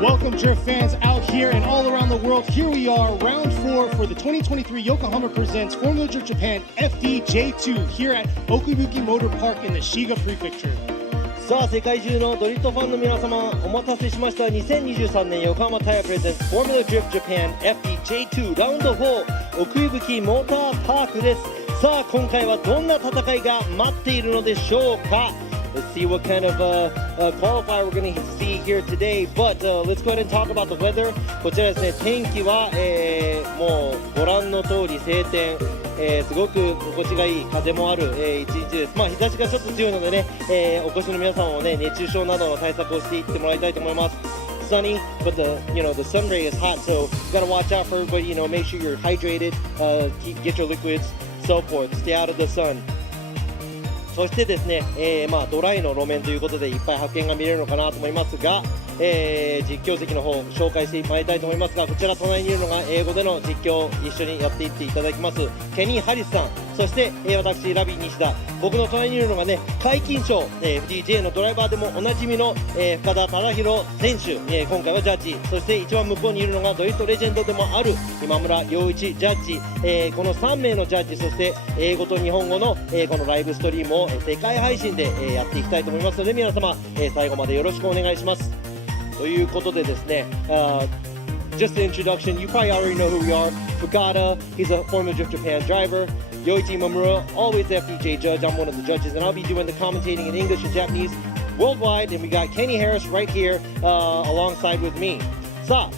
Welcome, drift fans out here and all around the world. Here we are, round 4 for the 2023 Yokohama Presents Formula Drift Japan FDJ2 here at OKUIBUKI Motor Park in the Shiga Prefecture. さあ世界中のドリフトファンの皆様お待たせしました2023年横浜タイヤプレゼンツ Formula Drift Japan FDJ2 ラウンド4奥伊吹モーターパークです。さあ今回はどんな戦いが待っているのでしょうか。Let's see what kind of qualifier we're going to see here today. But let's go ahead and talk about the weather. こちらですね、天気は、もうご覧の通り晴天、すごく心地がいい風もある、一日です。まあ日差しがちょっと強いのでね、お越しの皆様もね、熱中症などの対策をしていってもらいたいと思います。Sunny, but the sun ray is hot, so you gotta watch out for everybody. Make sure you're hydrated, get your liquids, so forth. Stay out of the sun. そしてですね、ドライの路面ということでいっぱい発見が見れるのかなと思いますが、実況席の方を紹介してまいりたいと思いますが、こちら隣にいるのが英語での実況を一緒にやっていっていただきますケニー・ハリスさん、そして、私ラビ西田、僕の隣にいるのがね皆勤賞、FDJ のドライバーでもおなじみの、深田忠宏選手、今回はジャッジ、そして一番向こうにいるのがドリフトレジェンドでもある今村陽一ジャッジ、この3名のジャッジ、そして英語と日本語の、このライブストリームを世界配信で、やっていきたいと思いますので皆様、最後までよろしくお願いします。ということでですね、just an introduction, you probably already know who we are. Fukada, he's a Formula Drift Japan driver. Yoichi Mamura, always FDJ judge. I'm one of the judges, and I'll be doing the commentating in English and Japanese worldwide. And we got Kenny Harris right here alongside with me. さあ、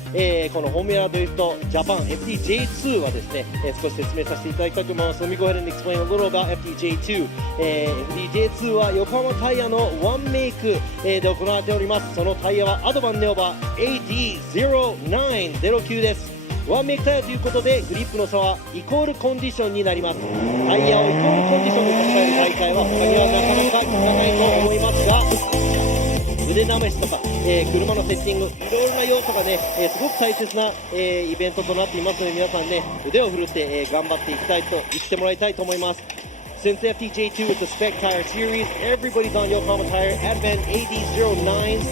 このフォーミュラドリフトジャパン FDJ2 はですね、少し説明させていただきたいと思います。Let me go ahead and explain a little about FDJ2。FDJ2 は横浜タイヤのワンメイク、で行われております。そのタイヤはアドバンネオバ AD0909 です。ワンメイクタイヤということでグリップの差はイコールコンディションになります。タイヤをイコールコンディションで差し替える大会は他にはなかなか聞かないと思いますが、腕試しとか、車のセッティング、いろいろな要素がね、すごく大切な、イベントとなっていますので皆さんね腕を振るって、頑張っていきたいと言ってもらいたいと思います。Since FDJ2 is a spec tire series, everybody's on Yokohama tire. Advent AD09s,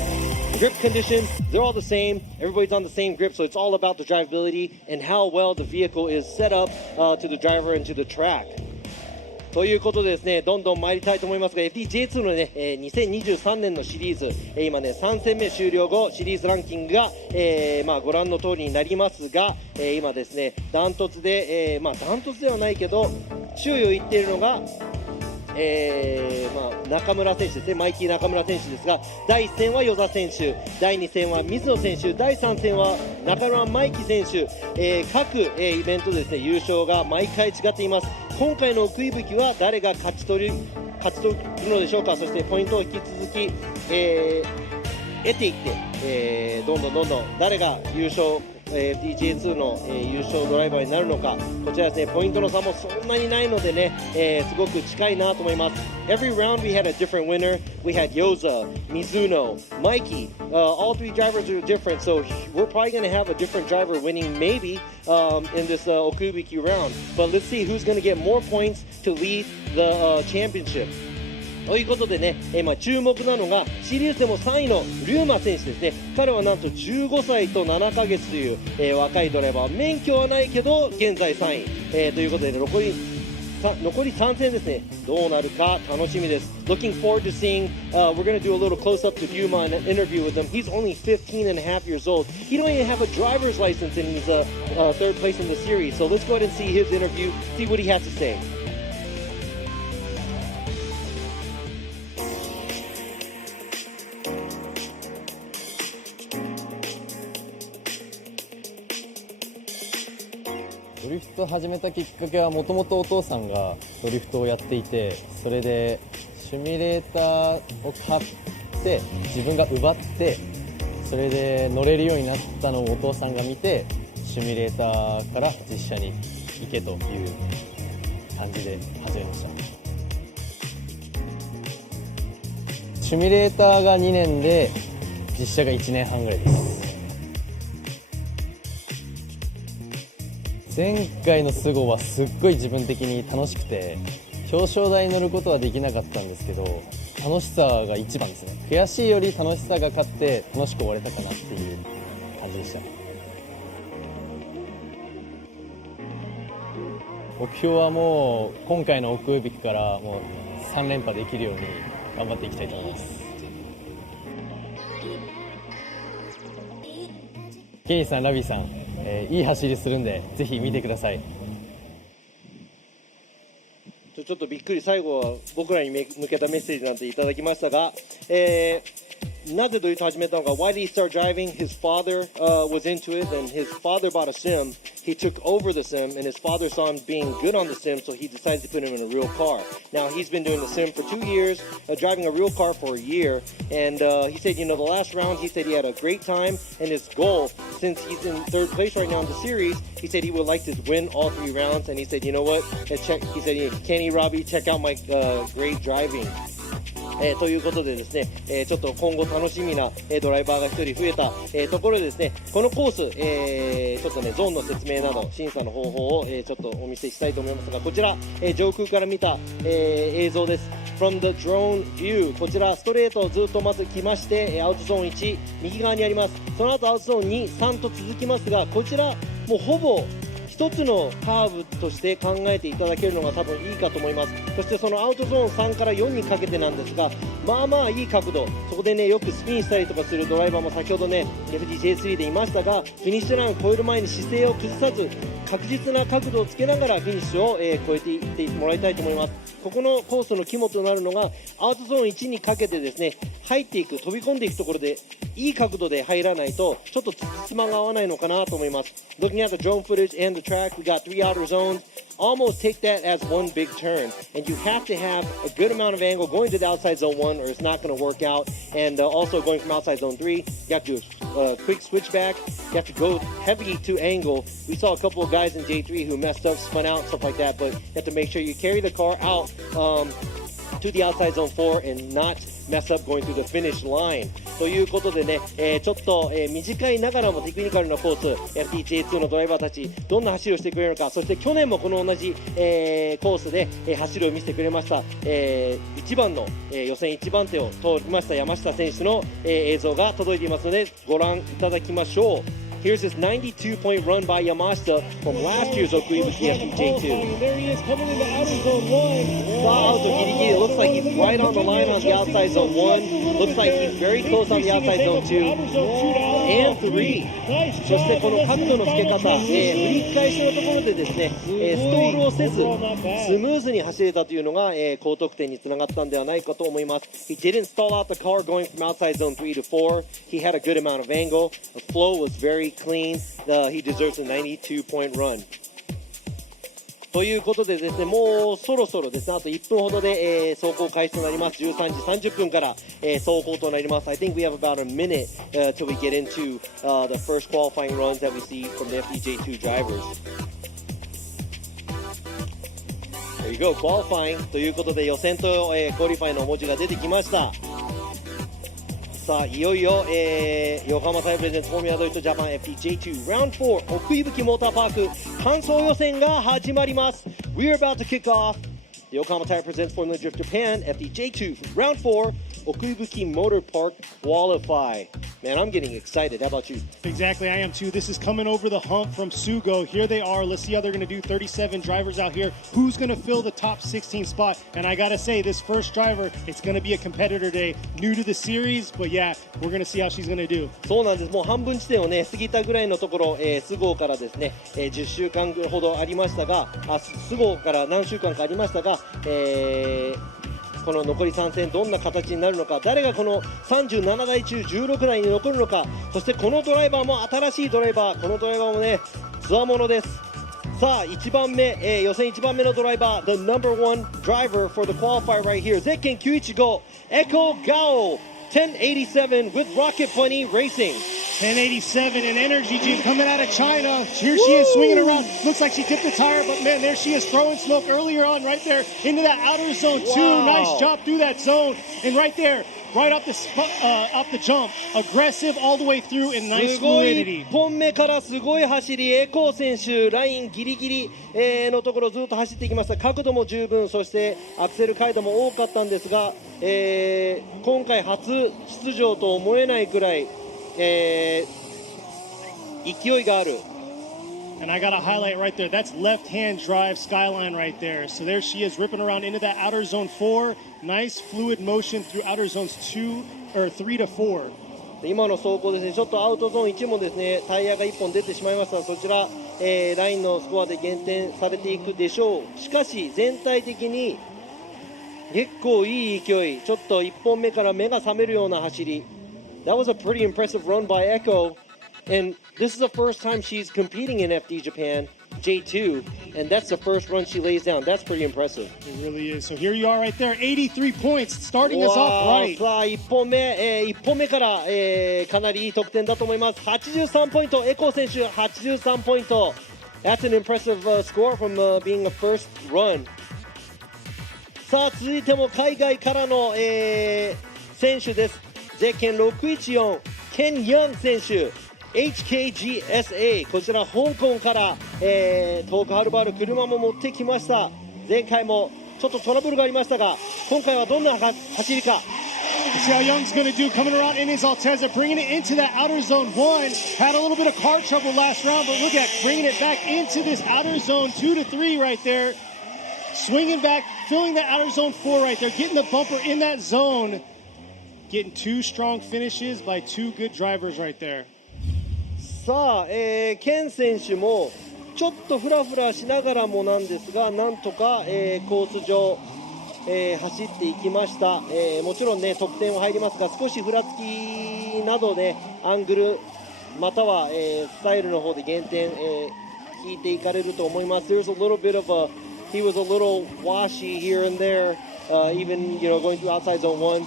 grip conditions, they're all the same. Everybody's on the same grip, so it's all about the drivability and how well the vehicle is set up to the driver and to the track.ということでですね、どんどん参りたいと思いますが FDJ2 のね、2023年のシリーズ、今ね3戦目終了後シリーズランキングが、ご覧の通りになりますが、今ですねダントツで、ダントツではないけど首位を行っているのが中村選手ですね、マイキー中村選手ですが、第1戦は與座選手、第2戦は水野選手、第3戦は中村マイキ選手、各、イベントですね優勝が毎回違っています。今回の奥伊吹は誰が勝ち取るのでしょうか。そしてポイントを引き続き、得ていって、どんどん誰が優勝FDJ2 の、優勝ドライバーになるのか、こちらですねポイントの差もそんなにないのでね、すごく近いなと思います。Every round we had a different winner. We had Yoza, Mizuno, Mikey. All three drivers are different, so we're probably going to have a different driver winning maybe in this OKUIBUKI round. But let's see who's going to get more points to lead the championship.ということでね、注目なのがシリーズでも3位のリューマ選手ですね。彼はなんと15歳と7ヶ月という、若いドライバー、免許はないけど現在3位、ということで残り3戦ですね、どうなるか楽しみです。Looking forward to seeing, we're going to do a little close up to Ryuma and an interview with him. He's only 15 and a half years old. He don't even have a driver's license and he's third place in the series. So let's go ahead and see his interview, see what he has to say.ドリフトを始めたきっかけはもともとお父さんがドリフトをやっていて、それでシミュレーターを買って自分が奪ってそれで乗れるようになったのをお父さんが見て、シミュレーターから実車に行けという感じで始めました。シミュレーターが2年で実車が1年半ぐらいです。前回のスゴはすっごい自分的に楽しくて、表彰台に乗ることはできなかったんですけど、楽しさが一番ですね。悔しいより楽しさが勝って楽しく終われたかなっていう感じでした。目標はもう今回の奥引きからもう3連覇できるように頑張っていきたいと思います。ケニーさん、ラビーさん、いい走りするんでぜひ見てください。ちょっとびっくり、最後は僕らに向けたメッセージなんていただきましたが、なぜドリフト始めたのか。 Why did he start driving? His father was into it, and his father bought a sim. He took over the sim, and his father saw him being good on the sim, so he decided to put him in a real car. Now he's been doing the sim for 2 years, driving a real car for a year, and he said, the last round, he said he had a great time, and his goal, since he's in 3rd place right now in the series, he said he would like to win all 3 rounds, and he said, you know what, he said, Kenny, Robbie, check out my great driving. ということでですね、ちょっと今後楽しみな、ドライバーが1人増えた、ところでですね、このコース、ちょっとねゾーンの説明など審査の方法を、ちょっとお見せしたいと思いますが、こちら、上空から見た、映像です。 From the drone view、 こちらストレートをずっとまず来まして、アウトゾーン1右側にあります。その後アウトゾーン2、3と続きますが、こちらもうほぼ一つのカーブとして考えていただけるのが多分いいかと思います。そしてそのアウトゾーン3から4にかけてなんですが、まあまあいい角度、そこでねよくスピンしたりとかするドライバーも先ほどね FDJ2 でいましたが、フィニッシュラインを越える前に姿勢を崩さず確実な角度をつけながらフィニッシュを、越えていってもらいたいと思います。ここのコースの肝となるのがアウトゾーン1にかけてですね、入っていく、飛び込んでいくところでいい角度で入らないとちょっと隙間が合わないのかなと思います。 Looking at the drone footage and the track, we got 3 outer zones. Almost take that as one big turn, and you have to have a good amount of angle going to the outside zone 1 or it's not going to work out. And also going from outside zone 3, you have to do a quick switch back, you have to go heavy to angle. We saw a couple of guys in J3 who messed up, spun out, stuff like that, but you have to make sure you carry the car out to the outside zone 4 and not mess up going through the finish line ということでね、ちょっと、短いながらもテクニカルなコース FDJ2 のドライバーたちどんな走りをしてくれるのか。そして去年もこの同じ、コースで、走りを見せてくれました、1番の、予選1番手を通りました山下選手の、映像が届いていますのでご覧いただきましょう。Here's this 92-point run by Yamashita from last year's OKUIBUKI FDJ2. There he is coming into outer zone 1. Out to Giri. It looks like he's right on the line on the outside zone 1. Looks like he's very close on the outside zone 2 and 3. そしてこの角度の付け方、振り返しのところでですね、ストールをせずスムーズに走れたというのが、高得点につながったんではないかと思います。He didn't stall out the car going from outside zone 3 to 4. He had a good amount of angle. The flow was very clean. He deserves a 92-point run. ということでですね、もうそろそろですね、あと1分ほどで、走行開始となります。13時30分から、走行となります。I think we have about a minute till we get into the first qualifying runs that we see from the FDJ2 drivers. There you go, qualifying ということで予選と、qualify の文字が出てきました。さあいよいよ、横浜タイヤプレゼンツフォーミュラドリフトジャパン FDJ2 Round 4奥伊吹モーターパーク完走予選が始まります。 We are about to kick off the Yokohama Tire presents Formula Drift Japan FDJ2 Round 4 OKUIBUKI Motor Park Qualify. Man, I'm getting excited. How about you? Exactly, I am too. This is coming over the hump from Sugo. Here they are. Let's see how they're going to do. 37 drivers out here. Who's going to fill the top 16 spot? And I got to say, this first driver, it's going to be a competitor day. New to the series, but yeah, we're going to see how she's going to do. そうなんです。もう半分地点をね過ぎたぐらいのところ、スゴーからですね、10週間ほどありましたが、スゴーから何週間かありましたが、この残り3戦どんな形になるのか、誰がこの37台中16台に残るのか、そしてこのドライバーも新しいドライバー、このドライバーもねつわものです。さあ1番目、予選1番目のドライバー The number one driver for the qualifier right here ゼッケン915 Echo Gao 1087 with Rocket Bunny Racing. 1087 and Energy Jeep coming out of China. Here she is swinging around. Looks like she tipped a tire, but man, there she is throwing smoke earlier on right there into that outer zone 2. Wow. Nice job through that zone. And right there, right off the jump, aggressive all the way through and nice すごい fluidity. 1本目からすごい走り、エコー選手ラインギリギリ、のところをずっと走っていきました。角度も十分、そしてアクセル回路も多かったんですが、今回初出場と思えないくらい、勢いがある。 And I got a highlight right there. That's left-hand drive skyline right there. So there she is ripping around into that outer zone 4. Nice fluid motion through outer zones 3 to 4. 今の走行ですね、ちょっとアウトゾーン1もですね、タイヤが1本出てしまいました。そちら、ラインのスコアで減点されていくでしょう。しかし全体的に結構いい勢い、ちょっと1本目から目が覚めるような走り。 That was a pretty impressive run by Echo, and this is the first time she's competing in FD Japan J2, and that's the first run she lays down. That's pretty impressive. It really is. So here you are right there, 83 points, starting us off right. さあ1本目から、かなりいい得点だと思います。83ポイント、エコー選手83ポイント。That's an impressive score from being a first run. さあ続いても海外からの、選手です。ゼッケン614、ケン・ヤン選手。HKGSA こちら香港から、遠くはるばる車も持ってきました。前回もちょっとトラブルがありましたが、今回はどんな走りか。 See how Young's going to do coming around in his Altezza, bringing it into that outer zone 1. Had a little bit of car trouble last round, but look at bringing it back into this outer zone 2 to 3 right there. Swinging back, filling that outer zone 4 right there, getting the bumper in that zone. Getting 2 strong finishes by 2 good drivers right there. さあ、ケン選手もちょっとフラフラしながらもなんですが、なんとか、コース上、走っていきました。もちろんね得点は入りますが、少しふらつきなどでアングルまたは、スタイルの方で減点、引いていかれると思います。There's a little bit of a he was a little washy here and there, even going through outside zone 1.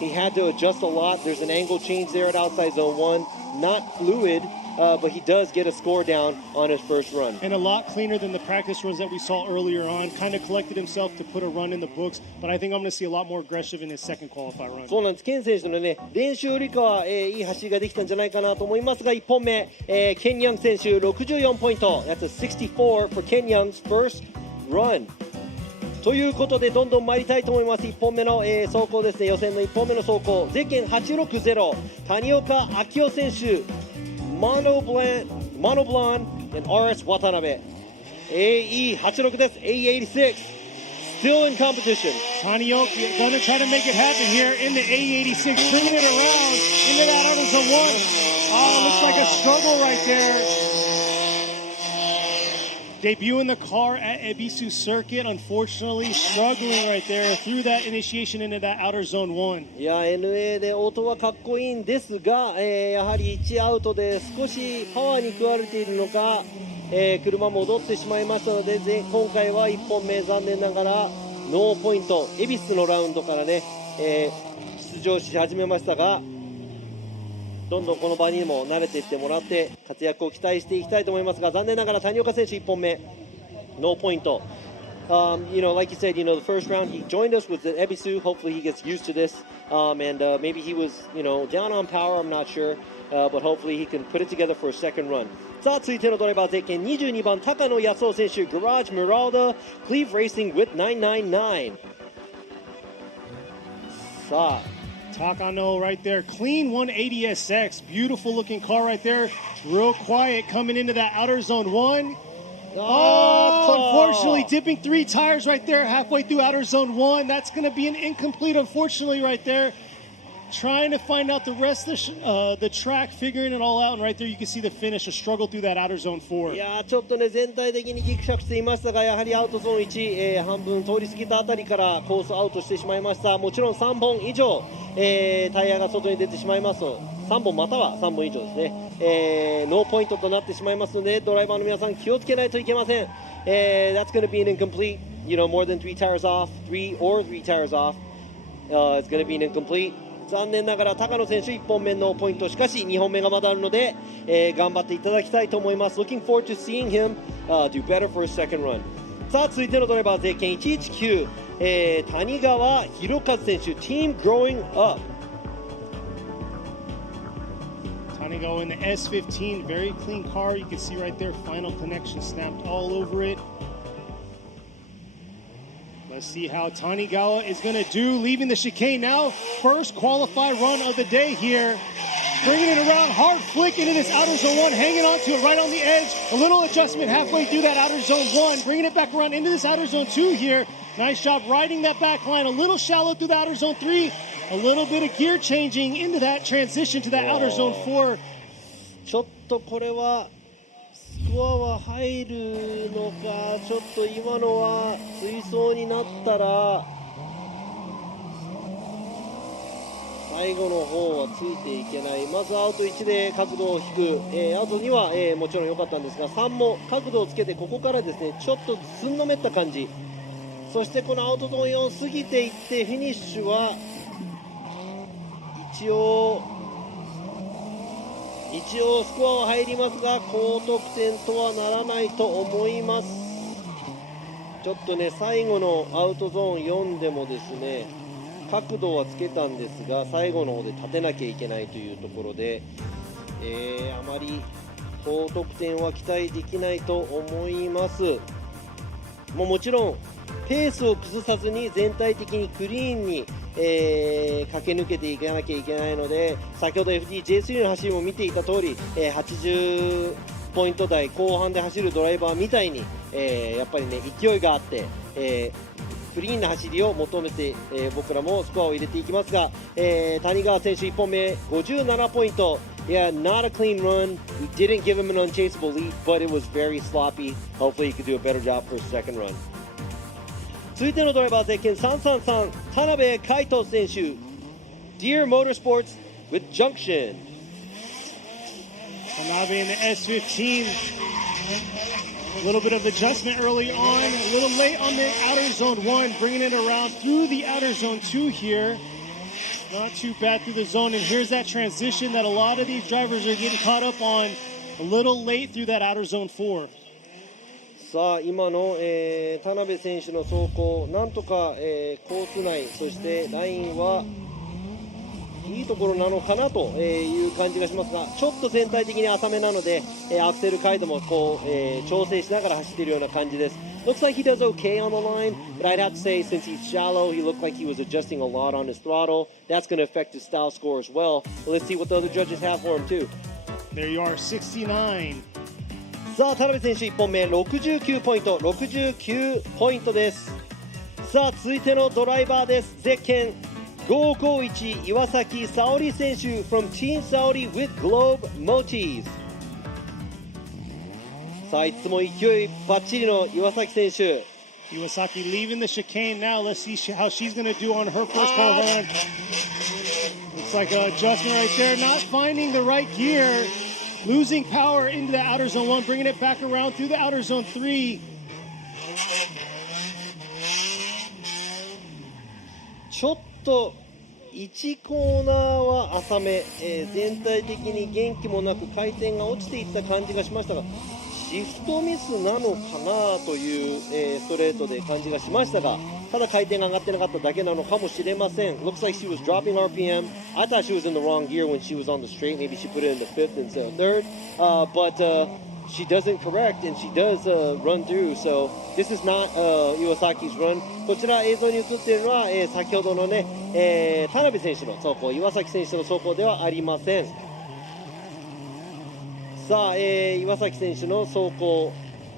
He had to adjust a lot. There's an angle change there at outside zone 1. Not fluid, but he does get a score down on his first run. And a lot cleaner than the practice runs that we saw earlier on. Kind of collected himself to put a run in the books, but I think I'm going to see a lot more aggressive in his second qualify run. そうなんです。ケン選手のね、練習よりかは、いい走りができたんじゃないかなと思いますが、1本目、ケン・ヤン選手64ポイント。That's a 64 for Ken Young's first run. ということでどんどん参りたいと思います。1本目の、走行ですね。予選の1本目の走行、ゼッケン860、谷岡明夫選手、モノブラン and RS 渡辺、AE86 です。AE86 still in competition. Tanioka going to try to make it happen here in the A86, bringing it around into that outer zone 1. Oh, looks like a struggle right there. Debuting the car at Ebisu Circuit, unfortunately struggling right there through that initiation into that outer zone 1. いや NA で音はかっこいいんですが、やはり1アウトで少しパワーに食われているのか、車戻ってしまいましたので、今回は1本目残念ながらノーポイント。恵比寿のラウンドからね、出場し始めましたが、どんどんこの場にも慣れていってもらって活躍を期待していきたいと思いますが、残念ながら谷岡選手1本目ノーポイント。Like you said, the first round he joined us with the Ebisu. Hopefully he gets used to this, and maybe he was, down on power. I'm not sure, but hopefully he can put it together for a second run. さあ続いてのドライバーゼッケン22番高野康夫選手、Garage Miralda Cleve Racing with 999。さあTakano right there, clean 180SX, beautiful looking car right there, real quiet coming into that outer zone 1. Oh, unfortunately dipping 3 tires right there halfway through outer zone 1. That's going to be an incomplete, unfortunately, right there. Trying to find out the rest of the track, figuring it all out, and right there you can see the finish, a struggle through that outer zone 4. いやちょっとね全体的にギクシャクしていましたが、やはりアウトゾーン1、半分通り過ぎたあたりからコースアウトしてしまいました。もちろん3本以上、タイヤが外に出てしまいますと、3本または3本以上ですね、ノーポイントとなってしまいますので、ドライバーの皆さん気をつけないといけません。That's going to be an incomplete, more than 3 tires off, 3 tires off. It's going to be an incomplete. 残念ながら高野選手1本目のポイント、しかし2本目がまだあるので、頑張っていただきたいと思います。Looking forward to seeing him do better for his second run. さあ続いてのドライバーゼッケン119、谷川博和選手 Team Growing Up。 Tanigawa in the S15, very clean car. You can see right there, final connection snapped all over it. Let's see how Tanigawa is going to do, leaving the chicane now. First qualify run of the day here. bringing it around, hard flick into this outer zone 1, hanging on to it right on the edge. A little adjustment halfway through that outer zone 1, bringing it back around into this outer zone 2 here. Nice job riding that back line, a little shallow through the outer zone 3. A little bit of gear changing into that transition to that outer zone 4. ちょっとこれはスコアは入るのか、ちょっと今のは追走になったら最後の方はついていけない。まずアウト1で角度を引く、アウト2は、もちろん良かったんですが、3も角度をつけてここからですね、ちょっとすんのめった感じ。そしてこのアウトゾーン4を過ぎていってフィニッシュは一応スコアは入りますが高得点とはならないと思います。ちょっとね最後のアウトゾーン4でもですね角度はつけたんですが最後の方で立てなきゃいけないというところで、あまり高得点は期待できないと思います。もちろんペースを崩さずに全体的にクリーンに、駆け抜けていかなきゃいけないので先ほど FDJ2 の走りも見ていた通り、80ポイント台後半で走るドライバーみたいに、やっぱりね勢いがあって、クリーンな走りを求めて、僕らもスコアを入れていきますが、谷川選手1本目57ポイント。Yeah, not a clean run. We didn't give him an unchaseable lead, but it was very sloppy. Hopefully he could do a better job for his second run. 続いてのドライバーゼッケン333田辺海斗選手 Deer Motorsports with Junction. Tanabe in the S15. A little bit of adjustment early on, a little late on the outer zone 1, bringing it around through the outer zone 2 here. Not too bad through the zone, and here's that transition that a lot of these drivers are getting caught up on. A little late through that outer zone 4. さあ今の、田辺選手の走行なんとか、コース内そしてラインはいいところなのかなという感じがしますがちょっと全体的に浅めなので、アクセル回路もこう、調整しながら走っているような感じです。Looks like he does okay on the line, but I'd have to say since he's shallow, he looked like he was adjusting a lot on his throttle. That's going to affect his style score as well. But let's see what the other judges have for him too. There you are, 69. さあ田辺選手1本目69ポイント69ポイントです。さあ続いてのドライバーです。ゼッケン551岩崎沙織選手 from Team Saori with Globe Motis。 さあいつも勢いバッチリの岩崎選手。 Iwasaki leaving the chicane now. Let's see how she's going to do on her first corner run. Looks like an adjustment right there. Not finding the right gear. Losing power into the outer zone 1, bringing it back around through the outer zone 3. ちょっと1コーナーは浅め、全体的に元気もなく回転が落ちていった感じがしましたがシフトミスなのかなという、ストレートで感じがしましたがただ回転が上がってなかっただけなのかもしれません。 Looks like she was dropping RPM. I thought she was in the wrong gear when she was on the straight. Maybe she put it in the 5th instead of 3rd. But she doesn't correct and she does run through. So this is not Iwasaki's run. こちら映像に映っているのは、先ほどのね、田辺選手の走行岩崎選手の走行ではありません。さあ、岩崎選手の走行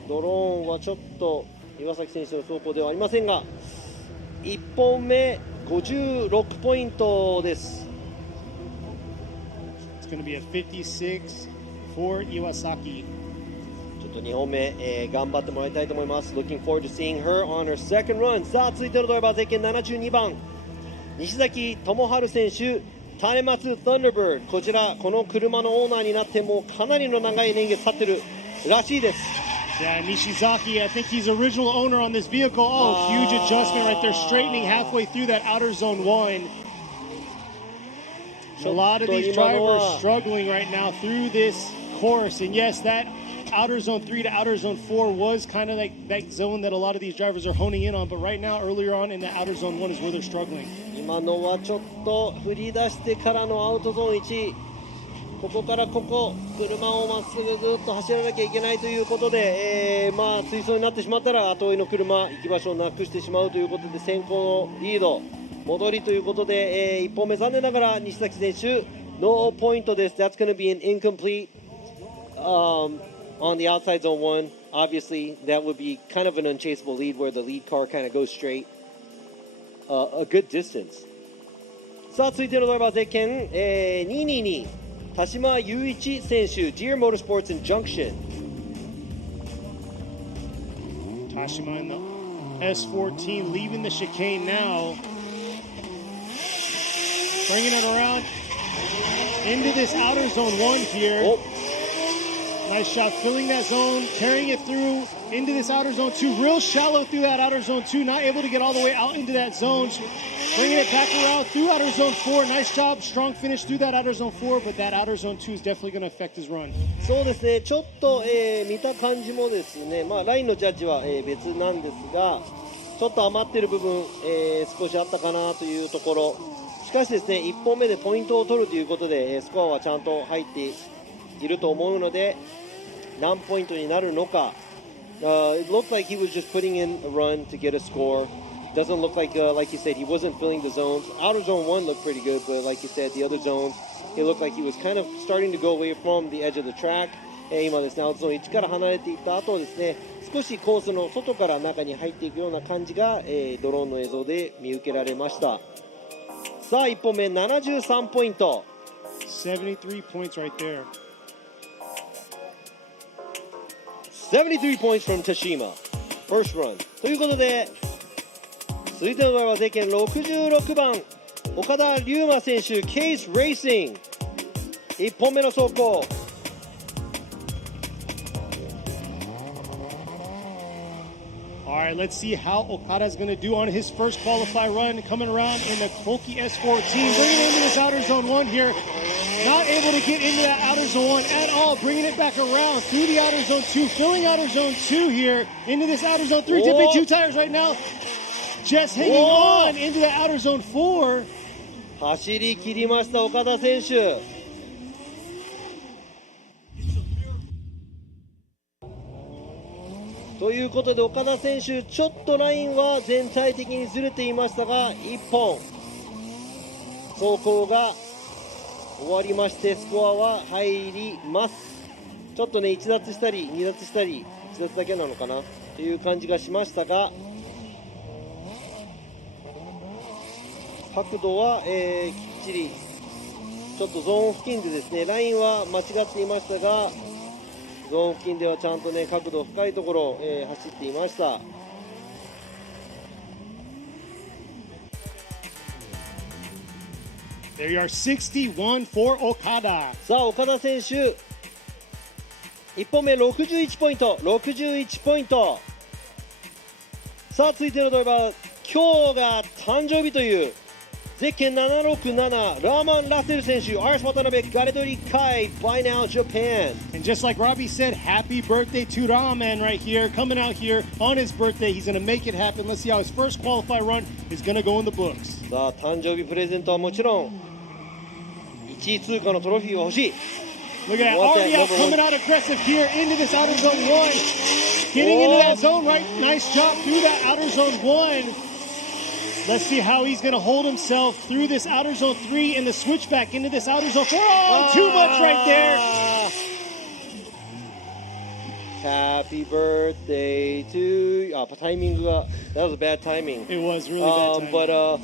ドローンはちょっと岩崎選手の走行ではありませんが1本目56ポイントです。 It's going to be a 56 for Iwasaki. ちょっと2本目、頑張ってもらいたいと思います。 Looking forward to seeing her on her second run. さあ続いてのドライバーゼッケン72番西崎智春選手種松 Thunderbird。 こちらこの車のオーナーになってもうかなりの長い年月経ってるらしいです。 Yeah, Nishizaki, I think he's original owner on this vehicle. Oh, huge adjustment right there, straightening halfway through that outer zone 1. A lot of these drivers struggling right now through this course. And yes, that outer zone 3 to outer zone 4 was kind of like that zone that a lot of these drivers are honing in on. But right now, earlier on in the outer zone 1 is where they're struggling. 今のはちょっと振り出してからのアウトゾーン1ここからここ車をまっすぐずっと走らなきゃいけないということで、まあ追走になってしまったら後追いの車行き場所をなくしてしまうということで先行のリード戻りということで、1本目残念ながら西崎選手ノーポイントです。That's going to be an incomplete on the outside zone 1. Obviously, that would be kind of an unchaseable lead where the lead car kind of goes straight a good distance. さあ続いてのドライバーゼッケン、222田島雄一選手 Deere Motorsports in Junction. Tashima in the S14 leaving the chicane now. Bringing it around into this outer zone 1 here. Oh. Nice shot, filling that zone, carrying it through into this outer zone 2. Real shallow through that outer zone 2, not able to get all the way out into that zone. Bringing it back around through outer zone 4. Nice job, strong finish through that outer zone 4, but that outer zone 2 is definitely going to affect his run. そうですね、ちょっと、見た感じもですね、ラインのジャッジは、別なんですが、ちょっと余ってる部分、少しあったかなというところ。しかしですね、1本目でポイントを取るということで、スコアはちゃんと入っていると思うので、何ポイントになるのか。It looked like he was just putting in a run to get a score. Doesn't look like you said, he wasn't filling the zones. Outer zone 1 looked pretty good, but like you said, the other zones, it looked like he was kind of starting to go away from the edge of the track. 今ですね、アウトゾーン1から離れていった後ですね、少しコースの外から中に入っていくような感じが、ドローンの映像で見受けられました。さあ1本目73ポイント。73 points right there. 73 points from Tashima. First run. ということで、続いてのドライバーゼッケン66番岡田龍馬選手ケースレーシング1本目の走行。All right, let's see how Okada's going to do on his first qualify run, coming around in the Koki S14, bringing it into this outer zone 1 here. Not able to get into that outer zone 1 at all, bringing it back around through the outer zone 2, filling outer zone 2 here, into this outer zone 3, dipping 2 tires right now. Just hanging on into the outer zone 4. 走り切りました岡田選手。ということで岡田選手ちょっとラインは全体的にずれていましたが1本走行が終わりましてスコアは入ります。ちょっとね1脱したり2脱したり1脱だけなのかなという感じがしましたが角度は、きっちりちょっとゾーン付近でですねラインは間違っていましたがゾーン付近ではちゃんとね角度深いところを、走っていました。There you are, 61 for Okada. さあ岡田選手1本目61ポイント61ポイント。さあ続いてのドライバー今日が誕生日というゼッケン767ラーマン・ラッセル選手 RS 渡辺ガレドリカイ By Now Japan. And just like Robbie said, happy birthday to Ramen right here, coming out here on his birthday. He's going to make it happen. Let's see how his first qualify run is going to go in the books. さあ誕生日プレゼントはもちろん1位通過のトロフィーが欲しい。 Look at that, already out, coming out aggressive here into this outer zone 1. Getting into that zone, right? Nice job through that outer zone 1. Let's see how he's going to hold himself through this outer zone 3 and the switch back into this outer zone 4. Oh, too much right there. Happy birthday to you. タイミングが That was a bad timing. It was really bad timing. But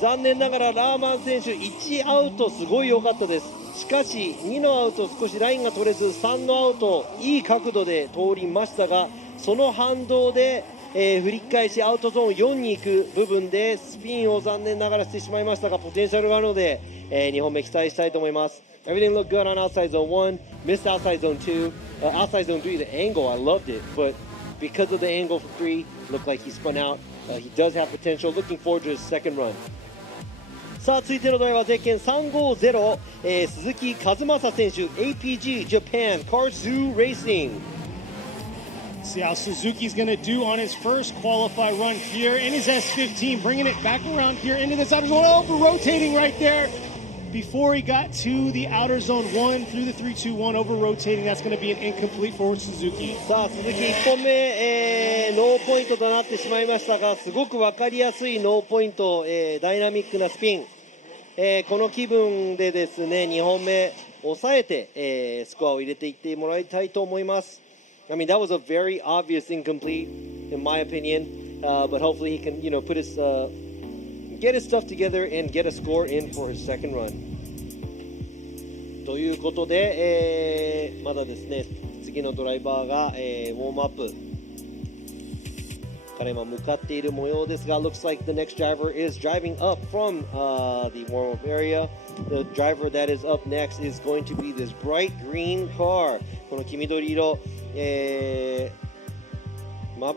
残念ながらラーマン選手1アウトすごい良かったです。しかし2のアウト少しラインが取れず3のアウトいい角度で通りましたがその反動で振り返しアウトゾーン4に行く部分でスピンを残念ながらしてしまいましたがポテンシャルがあるので、2本目期待したいと思います。 Everything looked good on outside zone 1, missed outside zone 2, outside zone 3 the angle I loved it but because of the angle for 3 looked like he spun out. He does have potential. Looking forward to his second run. さあ続いてのドライバーゼッケン350、鈴木和正選手 APG Japan Car Zoo Racing. See how Suzuki's going to do on his first qualify run here in his S15, bringing it back around here into this outer zone, over rotating right there before he got to the outer zone 1 through the 3-2-1 over rotating. That's going to be an incomplete for Suzuki. さあ鈴木1本目、ノーポイントとなってしまいましたがすごく分かりやすいノーポイント、ダイナミックなスピンこの気分でですね2本目抑えて、スコアを入れていってもらいたいと思います。I mean, that was a very obvious incomplete, in my opinion, but hopefully he can, put his, get his stuff together and get a score in for his second run. ということで、まだですね、次のドライバーが、ウォームアップから今向かっている模様ですが、looks like the next driver is driving up from the warm-up area. The driver that is up next is going to be this bright green car. この黄緑色、眩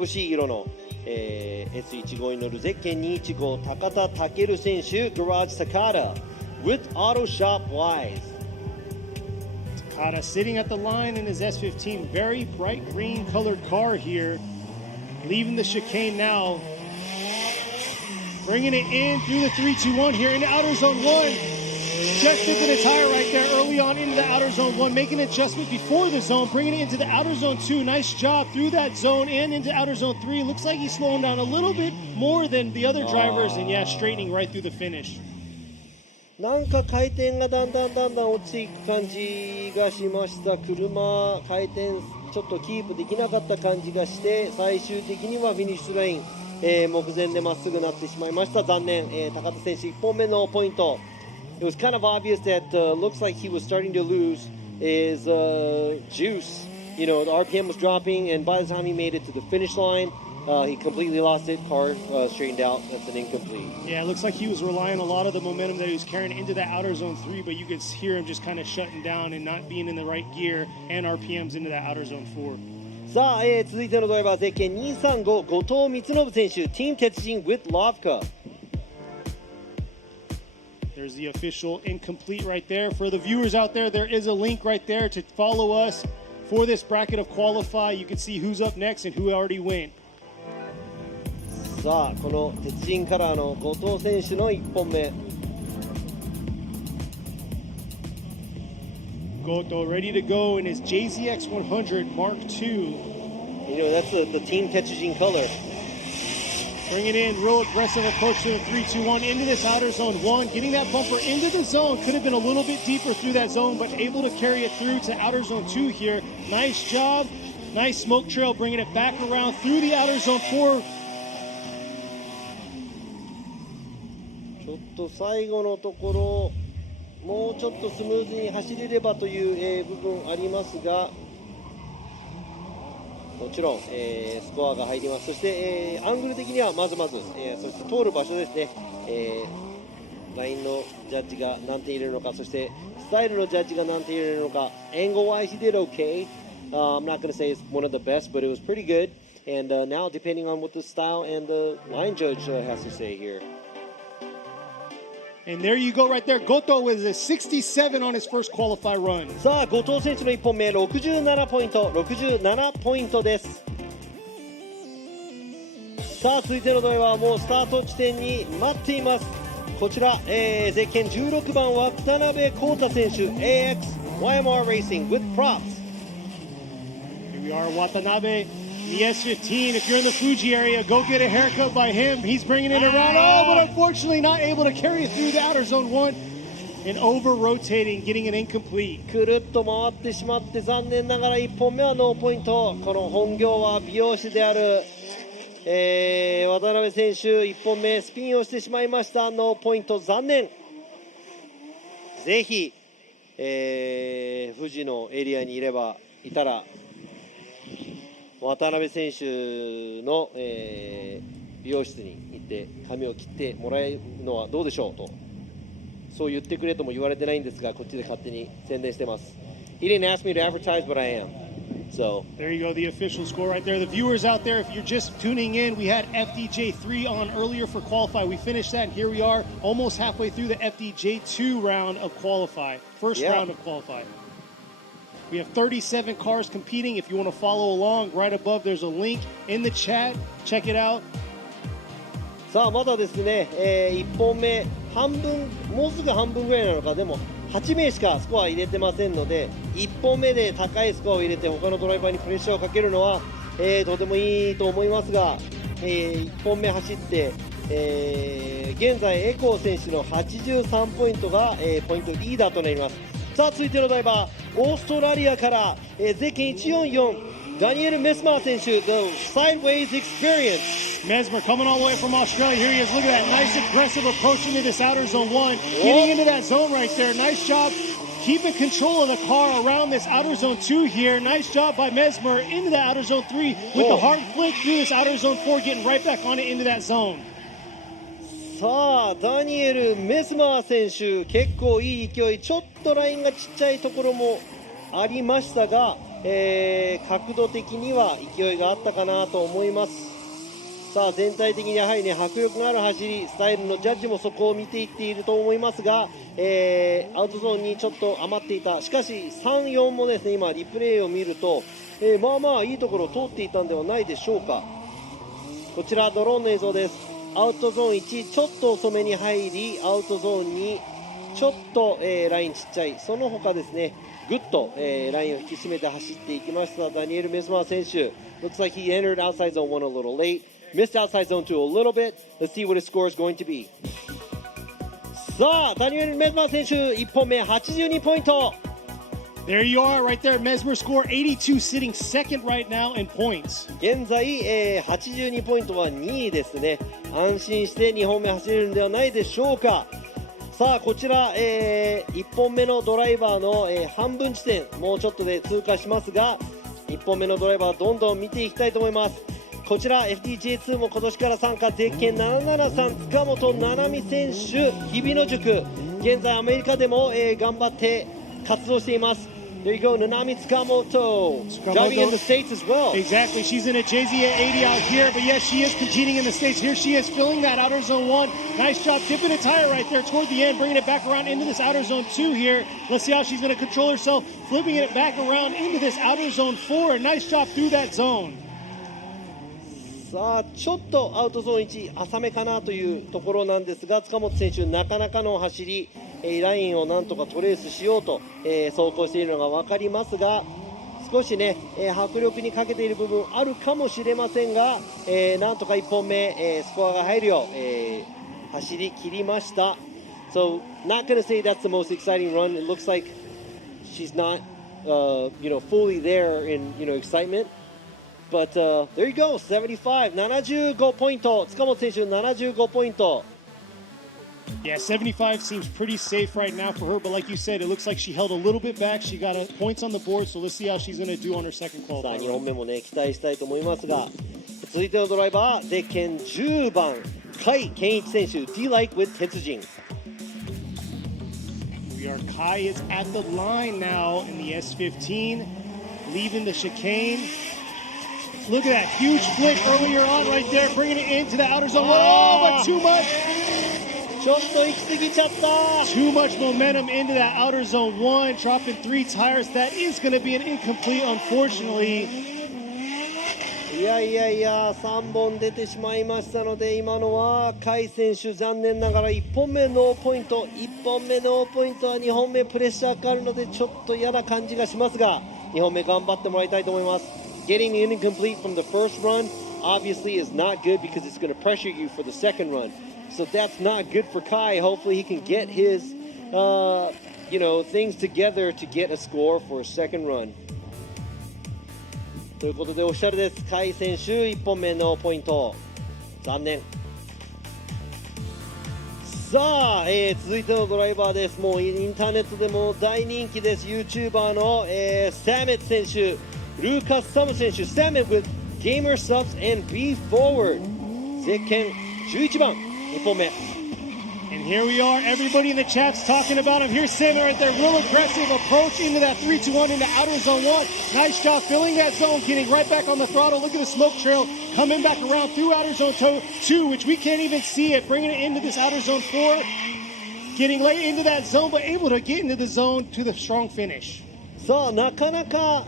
しい色の、S15 に乗るゼッケン215高田健選手 Garage Takata with Auto Shop Wise. Takata sitting at the line in his S15, very bright green colored car here, leaving the chicane now, bringing it in through the 3-2-1 here into outer zone 1. Just thinking a tire right there early on into the outer zone 1, making an adjustment before the zone, bringing it into the outer zone 2. Nice job through that zone and into outer zone 3. Looks like he's slowing down a little bit more than the other drivers, and yeah, straightening right through the finish. なんか回転がだんだん落ちていく感じがしました。車回転ちょっとキープできなかった感じがして、最終的にはフィニッシュライン、目前でまっすぐなってしまいました。残念、高田選手1本目のポイント。It was kind of obvious that looks like he was starting to lose his juice. The RPM was dropping, and by the time he made it to the finish line, he completely lost it. Car straightened out. That's an incomplete. Yeah, it looks like he was relying a lot of the momentum that he was carrying into that outer zone 3, but you could hear him just kind of shutting down and not being in the right gear and RPMs into that outer zone 4. さあ、続いてのドライバーゼッケン235後藤光信選手 Team 鉄人 with Lavka. There's the official incomplete right there. For the viewers out there, there is a link right there to follow us for this bracket of qualify. You can see who's up next and who already went. さあ、この鉄人カラーの後藤選手の1本目。Goto ready to go in his JZX 100 Mark II. That's the Team 鉄人 color. Bringing in real aggressive approach to the 3-2-1 into this outer zone 1, getting that bumper into the zone. Could have been a little bit deeper through that zone, but able to carry it through to outer zone 2 here. Nice job. Nice smoke trail, bringing it back around through the outer zone 4. ちょっと最後のところ、もうちょっとスムーズに走れればという、部分ありますが、もちろん、スコアが入ります。そして、アングル的にはまず、そして通る場所ですね、ラインのジャッジが何点入れるのか、そしてスタイルのジャッジが何点入れるのか。Angle-wise, he did okay. I'm not going to say it's one of the best, but it was pretty good. And now, depending on what the style and the line judge has to say here. And there you go right there. Goto with a 67 on his first qualify run. さあ、後藤選手の1本目、67ポイントです。さあ、続いてのドライバーはもうスタート地点に待っています。こちら、ゼッケン16番渡辺浩太選手 AXYMR Racing with props. Here we are, Watanabe. The S15, if you're in the Fuji area, go get a haircut by him. He's bringing it around. Oh, but unfortunately not able to carry it through the outer zone 1 and over-rotating, getting it incomplete. くるっと回ってしまって残念ながら1本目はノーポイント。この本業は美容師である、渡辺選手1本目スピンをしてしまいました。ノーポイント残念。ぜひ、富士のエリアにいたら渡辺選手の、美容室に行って髪を切ってもらえるのはどうでしょうと、そう言ってくれとも言われてないんですが、こっちで勝手に宣伝してます。He didn't ask me to advertise, but I am. So there you go, the official score right there. The viewers out there, if you're just tuning in, we had FDJ3 on earlier for qualify. We finished that, and here we are, almost halfway through the FDJ2 round of qualify. First round of qualify. We have 37 cars competing. If you want to follow along, right above there's a link in the chat. Check it out. さあ、まだですね、1本目半分、もうすぐ半分ぐらいなのか、でも8名しかスコア入れてませんので、1本目で高いスコアを入れて他のドライバーにプレッシャーをかけるのは、とてもいいと思いますが、1本目走って現在エコー選手の83ポイントが、ポイントリーダーとなります。さあ続いてのドライバー、オーストラリアから、ゼッケン144ダニエル・メスマー選手 The Sideways Experience. Mesmer coming all the way from Australia. Here he is. Look at that nice aggressive approach into this outer zone 1. Getting into that zone right there. Nice job keeping control of the car around this outer zone 2 here. Nice job by Mesmer into that outer zone 3 with the hard flick through this outer zone 4, getting right back on it into that zone. さあダニエル・メスマー選手、結構いい勢い、ちょっとラインがちっちゃいところもありましたが、角度的には勢いがあったかなと思います。さあ全体的にやはりね、迫力のある走りスタイルのジャッジもそこを見ていっていると思いますが、アウトゾーンにちょっと余っていた。しかし3、4もですね、今リプレイを見ると、まあまあいいところを通っていたんではないでしょうか。こちらドローンの映像です。アウトゾーン1、ちょっと遅めに入り、アウトゾーン2、ちょっと、ラインちっちゃい、その他ですね、ぐっと、ラインを引き締めて走っていきましたダニエル・メスマー選手。 Looks like he entered outside zone 1 a little late, missed outside zone 2 a little bit. Let's see what his score is going to be. さあダニエル・メスマー選手1本目82ポイント。 There you are right there. Mesmer score 82, sitting second right now in points. 現在、82ポイントは2位ですね。安心して2本目走れるんではないでしょうか。さあこちら、1本目のドライバーの、半分地点もうちょっとで通過しますが、1本目のドライバーどんどん見ていきたいと思います。こちら FDJ2 も今年から参加、ゼッケン773塚本七海選手、日比野塾、現在アメリカでも、頑張って活動しています。There you go, Nanami Tsukamoto, driving in the States as well. Exactly, she's in a JZ at 80 out here, but yes, she is competing in the States. Here she is filling that outer zone 1. Nice job dipping a tire right there toward the end, bringing it back around into this outer zone 2 here. Let's see how she's going to control herself, flipping it back around into this outer zone 4. Nice job through that zone. さあちょっとアウトゾーン1浅めかなというところなんですが、塚本選手なかなかの走り、ラインをなんとかトレースしようと、走行しているのが分かりますが、少しね、迫力に欠けている部分あるかもしれませんが、なんとか1本目、スコアが入るよう、走り切りました。 So not gonna say that's the most exciting run. It looks like she's not fully there in excitement. But there you go, 75、75ポイント、塚本選手75ポイント。 Yeah, 75 seems pretty safe right now for her, but like you said, it looks like she held a little bit back. She got points on the board, so let's see how she's going to do on her second さあ qualifier. 2本目もね期待したいと思いますが、続いてのドライバーゼッケン10番甲斐健一選手 D-Like with 鉄人。 We are Kai is at the line now in the S15, leaving the chicane. Look at that huge flick earlier on right there, bringing it into the outer zone. Oh, but too much. ちょっと行き過ぎちゃった。 Too much momentum into that outer zone 1, dropping 3 tires. That is going to be an incomplete, unfortunately. いや3本出てしまいましたので、今のは甲斐選手残念ながら1本目ノーポイント、1本目ノーポイントは2本目プレッシャーかかるのでちょっと嫌な感じがしますが、2本目頑張ってもらいたいと思います。 Getting incomplete from the first run obviously is not good because it's going to pressure you for the second run. So that's not good for Kai. Hopefully he can get his things together to get a score for a second run. ということでオフィシャルです。甲斐選手1本目のポイント残念。さあ、続いてのドライバーです。もうインターネットでも大人気です。 YouTuber の、サメット選手、ルーカス・サム選手、サメット with Gamer Subs and Be Forward ゼッケン11番1本目。 And here we are, everybody in the chat's talking about him. Here's Sam right there, real aggressive approach into that 3-2-1 into outer zone 1. Nice job filling that zone, getting right back on the throttle. Look at the smoke trail coming back around through outer zone 2, which we can't even see it, bringing it into this outer zone 4. Getting late into that zone, but able to get into the zone to the strong finish. さあなかなか、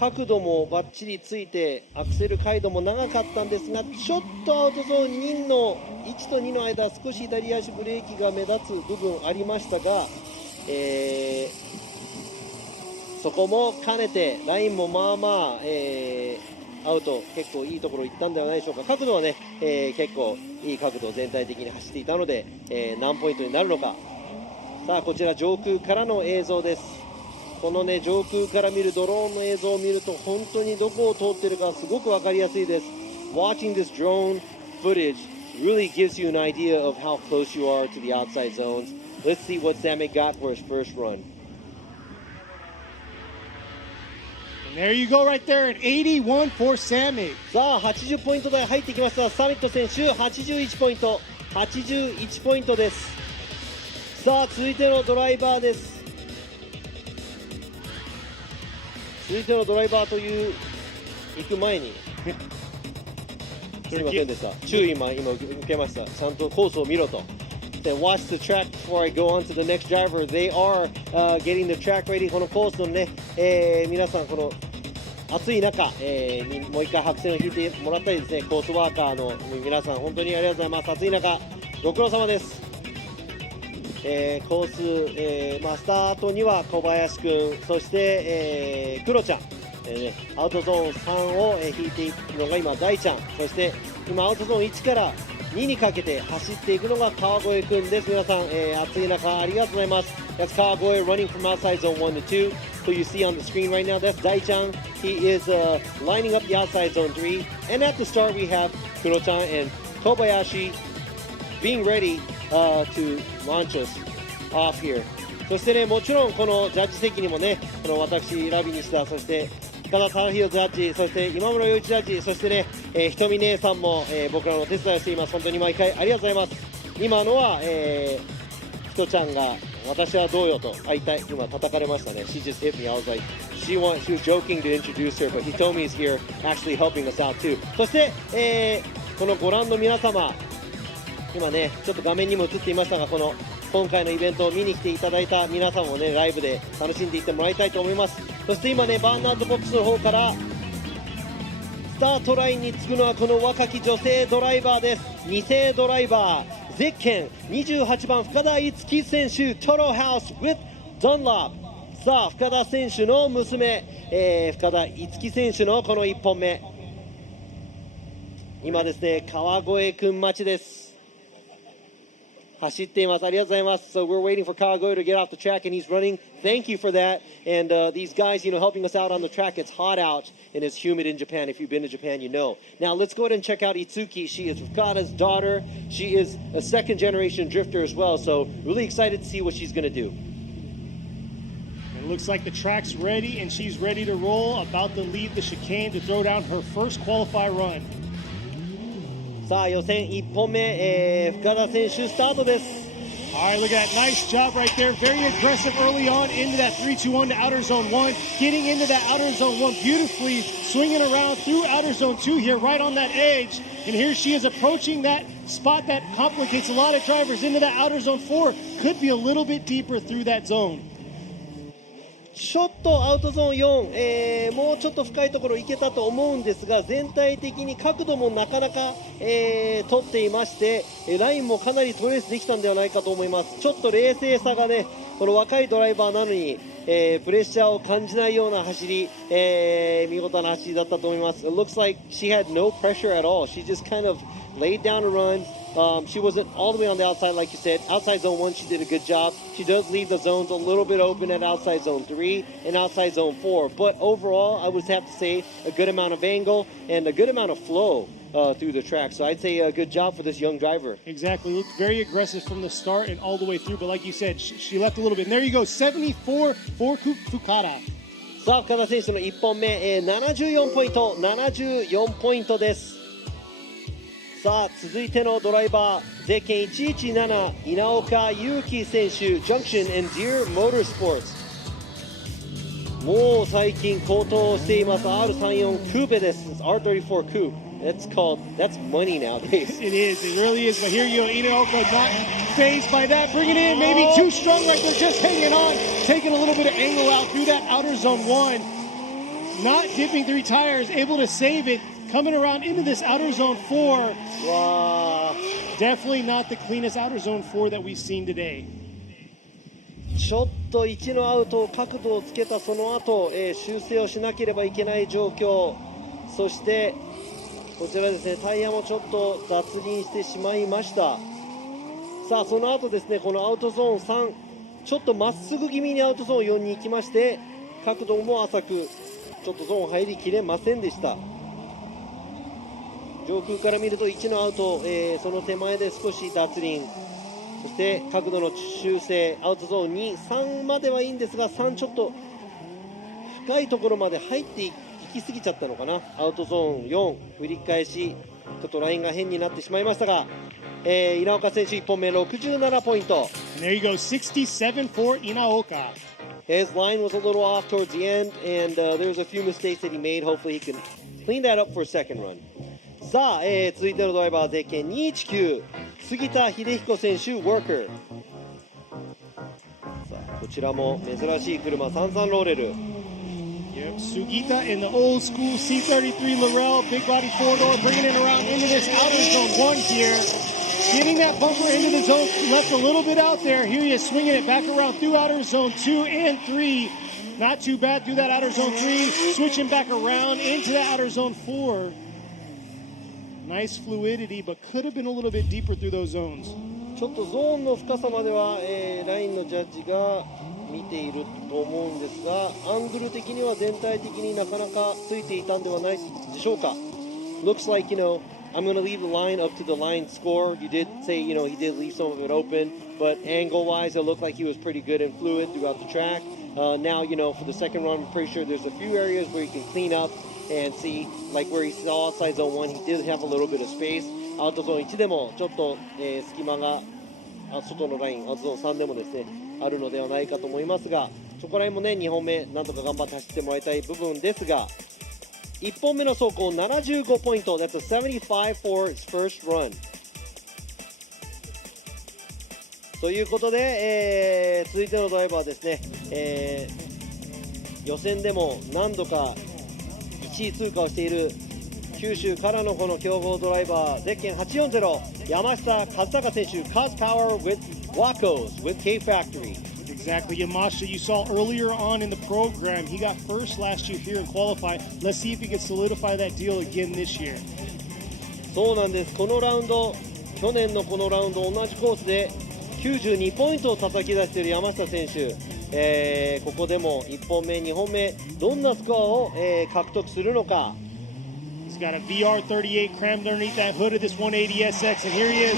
角度もバッチリついてアクセル回路も長かったんですが、ちょっとアウトゾーン2の1と2の間少し左足ブレーキが目立つ部分ありましたが、そこも兼ねてラインもまあまあ、アウト結構いいところ行ったんではないでしょうか。角度はね、結構いい角度を全体的に走っていたので、何ポイントになるのか。さあこちら上空からの映像です。このね上空から見るドローンの映像を見ると本当にどこを通ってるかすごく分かりやすいです。 Watching this drone footage really gives you an idea of how close you are to the outside zones. Let's see what Samet got for his first run. And there you go right there, an 81 for Samet. さあ80ポイント台入ってきました。サミット選手81ポイント、81ポイントです。さあ続いてのドライバーです。続いてのドライバーという行く前にすみませんでした。注意今受けました。ちゃんとコースを見ろと。Then watch the track before I go on to the next driver. They are getting the track ready. このコースのね、皆さんこの暑い中、にもう一回白線を引いてもらったりですね、コースワーカーの皆さん本当にありがとうございます。暑い中ご苦労様です。コース、スタートには小林くん、そして、クロちゃん、アウトゾーン3を、引いていくのが今大ちゃん、そして今アウトゾーン1から2にかけて走っていくのが川越くんです。皆さん、暑い中ありがとうございます。That's 川越 running from outside zone 1 to 2 who you see on the screen right now. That's 大ちゃん. He is lining up the outside zone 3, and at the start we have クロちゃん and Kobayashi being ready to launch us off here. そしてね、もちろんこのジャッジ席にもね、この私ラビニシタ、そして深田忠宏ジャッジ、そして今村洋一ジャッジ、そしてね、ひとみ姉さんも、僕らの手伝いをしています。本当に毎回ありがとうございます。今のは、ひとちゃんが私はどうよと今叩かれましたね。She just hit me. I was like, she was joking to introduce her, but Hitomi is here actually helping us out too. そして、このご覧の皆様、今ねちょっと画面にも映っていましたが、この今回のイベントを見に来ていただいた皆さんもねライブで楽しんでいってもらいたいと思います。そして今ねバーンアウトボックスの方からスタートラインに着くのはこの若き女性ドライバーです。2世ドライバーゼッケン28番深田逸樹選手、トロハウス with Dunlop。 さあ深田選手の娘、深田逸樹選手のこの1本目、今ですね川越くん待ちです。走っています。ありがとうございます。So we're waiting for Kawagoe to get off the track and he's running. Thank you for that. And these guys, helping us out on the track. It's hot out and it's humid in Japan. If you've been to Japan, you know. Now let's go ahead and check out Itsuki. She is Fukada's daughter. She is a second generation drifter as well. So really excited to see what she's going to do. It looks like the track's ready and she's ready to roll, about to leave the chicane to throw down her first qualify run. さあ予選1本目、深田選手スタートです。 All right, look at that. Nice job right there. Very aggressive early on into that 3-2-1 to outer zone 1. Getting into that outer zone 1 beautifully, swinging around through outer zone 2 here, right on that edge. And here she is approaching that spot that complicates a lot of drivers into that outer zone 4. Could be a little bit deeper through that zone. ちょっとアウトゾーン4、もうちょっと深いところ行けたと思うんですが、全体的に角度もなかなか、取っていまして、ラインもかなりトレースできたんではないかと思います。ちょっと冷静さがね、この若いドライバーなのに、プレッシャーを感じないような走り、見事な走りだったと思います。It looks like she had no pressure at all. She just kind of laid down a run. She wasn't all the way on the outside, like you said. Outside zone 1, she did a good job. She does leave the zones a little bit open at outside zone 3 and outside zone 4. But overall, I would have to say a good amount of angle and a good amount of flow through the track. So I'd say a good job for this young driver. Exactly. Looked very aggressive from the start and all the way through. But like you said, she left a little bit. And there you go, 74 for Fukada. さあ、深田選手の1本目、74ポイント、74ポイントです。さあ続いてのドライバーゼッケン117稲岡祐希選手 Junction and Deer Motorsports。 もう最近高騰しています R34 クーペです。 R34 Coupe. That's money nowadays. It is, it really is. But here you go, Inaoka not phased by that, bringing it in maybe too strong right there, just hanging on, taking a little bit of angle out through that outer zone 1, not dipping 3 tires, able to save it. Coming around into this outer zone 4. Wow. Definitely not the cleanest outer zone 4 that we've seen today. ちょっと1のアウト角度をつけたその後、修正をしなければいけない状況。そしてこちらですね、タイヤもちょっと脱輪してしまいました。さあその後ですね、このアウトゾーン3、ちょっとまっすぐ気味にアウトゾーン4に行きまして、角度も浅くちょっとゾーン入りきれませんでした。上空から見ると1のアウト、その手前で少し脱輪、そして角度の修正、アウトゾーン2、3まではいいんですが、3ちょっと深いところまで入っていき過ぎちゃったのかな。アウトゾーン4、振り返し、ちょっとラインが変になってしまいましたが、稲岡選手1本目67ポイント。 And there you go, 67 for Inaoka. His line was a little off towards the end, and there was a few mistakes that he made. Hopefully he can clean that up for a second run. さあ、続いてのドライバー、ゼッケン219、杉田秀彦選手、Worker。さあ、こちらも珍しい車、33ローレル。Yep, Sugita in the old school C33 Laurel, big body four-door, bringing it around into this outer zone 1 here. Getting that bumper into the zone, left a little bit out there. Here he is swinging it back around through outer zone 2 and 3. Not too bad through that outer zone 3. Switching back around into the outer zone 4. Nice fluidity, but could have been a little bit deeper through those zones. ちょっとゾーンの深さまでは、ラインのジャッジが見ていると思うんですが、アングル的には全体的になかなかついていたんではないでしょうか。Looks like, I'm going to leave the line up to the line score. You did say, he did leave some of it open, but angle-wise, it looked like he was pretty good and fluid throughout the track. Now, for the second run, I'm pretty sure there's a few areas where he can clean up and see, like where he saw outside zone 1, he did have a little bit of space. アウトゾーン1でもちょっと、隙間が外のライン、アウトゾーン3でもですね、あるのではないかと思いますが、そこら辺もね、2本目、なんとか頑張って走ってもらいたい部分ですが、1本目の走行75ポイント、That's a 75 for his first run。ということで、続いてのドライバーですね、予選でも何度か1位通過をしている九州からのこの強豪ドライバー、ゼッケン840、山下和孝選手、Cause Power with Wacos with K Factory。Exactly, Yamashita, you saw earlier on in the program, he got first last year here and qualified. Let's see if he can solidify that deal again this year. そうなんです。このラウンド、去年のこのラウンド同じコースで92ポイントを叩き出している山下選手、ここでも1本目、2本目どんなスコアを、獲得するのか。He's got a VR38 crammed underneath that hood of this 180SX, and here he is.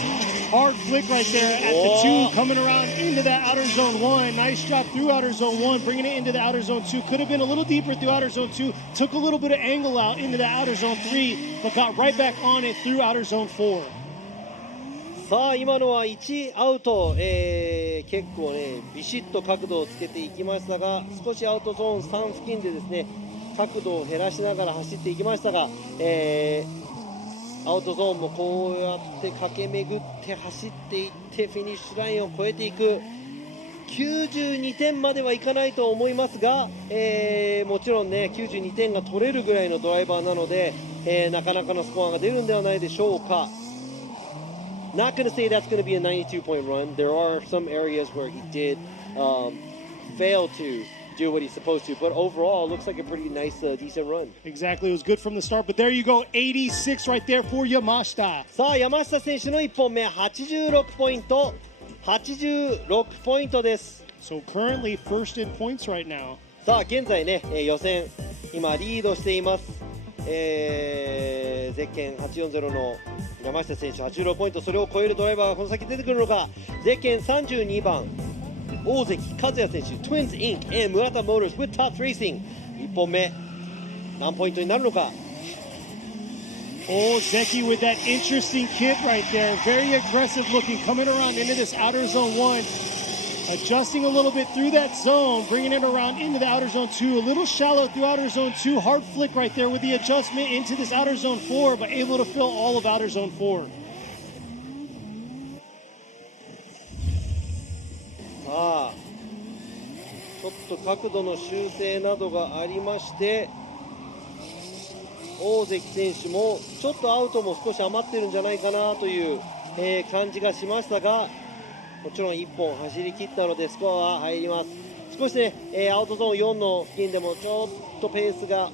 Hard flick right there at the 2, coming around into that outer zone 1. Nice drop through outer zone 1, bringing it into the outer zone 2. Could have been a little deeper through outer zone 2. Took a little bit of angle out into that outer zone 3, but got right back on it through outer zone 4. さあ今のは1アウト、結構ねビシッと角度をつけていきましたが、少しアウトゾーン3付近でですね角度を減らしながら走っていきましたが、アウトゾーンもこうやって駆け巡って走っていってフィニッシュラインを越えていく。92点まではいかないと思いますが、もちろんね92点が取れるぐらいのドライバーなので、なかなかのスコアが出るんではないでしょうか。Not going to say that's going to be a 92-point run. There are some areas where he did fail to do what he's supposed to, but overall it looks like a pretty nice, decent run. Exactly, it was good from the start, but there you go, 86 right there for Yamashita. さあ山下選手の1本目86ポイント、86ポイントです。 So currently first in points right now. さあ現在ね、予選今リードしています。ゼッケン840の山下選手86ポイント、それを超えるドライバーがこの先出てくるのか。ゼッケン32番大関和也選手 Twins Inc. and 村田 Motors with Tops Racing、 1本目何ポイントになるのか。Oh, Zeki with that interesting kit right there. Very aggressive looking, coming around into this outer zone 1. Adjusting a little bit through that zone, bringing it around into the outer zone 2. A little shallow through outer zone 2. Hard flick right there with the adjustment into this outer zone 4, but able to fill all of outer zone 4. さあちょっと角度の修正などがありまして、大関選手もちょっとアウトも少し余ってるんじゃないかなという、感じがしましたが、もちろん1本走り切ったのでスコアは入ります。少しね、アウトゾーン4の付近でもちょっとペースが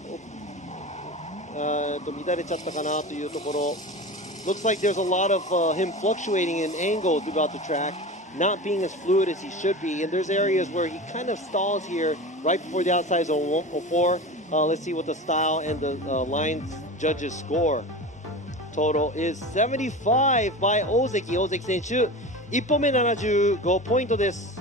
乱れちゃったかなというところ。Looks like there's a lot of him fluctuating in angle throughout the track, not being as fluid as he should be. And there's areas where he kind of stalls here right before the outside zone 4. Let's see what the style and the lines judges score. Total is 75 by 大関。大関選手、1本目75ポイントです。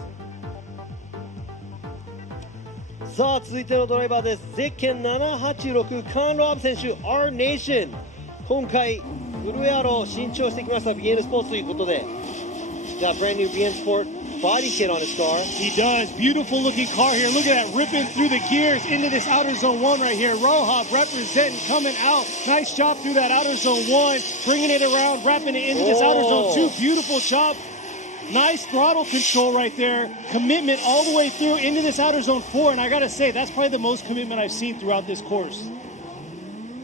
さあ続いてのドライバーです。ゼッケン786カーン・ローブ選手 R Nation。今回フルエアロ新調してきました BN スポーツということで、got brand new BN Sport body kit on his car. He does. Beautiful looking car here. Look at that, ripping through the gears into this outer zone 1 right here. Rohab representing, coming out. Nice job through that outer zone 1, bringing it around, wrapping it into this outer zone 2. Beautiful job. Nice throttle control right there. Commitment all the way through into this outer zone 4. And I got to say, that's probably the most commitment I've seen throughout this course.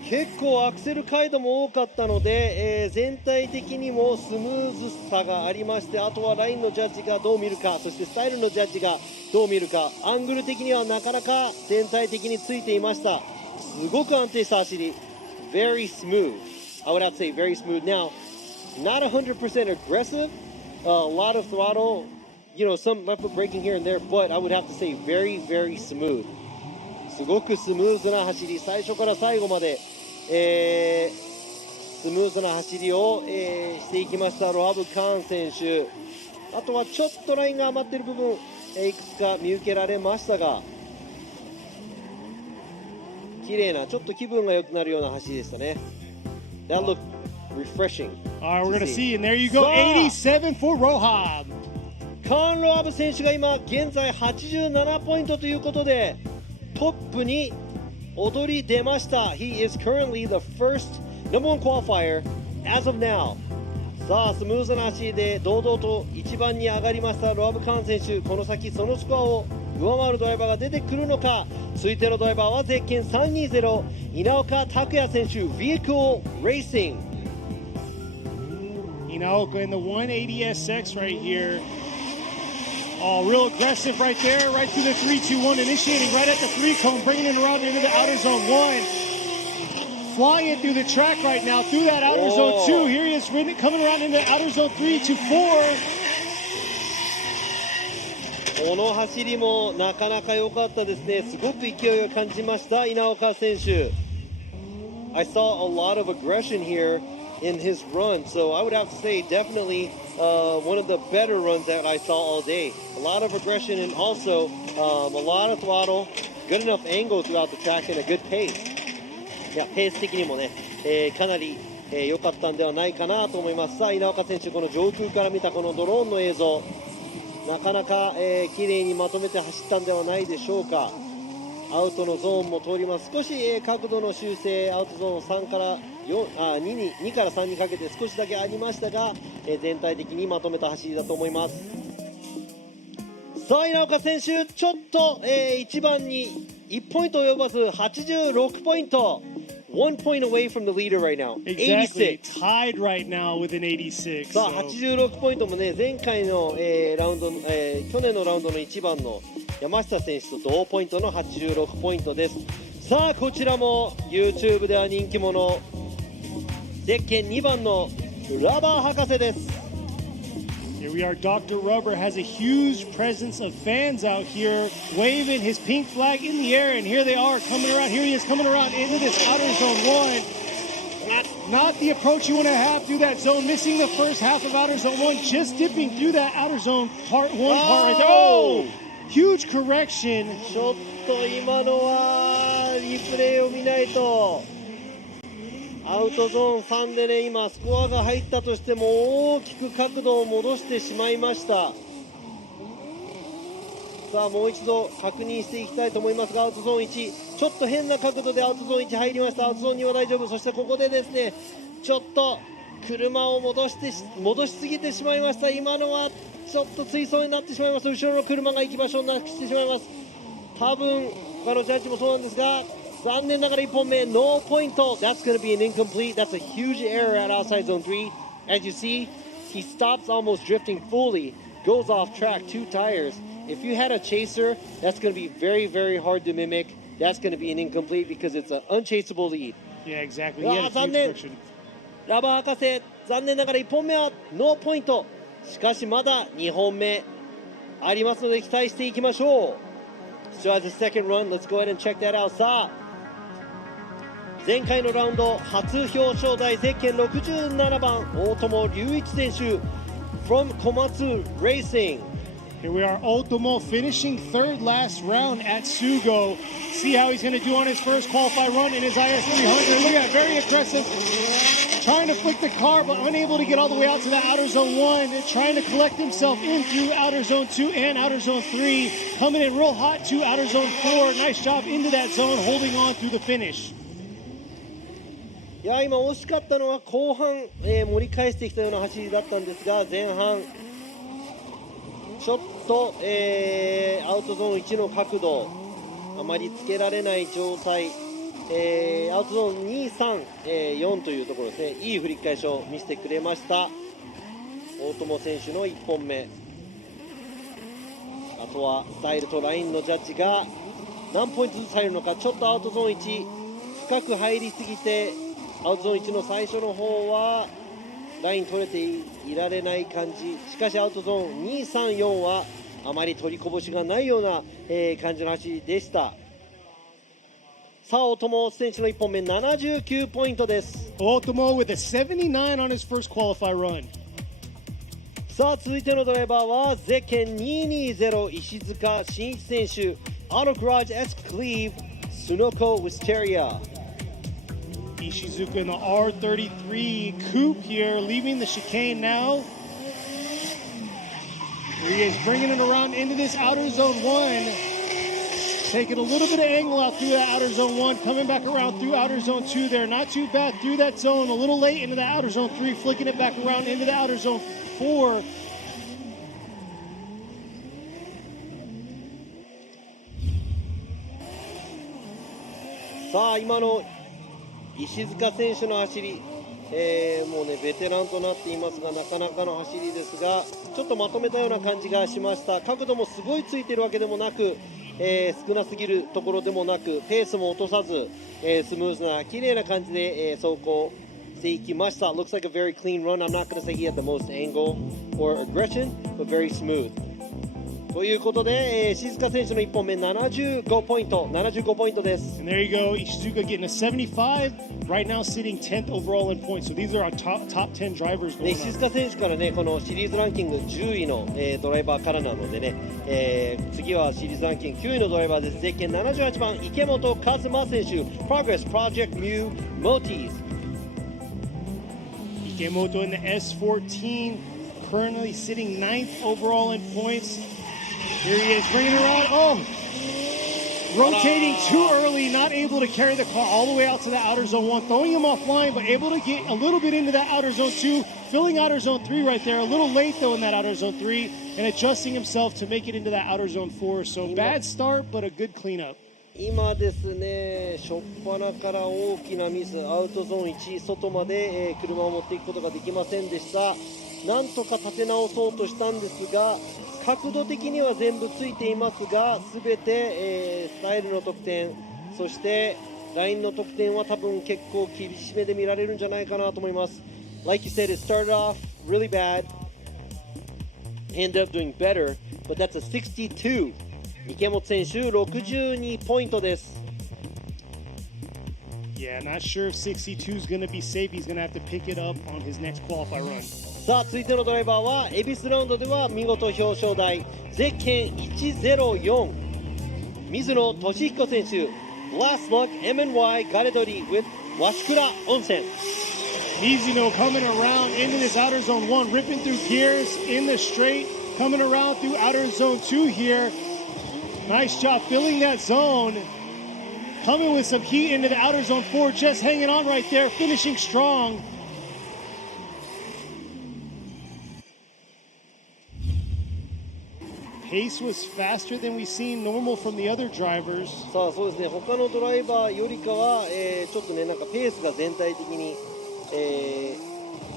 結構アクセル回路も多かったので、全体的にもスムーズさがありまして、あとはラインのジャッジがどう見るか、そしてスタイルのジャッジがどう見るか、アングル的にはなかなか全体的についていました。すごく安定した走り。Very smooth. I would have to say very smooth. Now, not 100% aggressive. A lot of throttle, you know, some left foot braking here and there, but I would have to say very, very smooth. すごくスムーズな走り、最初から最後まで、スムーズな走りを、していきましたロハブ・カーン選手。あとはちょっとラインが余っている部分、いくつか見受けられましたが、綺麗な、ちょっと気分が良くなるような走りでしたね。That looked refreshing. All right, we're going to see. And there you go, 87 for Rohab. カーン・ロハブ選手が今現在87ポイントということでトップに躍り出ました。 He is currently the first number one qualifier as of now. さあスムーズな走りで堂々と1番に上がりましたロハブ・カーン選手。この先そのスコアを上回るドライバーが出てくるのか。続いてのドライバーはゼッケン320稲岡拓也選手 Vehicle Racing。 Inaoka in the 180SX right here. Oh, real aggressive right there, right through the 3-2-1, initiating right at the 3 cone, bringing it around into the outer zone 1. Flying it through the track right now, through that outer zone 2. Here he is coming around into outer zone 3 to 4. この走りもなかなか良かったですね。すごく勢いを感じました稲岡選手。I saw a lot of aggression here in his run, so I would have to say definitely one of the better runs that I saw all day. A lot of aggression and also a lot of throttle, good enough angle throughout the track and a good pace. いやペース的にもね、かなり良かったんではないかなと思います。さあ稲岡選手、この上空から見たこのドローンの映像、なかなか綺麗にまとめて走ったんではないでしょうか。アウトのゾーンも通ります。少し角度の修正、アウトゾーン3から2から3にかけて少しだけありましたが、全体的にまとめた走りだと思います。さあ稲岡選手、ちょっと、1番に1ポイント及ばず86ポイント。1 point away from the leader right now. Exactly. 86. Tied right now with an 86. さあ86ポイントもね、前回の、ラウンド、去年のラウンドの1番の山下選手と同ポイントの86ポイントです。さあこちらも YouTube では人気者、ゼッケン2番のラバー博士です。Here we are. Dr. Rubber has a huge presence of fans out here waving his pink flag in the air, and here they are coming around. Here he is coming around into this outer zone 1. Not the approach you want to have through that zone. Missing the first half of outer zone 1, just dipping through that outer zone part 1 part right there. Oh! Huge correction. ちょっと今のはリプレイを見ないと。アウトゾーン3でね、今スコアが入ったとしても大きく角度を戻してしまいました。さあもう一度確認していきたいと思いますが、アウトゾーン1、ちょっと変な角度でアウトゾーン1入りました。アウトゾーン2は大丈夫。そしてここでですね、ちょっと車を戻しすぎてしまいました。今のはちょっと追走になってしまいます。後ろの車が行き場所をなくしてしまいます。多分他のジャッジもそうなんですが、残念ながら1本目ノーポイント。 That's going to be an incomplete. That's a huge error at outside zone 3. As you see, he stops almost drifting fully, goes off track 2 tires. If you had a chaser, that's going to be very, very hard to mimic. That's going to be an incomplete because it's an unchaseable lead. Yeah, exactly. う He わ had ー a 残 huge 念 friction. ラバー博士残念ながら1本目はノーポイント。しかしまだ2本目ありますので期待していきましょう。 So as a second run, let's go ahead and check that out. さあ前回のラウンド初表彰台ゼッケン67番大友龍一選手 from 小松 Racing. Here we are, Otomo finishing third last round at Sugo. See how he's going to do on his first qualified run in his IS 300. Look at that, very aggressive. Trying to flick the car, but unable to get all the way out to the outer zone 1. Trying to collect himself in through outer zone 2 and outer zone 3. Coming in real hot to outer zone 4. Nice job into that zone, holding on through the finish. いや今惜しかったのは後半、盛り返してきたような走りだったんですが前半ちょっと、アウトゾーン1の角度あまりつけられない状態、アウトゾーン2、3、4というところですね。いい振り返しを見せてくれました大友選手の1本目。あとはスタイルとラインのジャッジが何ポイントずつ入るのか。ちょっとアウトゾーン1深く入りすぎてアウトゾーン1の最初の方はライン取れて いられない感じ。しかしアウトゾーン2、3、4はあまり取りこぼしがないような、感じの走りでした。さあ大友選手の1本目79ポイントです。 Otomo with a 79 on his first qualified run. さあ続いてのドライバーはゼッケン220石塚真一選手アウトガラージ S クリーブスノコウィステリア。 Ishizuka in the R33 coupe here, leaving the chicane now. Here he is bringing it around into this outer zone 1. Taking a little bit of angle out through that outer zone 1, coming back around through outer zone 2 there. Not too bad through that zone, a little late into the outer zone 3, flicking it back around into the outer zone 4. さあ今の石塚選手の走り、もうねベテランとなっていますがなかなかの走りですがちょっとまとめたような感じがしました。角度もすごいついてるわけでもなく、少なすぎるところでもなくペースも落とさず、スムーズな綺麗な感じで、走行していきました。 Looks like a very clean run. I'm not going to say he had the most angle or aggression, but very smooth. ということで、石塚選手の1本目75ポイントです。 And there you go, Ishizuka getting a 75, right now sitting 10th overall in points. So these are our top 10 drivers ね、 going 石 on. 塚選手からねこのシリーズランキング10位の、ドライバーからなのでね、次はシリーズランキング9位のドライバーです。ゼッケン78番池本和真選手 Progress Project Mu Motis。 Ikemoto in the S14, currently sitting 9th overall in points. Here he is, bringing it around. Oh, rotating too early, not able to carry the car all the way out to the outer zone 1, throwing him offline, but able to get a little bit into that outer zone 2, filling outer zone 3 right there. A little late though in that outer zone 3, and adjusting himself to make it into that outer zone 4. So bad start, but a good cleanup. 今ですね初っ端から大きなミスアウトゾーン1外まで、車を持っていくことができませんでした。なんとか立て直そうとしたんですが角度的には全部ついていますが全て、スタイルの得点そしてラインの得点は多分結構厳しめで見られるんじゃないかなと思います。 Like you said, it started off really bad, ended up doing better, but that's a 62。 池本選手62ポイントです。 Yeah, not sure if 62 is going to be safe. He's going to have to pick it up on his next qualify run. さあ続いてのドライバーは恵比寿ラウンドでは見事表彰台ゼッケン104水野俊彦選手 Last Luck MNY ガレドリ with 鷲倉温泉。 Mizuno coming around into this outer zone 1, ripping through gears in the straight, coming around through outer zone 2 here. Nice job filling that zone. Coming with some heat into the outer zone 4, just hanging on right there, finishing strong. Pace was faster than we've seen normal from the other drivers. さあそうですね他のドライバーよりかは、ちょっとねなんかペースが全体的に、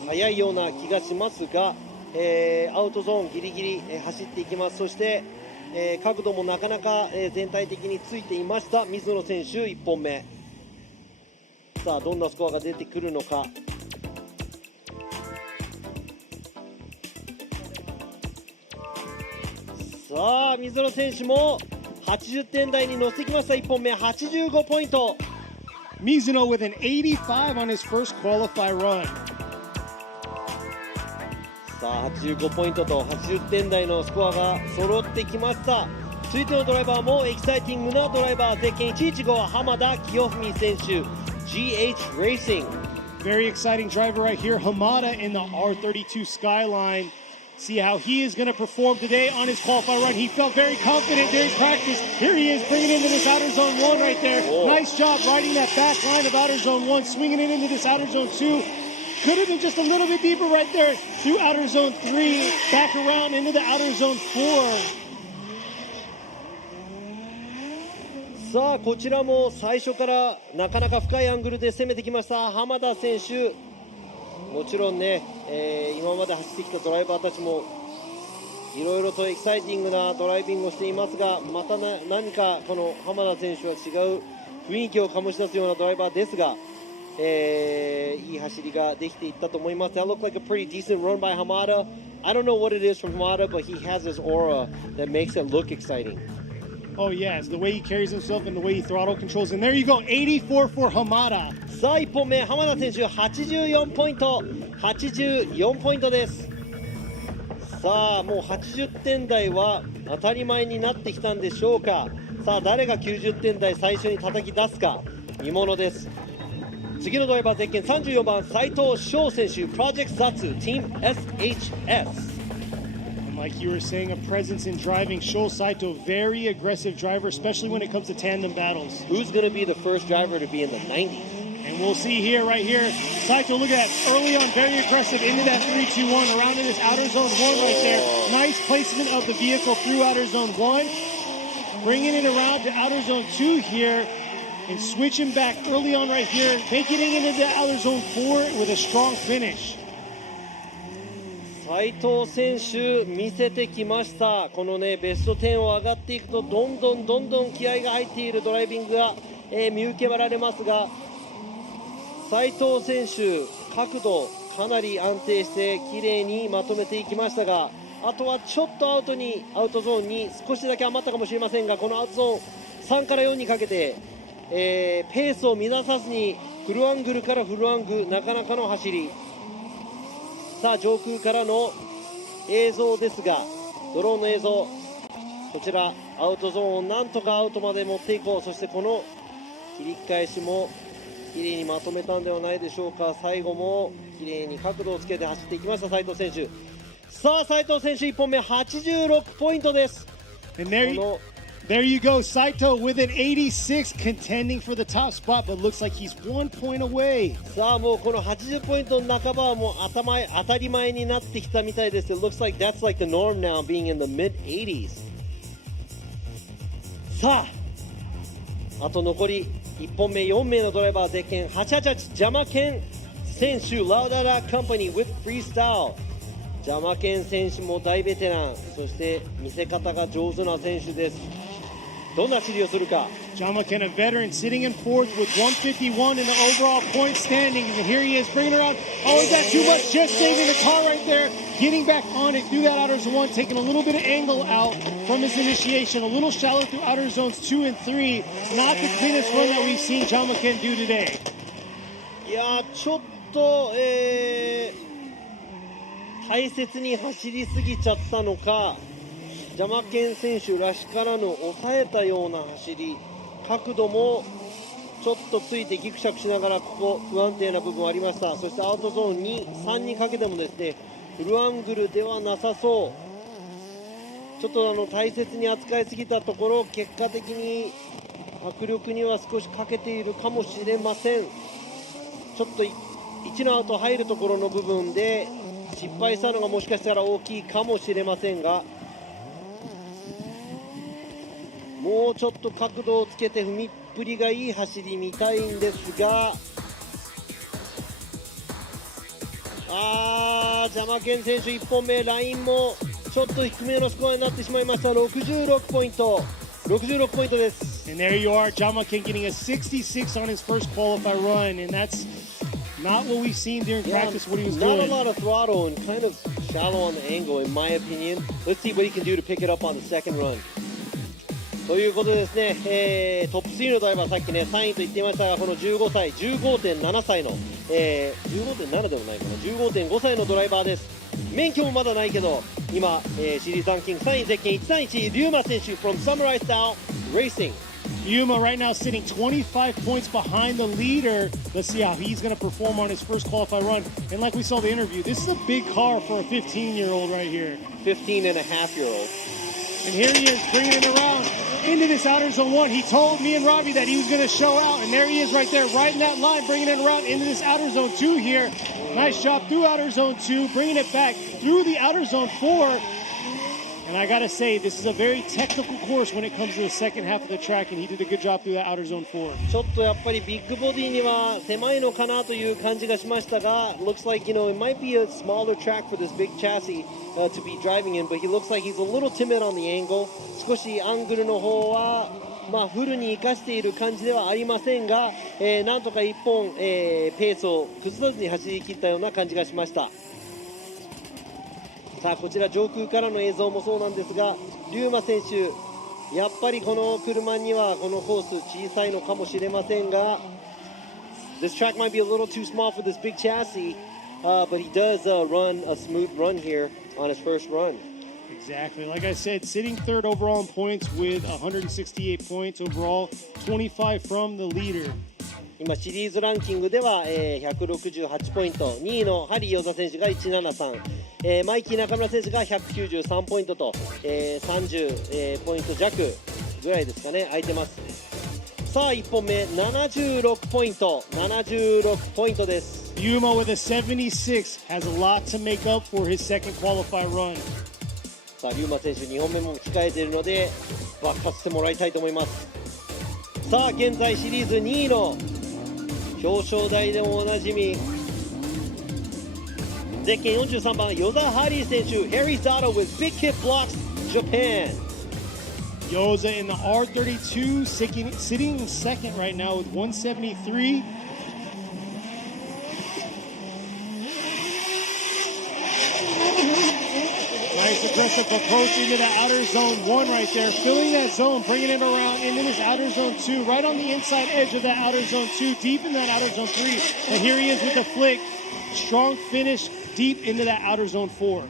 速いような気がしますが、アウトゾーンギリギリ、走っていきます。そして、角度もなかなか、全体的についていました水野選手1本目。さあどんなスコアが出てくるのか。さあ水野選手も80点台に乗せてきました。1本目85ポイント。 Mizuno with an 85 on his first qualify run. さあ85ポイントと80点台のスコアが揃ってきました。続いてのドライバーもエキサイティングなドライバー、ゼッケン115浜田清文選手 GH Racing. Very exciting driver right here, Hamada in the R32 Skyline. See how he is going to perform today on his qualify run. He felt very confident during practice. Here he is bringing into this outer zone 1 right there. Whoa. Nice job riding that back line of outer zone 1, swinging it into this outer zone 2. Could have been just a little bit deeper right there through outer zone 3, back around into the outer zone 4. さあこちらも最初からなかなか深いアングルで攻めてきました浜田選手。もちろんね、今まで走ってきたドライバーたちもいろいろとエキサイティングなドライビングをしていますが、また何かこの浜田選手は違う雰囲気を醸し出すようなドライバーですが、いい走りができていったと思います。That looked like a pretty decent run by Hamada. I don't know what it is from Hamada, but he has this aura that makes it look exciting. Oh yeah, it's the way he carries himself and the way he throttle controls. And there you go, 84 for Hamada. さあ1本目浜田選手84ポイント84ポイントです。さあもう80点台は当たり前になってきたんでしょうか。さあ誰が90点台最初に叩き出すか見ものです。次のドライバーゼッケン34番斉藤翔選手 Project Zatsu Team SHS. Like you were saying, a presence in driving. Sho Saito, very aggressive driver, especially when it comes to tandem battles. Who's going to be the first driver to be in the 90s? And we'll see here, right here. Saito, look at that. Early on, very aggressive into that 3-2-1, around in this outer zone 1 right there. Nice placement of the vehicle through outer zone 1. Bringing it around to outer zone 2 here. And switching back early on right here. Making it into the outer zone 4 with a strong finish. 斉藤選手見せてきました。このねベスト10を上がっていくとどんどん気合が入っているドライビングが、見受けられますが、斉藤選手角度かなり安定して綺麗にまとめていきましたが、あとはちょっとアウトゾーンに少しだけ余ったかもしれませんが、このアウトゾーン3から4にかけて、ペースを乱さずにフルアングルからフルアング、なかなかの走り。さあ上空からの映像ですが、ドローンの映像、こちらアウトゾーンをなんとかアウトまで持っていこう。そしてこの切り返しもきれいにまとめたんではないでしょうか。最後もきれいに角度をつけて走っていきました斉藤選手。さあ斉藤選手1本目86ポイントです。There you go, Saito with an 86 contending for the top spot, but looks like he's 1 point away. さあもうこの80ポイントの半ばはもう当たり前になってきたみたいです。It looks like that's like the norm now, being in the mid 80s. さああと残り1本目4名のドライバーゼッケン888ジャマケン選手ラウダラカンパニー with freestyle。ジャマケン選手も大ベテラン、そして見せ方が上手な選手です。どんな走りをするか。 Jamaken, a veteran, sitting in fourth with 151 in the overall point standing. And here he is bringing it around. Oh, he got too much, just saving the car right there. Getting back on it through that outer zone 1, taking a little bit of angle out from his initiation. A little shallow through outer zones 2 and 3. Not the cleanest run that we've seen Jamaken do today. いやちょっと、大切に走りすぎちゃったのか、ジャマケン選手らしからぬ抑えたような走り、角度もちょっとついてギクシャクしながらここ不安定な部分ありました。そしてアウトゾーン2、3にかけてもですねフルアングルではなさそう。ちょっと大切に扱いすぎたところ、結果的に迫力には少し欠けているかもしれません。ちょっと1のアウト入るところの部分で失敗したのがもしかしたら大きいかもしれませんが、もうちょっと角度をつけて踏みっぷりがいい走り見たいんですが、ジャマケン選手1本目ラインもちょっと低めのスコアになってしまいました。66ポイントです。And there you are, Jamakin getting a 66 on his first qualify run, and that's not what we've seen during practice, what he was doing. Not a lot of throttle and kind of shallow on the angle, in my opinion. Let's see what he can do to pick it up on the second run. ということでですね、トップ3のドライバー、さっきね3位と言っていましたが、この15歳、15.7 歳の、15.7 でもないかな、15.5 歳のドライバーです。免許もまだないけど、今、シリーズランキング3位、ゼッケン131、リューマ選手 from Samurai Style Racing。Yuma right now sitting 25 points behind the leader. Let's see how he's going to perform on his first qualify run. And like we saw the interview, this is a big car for a 15-year-old right here. 15-and-a-half-year-old. And here he is bringing it around into this outer zone 1. He told me and Robbie that he was going to show out. And there he is right there, riding that line, bringing it around into this outer zone 2 here. Nice job through outer zone 2, bringing it back through the outer zone 4. And I gotta say, this is a very technical course when it comes to the second half of the track, and he did a good job through that outer zone 4. ちょっとやっぱりビッグボディには狭いのかなという感じがしましたが、looks like, it might be a smaller track for this big chassis to be driving in, but he looks like he's a little timid on the angle. 少しアングルの方はフルに生かしている感じではありませんが、なんとか1本、ペースを崩さずに走り切ったような感じがしました。さあこちら上空からの映像もそうなんですが、リューマ選手、やっぱりこの車にはこのコース小さいのかもしれませんが、this track might be a little too small for this big chassis, but he does run a smooth run here on his first run. Exactly. Like I said, sitting third overall in points with 168 points overall, 25 from the leader. 今シリーズランキングでは、168ポイント、2位のハリー・ヨザ選手が173、マイキー中村選手が193ポイントと、30、ポイント弱ぐらいですかね、空いてます。さあ1本目76ポイントです。 Yuma with a 76 has a lot to make up for his second qualify run. さあリューマ選手2本目も控えているので爆発してもらいたいと思います。さあ現在シリーズ2位の表彰台でもおなじみゼッケン43番ヨザ・ハリー選手 Harry Sato with Big Hit Blocks Japan. Yoza in the R32 sitting in second right now with 173. Nice aggressive approach into the outer zone 1 right there, filling that zone, bringing it around into this outer zone 2, right on the inside edge of that outer zone 2, deep in that outer zone 3. And here he is with the flick, strong finish deep into that outer zone 4.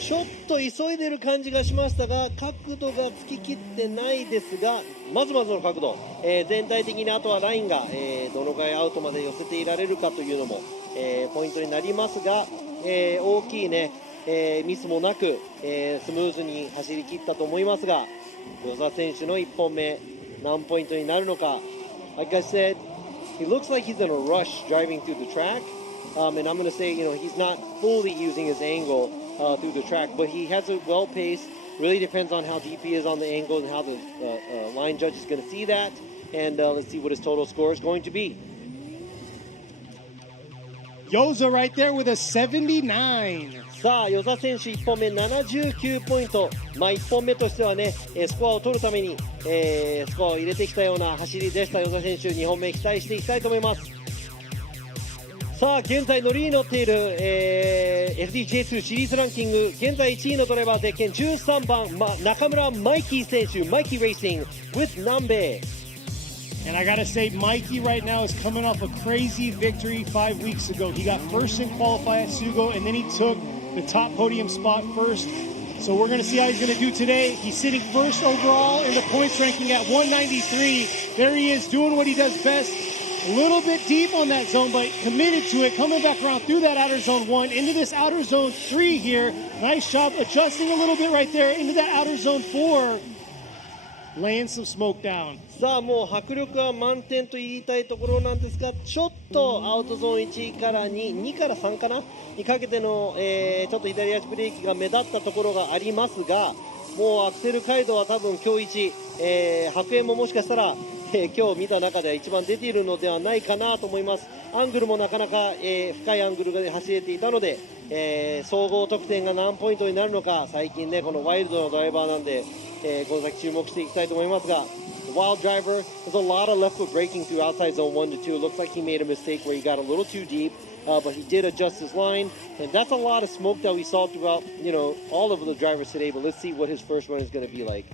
ちょっと急いでる感じがしましたが角度がつききってないですがまずまずの角度、全体的にあとはラインが、どのぐらいアウトまで寄せていられるかというのも、ポイントになりますが、大きいねミスもなく、スムーズに走り切ったと思いますが與座選手の1本目何ポイントになるのか。 Like I said, he looks like he's in a rush driving through the track, and I'm going to say he's not fully using his angle through the track, but he has a well paced. Really depends on how deep he is on the angle and how the line judge is going to see that, and let's see what his total score is going to be. Yoza right there with a 79. さあ與座選手1本目79ポイント、1本目としてはねスコアを取るために、スコアを入れてきたような走りでした。與座選手2本目期待していきたいと思います。さあ現在乗りに乗っている、FDJ2 シリーズランキング現在1位のドライバーゼッケン13番、中村マイキー選手 Mikey Racing with Nambe. And I gotta say, Mikey right now is coming off a crazy victory 5 weeks ago. He got first in qualify at Sugo, and then he took the top podium spot first. So we're gonna see how he's gonna do today. He's sitting first overall in the points ranking at 193. There he is doing what he does best. A little bit deep on that zone, but committed to it. Coming back around through that outer zone 1 into this outer zone 3 here. Nice job adjusting a little bit right there into that outer zone 4. Laying some smoke down. さあもう迫力は満点と言いたいところなんですがちょっとアウトゾーン1から2から3かなにかけての、ちょっと左足ブレーキが目立ったところがありますがもうアクセル街道は多分今日一、白煙ももしかしたら、今日見た中では一番出ているのではないかなと思います。アングルもなかなか、深いアングルで走れていたので、総合得点が何ポイントになるのか最近ねこのワイルドのドライバーなんで、この先注目していきたいと思いますが、The wild driver, there's a lot of left foot braking through outside zone 1 to 2. It looks like he made a mistake where he got a little too deep, but he did adjust his line. And that's a lot of smoke that we saw throughout, all of the drivers today. But let's see what his first run is going to be like.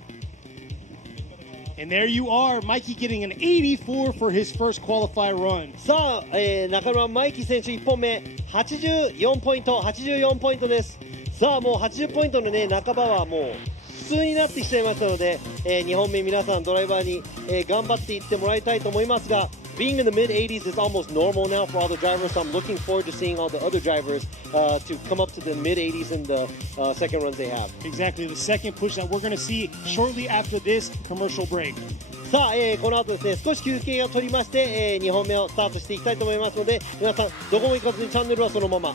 And there you are, Mikey getting an 84 for his first qualify run. さあ、中村マイキー選手1本目、84ポイント、84ポイントです。さあ、もう80ポイントのね、半ばはもう普通になってきちゃいましたので、2本目皆さんドライバーに、頑張っていってもらいたいと思いますが、being in the mid 80s is almost normal now for all the drivers, so I'm looking forward to seeing all the other drivers to come up to the mid 80s in the second runs they have. Exactly, the second push that we're going to see shortly after this commercial break. さあ、この後ですね、少し休憩を取りまして、2本目をスタートしていきたいと思いますので、皆さんどこも行かずにチャンネルはそのまま。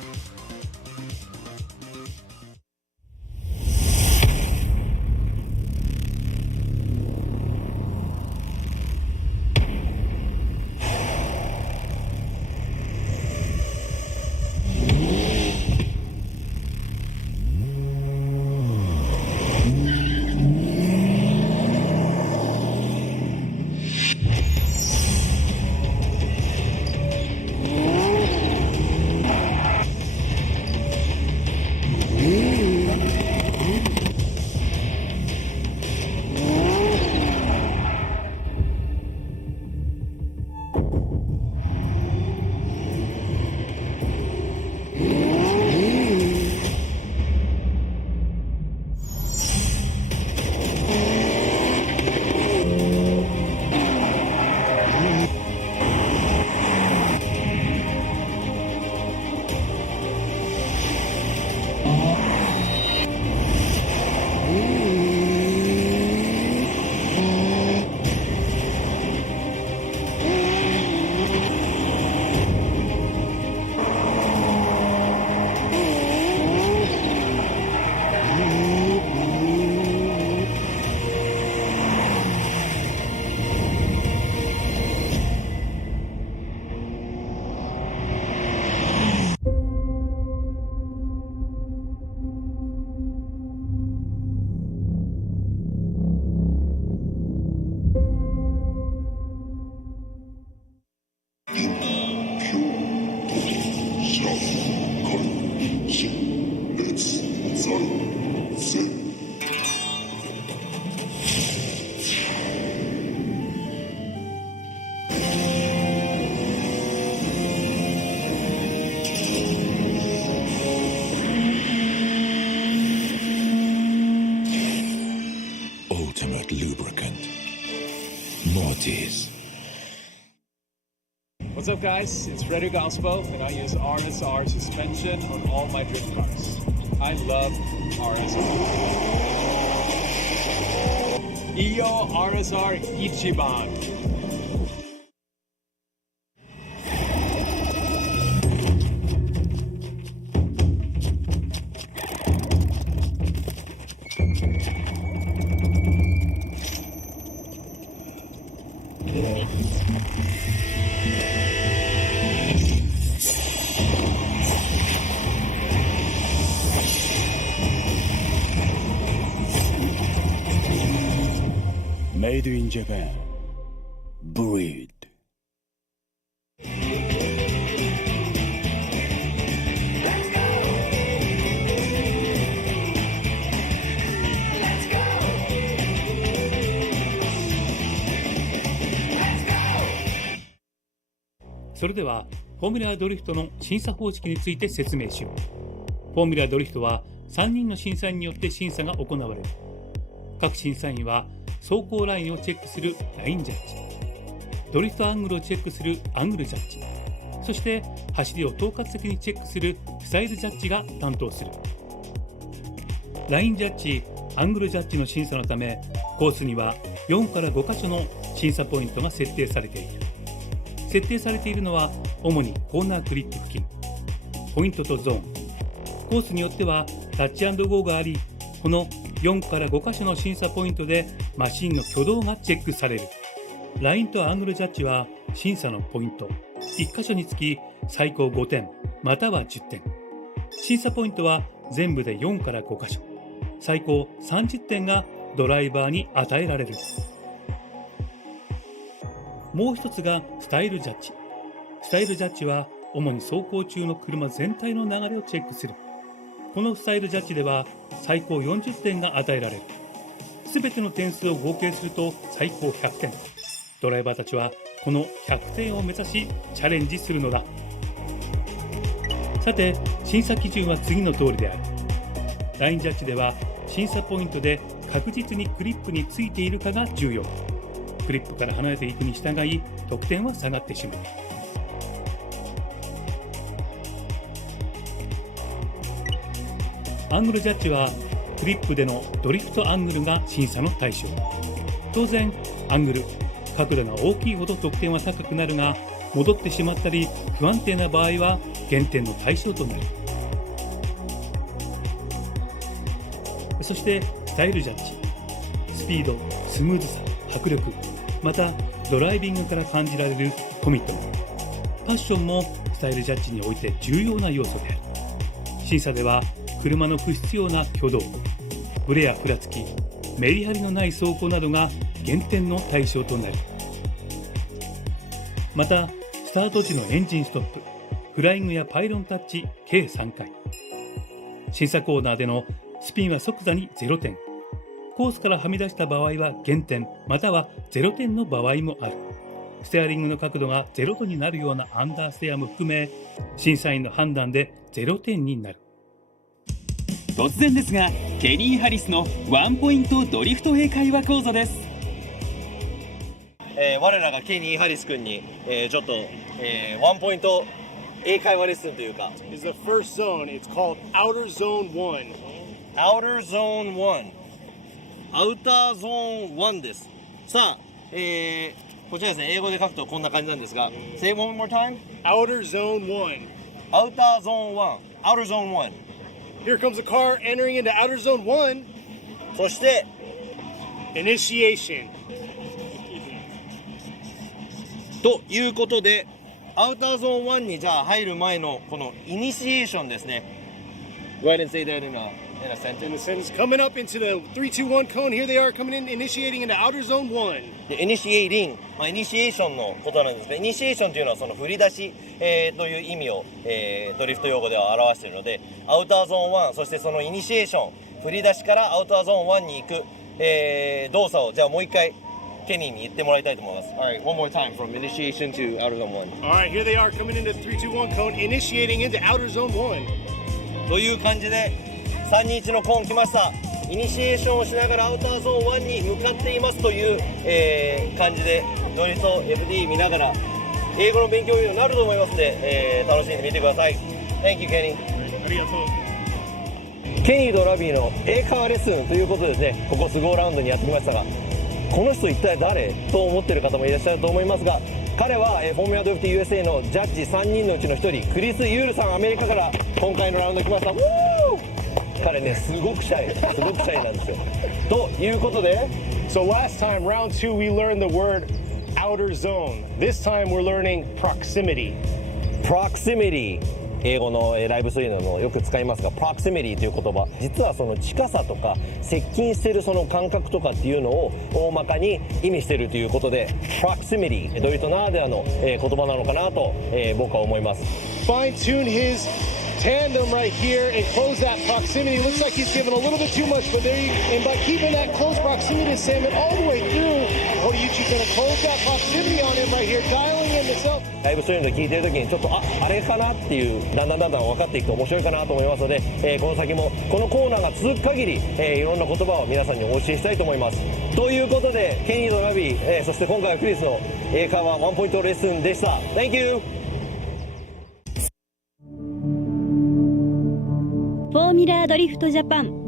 What's up, guys? It's Frederick Alspo, and I use RSR suspension on all my drift cars. I love RSR. Iyo RSR Ichiban. Made in Japan. Breed. それではフォーミュラドリフトの審査方式について説明しよう。フォーミュラドリフトは3人の審査員によって審査が行われる。各審査員は走行ラインをチェックするラインジャッジ、ドリフトアングルをチェックするアングルジャッジ、そして走りを統括的にチェックするスタイルジャッジが担当する。ラインジャッジ、アングルジャッジの審査のため、コースには4から5箇所の審査ポイントが設定されている。設定されているのは主にコーナークリップ付近、ポイントとゾーン、コースによってはタッチ&ゴーがあり、この4から5箇所の審査ポイントでマシンの挙動がチェックされる。ラインとアングルジャッジは審査のポイント1箇所につき最高5点または10点。審査ポイントは全部で4から5箇所、最高30点がドライバーに与えられる。もう一つがスタイルジャッジ。スタイルジャッジは主に走行中の車全体の流れをチェックする。このスタイルジャッジでは最高40点が与えられる。すべての点数を合計すると最高100点。ドライバーたちはこの100点を目指しチャレンジするのだ。さて、審査基準は次の通りである。ラインジャッジでは審査ポイントで確実にグリップについているかが重要。グリップから離れていくに従い得点は下がってしまう。アングルジャッジはグリップでのドリフトアングルが審査の対象。当然アングル、角度が大きいほど得点は高くなるが、戻ってしまったり不安定な場合は減点の対象となる。そしてスタイルジャッジ、スピード、スムーズさ、迫力、またドライビングから感じられるコミットメント、パッションもスタイルジャッジにおいて重要な要素である。審査では車の不必要な挙動、ブレやふらつき、メリハリのない走行などが減点の対象となる。またスタート時のエンジンストップ、フライングやパイロンタッチ計3回。審査コーナーでのスピンは即座に0点。コースからはみ出した場合は減点、または0点の場合もある。ステアリングの角度が0度になるようなアンダーステアも含め、審査員の判断で0点になる。突然ですが、ケニー・ハリスのワンポイントドリフト英会話講座です。我らがケニー・ハリス君に、ちょっと、ワンポイント英会話レッスンというか。Is the first zone. It's called Outer Zone 1. Outer Zone 1。アウターゾーン1です。さあ、こちらですね、英語で書くとこんな感じなんですが、Say one more time. Outer Zone 1. アウターゾーン1。Outer Zone 1。Here comes a car entering into Outer Zone 1. そして、Initiation. ということで、アウターゾーン1にじゃあ入る前のこのイニシエーションですね。Go ahead and say that in a sentence. In the sentence, coming up into the 3-2-1 cone. Here they are coming in, initiating into Outer Zone 1. で、イニシエーションのことなんですが、イニシエーションというのはその振り出し、という意味を、ドリフト用語では表しているので、アウターゾーン1、そしてそのイニシエーション、振り出しからアウターゾーン1に行く、動作をじゃあもう一回ケニーに言ってもらいたいと思います。Alright, one more time from initiation to outer zone 1. Alright, here they are coming into 3-2-1 cone, initiating into Outer Zone 1. という感じで、321のコーン来ました。イニシエーションをしながらアウターゾーン1に向かっていますという、感じで、ドリフト FD 見ながら、英語の勉強になると思いますので、楽しんでみてください。Thank you, ケニー。ありがとう。ケニーとラビーの英会話レッスンということでですね、ここスゴーラウンドにやってきましたが、この人一体誰と思っている方もいらっしゃると思いますが、彼はフォーミュラドリフト USA のジャッジ3人のうちの1人、クリス・ユールさん、アメリカから今回のラウンド来ました。彼ね、すごくシャイなんですよ。ということで、 So last time, round 2, we learned the word outer zone. This time we're learning proximity. proximity、英語のライブストリームのよく使いますが、proximity という言葉、実はその近さとか接近しているその感覚とかっていうのを大まかに意味しているということで、proximity、ドリフトならではの言葉なのかなと僕は思います。 Fine tune his tandem right here and close that proximity. Looks like he's given a little bit too much, but there you, and by keeping that close proximity to Salmon all the way through, OKUIBUKI's going to close that proximity on him right here, dialing in the self. ライブストリームで聞いてる時にちょっとあれかなっていうだんだん分かっていくと面白いかなと思いますので、この先もこのコーナーが続く限り、いろんな言葉を皆さんにお教えしたいと思います。ということで、ケニーとラビー、そして今回はクリスの英会話ワンポイントレッスンでした。 Thank you。フォーミュラードリフトジャパン。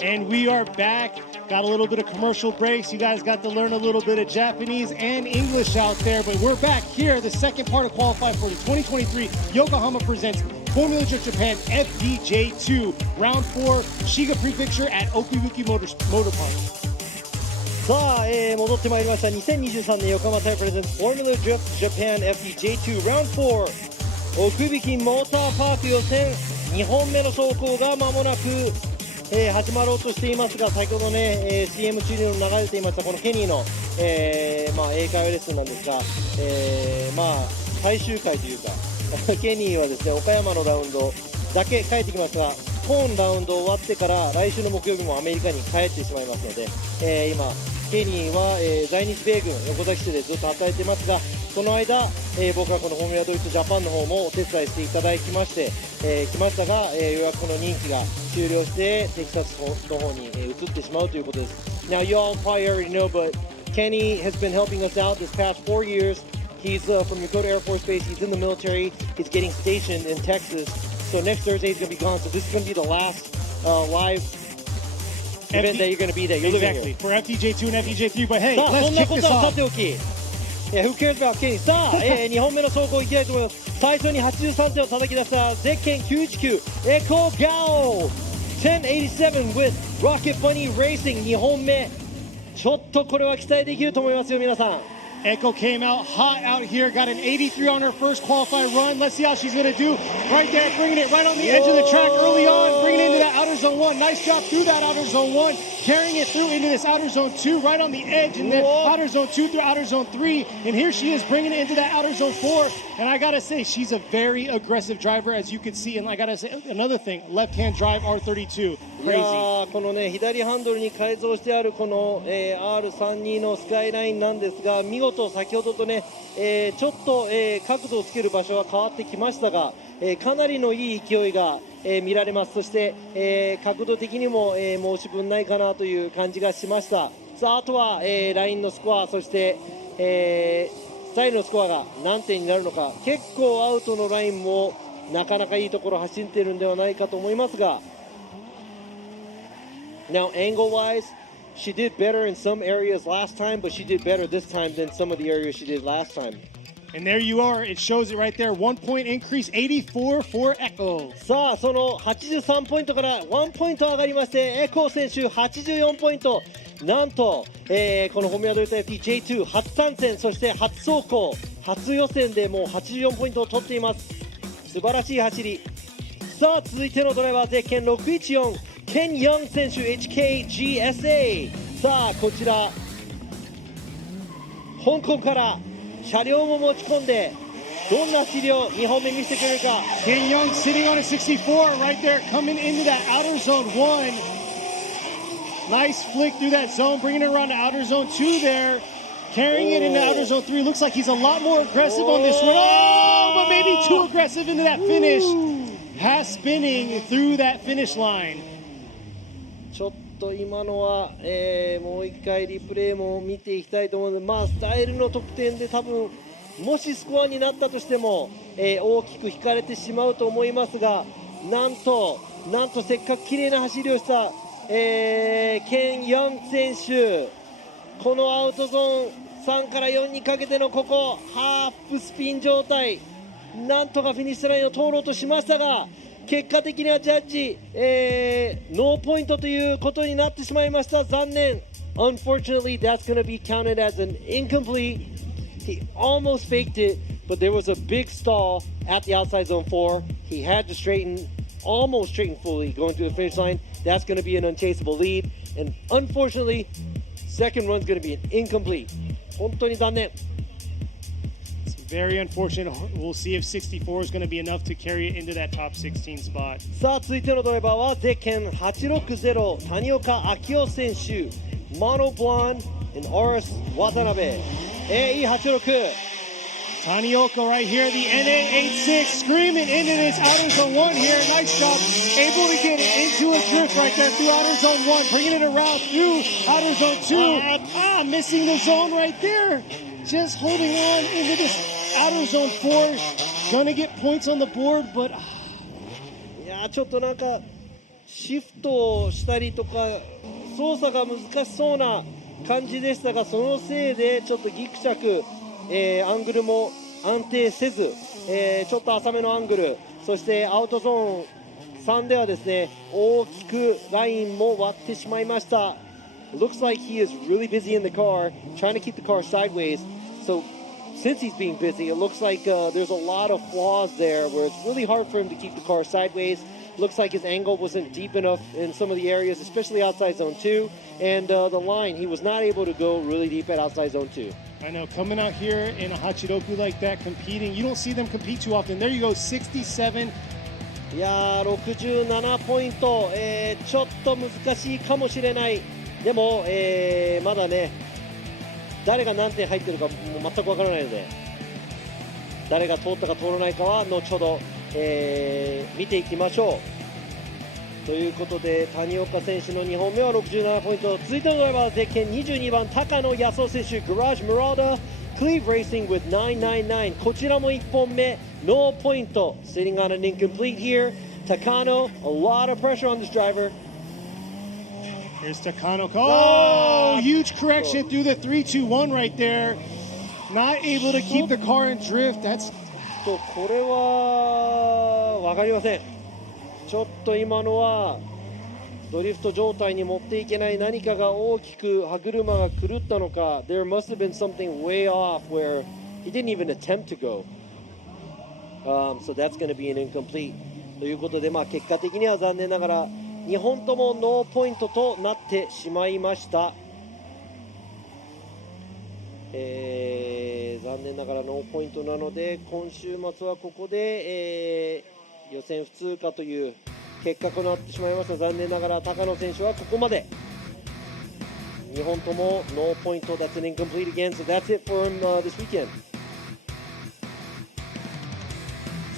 And we are back. Got a little bit of commercial breaks. You guys got to learn a little bit of Japanese and English out there. But we're back here, the second part of Qualify for the 2023 Yokohama Presents Formula Drift Japan FDJ2 Round 4 SHIGA Prefecture at OKUIBUKI Motor Park. さあ、戻ってまいりました2023年横浜タイプレゼンツフォーミュラドリフトジャパン FDJ2 ラウンド4奥引きモーターパーク予選2本目の走行が間もなく、始まろうとしていますが、先ほどね、CM 中に流れていましたこのケニーの、英会話レッスンなんですが、最終回というかケニーはですね岡山のラウンドだけ帰ってきますが、今ラウンド終わってから来週の木曜日もアメリカに帰ってしまいますので、今ケニーは、在日米軍横崎市でずっと働いていますが、その間、僕はこのフォーミュラドリフトジャパンの方もお手伝いしていただきまして、来ましたが、ようやくこの任期が終了してテキサスの方に、移ってしまうということです。Now you all probably already know, but Kenny has been helping us out this past 4 years. He's from Yokota Air Force Base. He's in the military. He's getting stationed in Texas. So next Thursday he's going to be gone. So this is going to be the last live event that you're going to be there. You're living Exactly. here. For FDJ2 and FDJ3. But hey, さあ、そ let's んな kick こ this とはさ off. ておき、Who cares about Kenny? さあ、2本目の走行いきたいと思います。最初に83点を叩き出したゼッケン919エコガオ1087 with Rocket Bunny Racing 2本目。ちょっとこれは期待できると思いますよ、皆さん。Echo came out hot out here, got an 83 on her first qualified run. Let's see how she's going to do. Right there, bringing it right on the edge of the track early on, bringing it into that outer zone 1. Nice job through that outer zone 1, carrying it through into this outer zone 2, right on the edge in the outer zone 2 through outer zone 3. And here she is bringing it into that outer zone 4. And I got to say, she's a very aggressive driver, as you can see. And I got to say, another thing, left-hand drive R32. いやーこのね左ハンドルに改造してあるこの、R32 のスカイラインなんですが、見事先ほどとね、ちょっと、角度をつける場所は変わってきましたが、かなりのいい勢いが、見られます。そして、角度的にも、申し分ないかなという感じがしました。さああとは、ラインのスコア、そして、スタイルのスコアが何点になるのか、結構アウトのラインもなかなかいいところ走っているんではないかと思いますが。Now, angle-wise, she did better in some areas last time, but she did better this time than some of the areas she did last time. And there you are. It shows it right there. 1 point increase, 84 for Echo. さあ、その83ポイントから1ポイント上がりまして、エコー選手84ポイント。なんと、このフォーミュラドリフト FDJ2 初参戦、そして初走行、初予選でもう84ポイントを取っています。素晴らしい走り。さあ、続いてのドライバーゼッケン614。ケン・ヨン選手 HKGSA。 さあこちら香港から車両も持ち込んでどんな走りを2本目見せてくれるか。 Ken Young sitting on a 64 right there, coming into that outer zone 1. Nice flick through that zone, bringing it around to outer zone 2 there, carrying it into outer zone 3. Looks like he's a lot more aggressive on this one. Oh, but maybe too aggressive into that finish. Pass spinning through that finish line. ちょっと今のは、もう一回リプレイも見ていきたいと思うので、まあ、スタイルの得点で多分もしスコアになったとしても、大きく引かれてしまうと思いますが、なんとせっかく綺麗な走りをした、ケン・ヨン選手、このアウトゾーン3から4にかけてのここハーフスピン状態、なんとかフィニッシュラインを通ろうとしましたが、結果的にはジャッジ、ノーポイントということになってしまいました。残念。 Unfortunately, that's going to be counted as an incomplete. He almost faked it, but there was a big stall at the outside zone 4. He had to almost straighten fully going to the finish line. That's going to be an unchaseable lead. And unfortunately, second run's going to be an incomplete. 本当に残念。Very unfortunate. We'll see if 64 is going to be enough to carry it into that top 16 spot. さあ続いてのドライバーはゼッケン860谷岡明夫選手、モノブロン and RS 渡辺、AE86。 Tanioka right here, the NA86 screaming into this outer zone 1 here. Nice job. Able to get it into a drift right there through outer zone 1, bringing it around through outer zone 2. Missing the zone right there. Just holding on into this outer zone 4. Gonna get points on the board, but いやちょっとなんかシフトをしたりとか操作が難しそうな感じでしたが、そのせいでちょっとギクシャク、アングルも安定せず、ちょっと浅めのアングル、そしてアウトゾーン3ではですね、大きくラインも割ってしまいました。Looks like he is really busy in the car, trying to keep the car sideways. So since he's being busy, it looks like there's a lot of flaws there where it's really hard for him to keep the car sideways. Looks like his angle wasn't deep enough in some of the areas, especially outside zone 2. And the line, he was not able to go really deep at outside zone 2. I know, coming out here in a Hachiroku like that, competing, you don't see them compete too often. There you go, 67. いやー、67ポイント、ちょっと難しいかもしれない。でも、まだね、誰が何点入ってるかもう全くわからないので、誰が通ったか通らないかは後ほど、見ていきましょう。ということで、谷岡選手の2本目は67ポイント。続いてのドライバーはゼッケン22番高野康夫選手、グラージュ・マラーダ、Cleve Racing with 999。こちらも1本目、ノーポイント。Sitting on an incomplete here. Takano, a lot of pressure on this driver. Here's Takano. Oh, huge correction through the 3-2-1 right there. Not able to keep the car in drift. That's これは分かりません。ちょっと今のはドリフト状態に持っていけない、何かが大きく歯車が狂ったのか。There must have been something way off where he didn't even attempt to go. So that's going to be an incomplete. ということで、結果的には残念ながら2本ともノーポイントとなってしまいました。残念ながらノーポイントなので、今週末はここで、予選不通過という結果となってしまいました。残念ながら高野選手はここまで2本ともノーポイント。That's an incomplete again, so that's it for him this weekend.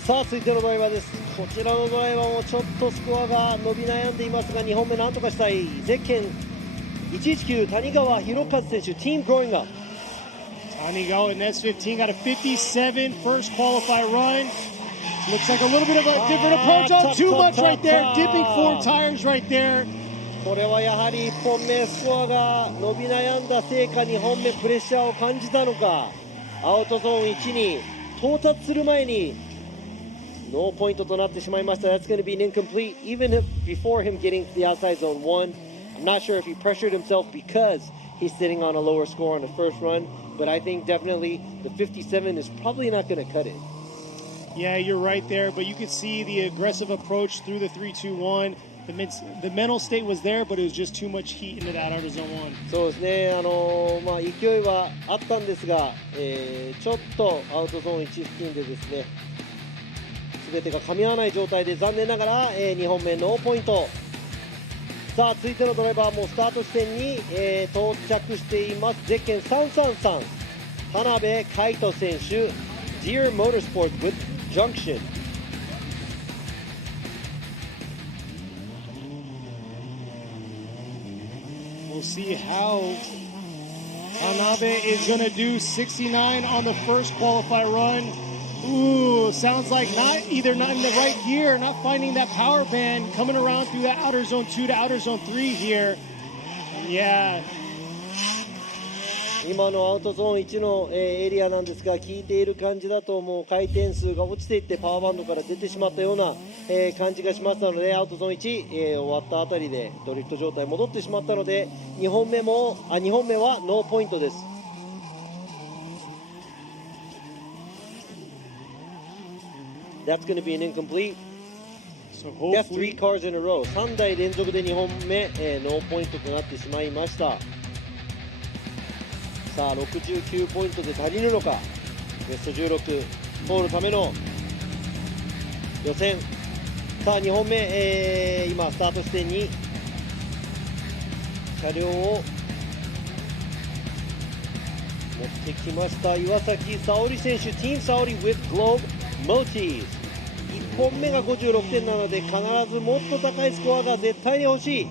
さあ続いてのドライバーです。こちらのドライバーもちょっとスコアが伸び悩んでいますが、2本目なんとかしたい。ゼッケン119谷川博和選手、Team Growing Up。Tanigawa in S15 got a 57 first qualify run. Looks like a little bit of a different approach. Oh, too much right there. Dipping 4 tires right there. これはやはり1本目スコアが伸び悩んだせいか、2本目プレッシャーを感じたのか、アウトゾーン1に到達する前にノーポイントとなってしまいました。That's going to be an incomplete even before him getting to the outside zone 1. I'm not sure if he pressured himself because he's sitting on a lower score on the first run, but I think definitely the 57 is probably not going to cut it. Yeah, you're right there, but you could see the aggressive approach through the 3-2-1. The mental state was there, but it was just too much heat into that outer zone 1. そうですね、勢いはあったんですが、ちょっとアウトゾーン1付近でですね、全てが噛み合わない状態で残念ながら、2本目ノーポイント。さあ続いてのドライバーもスタート地点に、到着しています。ゼッケン333田辺海人選手、 Deer Motorsports with Junction。 We'll see how Hanabe is going to do. 69 on the first qualify run. Ooh, sounds like not in the right gear, not finding that power band, coming around through that outer zone 2 to outer zone 3 here. Yeah. 今のアウトゾーン1のエリアなんですが、聞いている感じだともう回転数が落ちていってパワーバンドから出てしまったような感じがしましたので、アウトゾーン1終わったあたりでドリフト状態戻ってしまったので、2本目はノーポイントです。That's going to be an incomplete. So That's hopefully 3 cars in a row. 3台連続で2本目、ノーポイントとなってしまいました。さあ69ポイントで足りるのか。ベスト16通るための予選。さあ2本目、今スタート地点に車両を持ってきました。岩崎沙織選手、ティーン沙織 with Globe Motis。 1本目が56点なので、必ずもっと高いスコアが絶対に欲しい。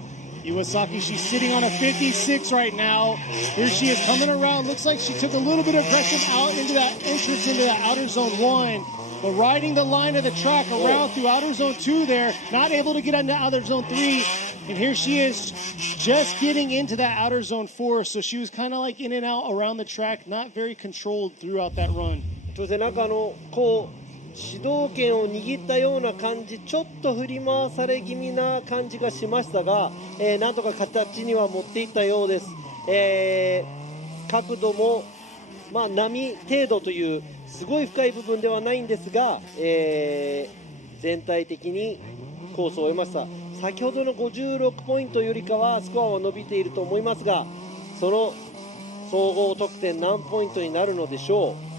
Iwasaki, she's sitting on a 56 right now. Here she is coming around. Looks like she took a little bit of aggression out into that entrance into that outer zone 1. but riding the line of the track around through outer zone 2 there, not able to get into outer zone 3. And here she is just getting into that outer zone 4. So she was kind of like in and out around the track, not very controlled throughout that run. そしてなんかこう主導権を握ったような感じ、ちょっと振り回され気味な感じがしましたが、なんとか形には持っていったようです。角度も、波程度というすごい深い部分ではないんですが、全体的にコースを終えました。先ほどの56ポイントよりかはスコアは伸びていると思いますが、その総合得点何ポイントになるのでしょう。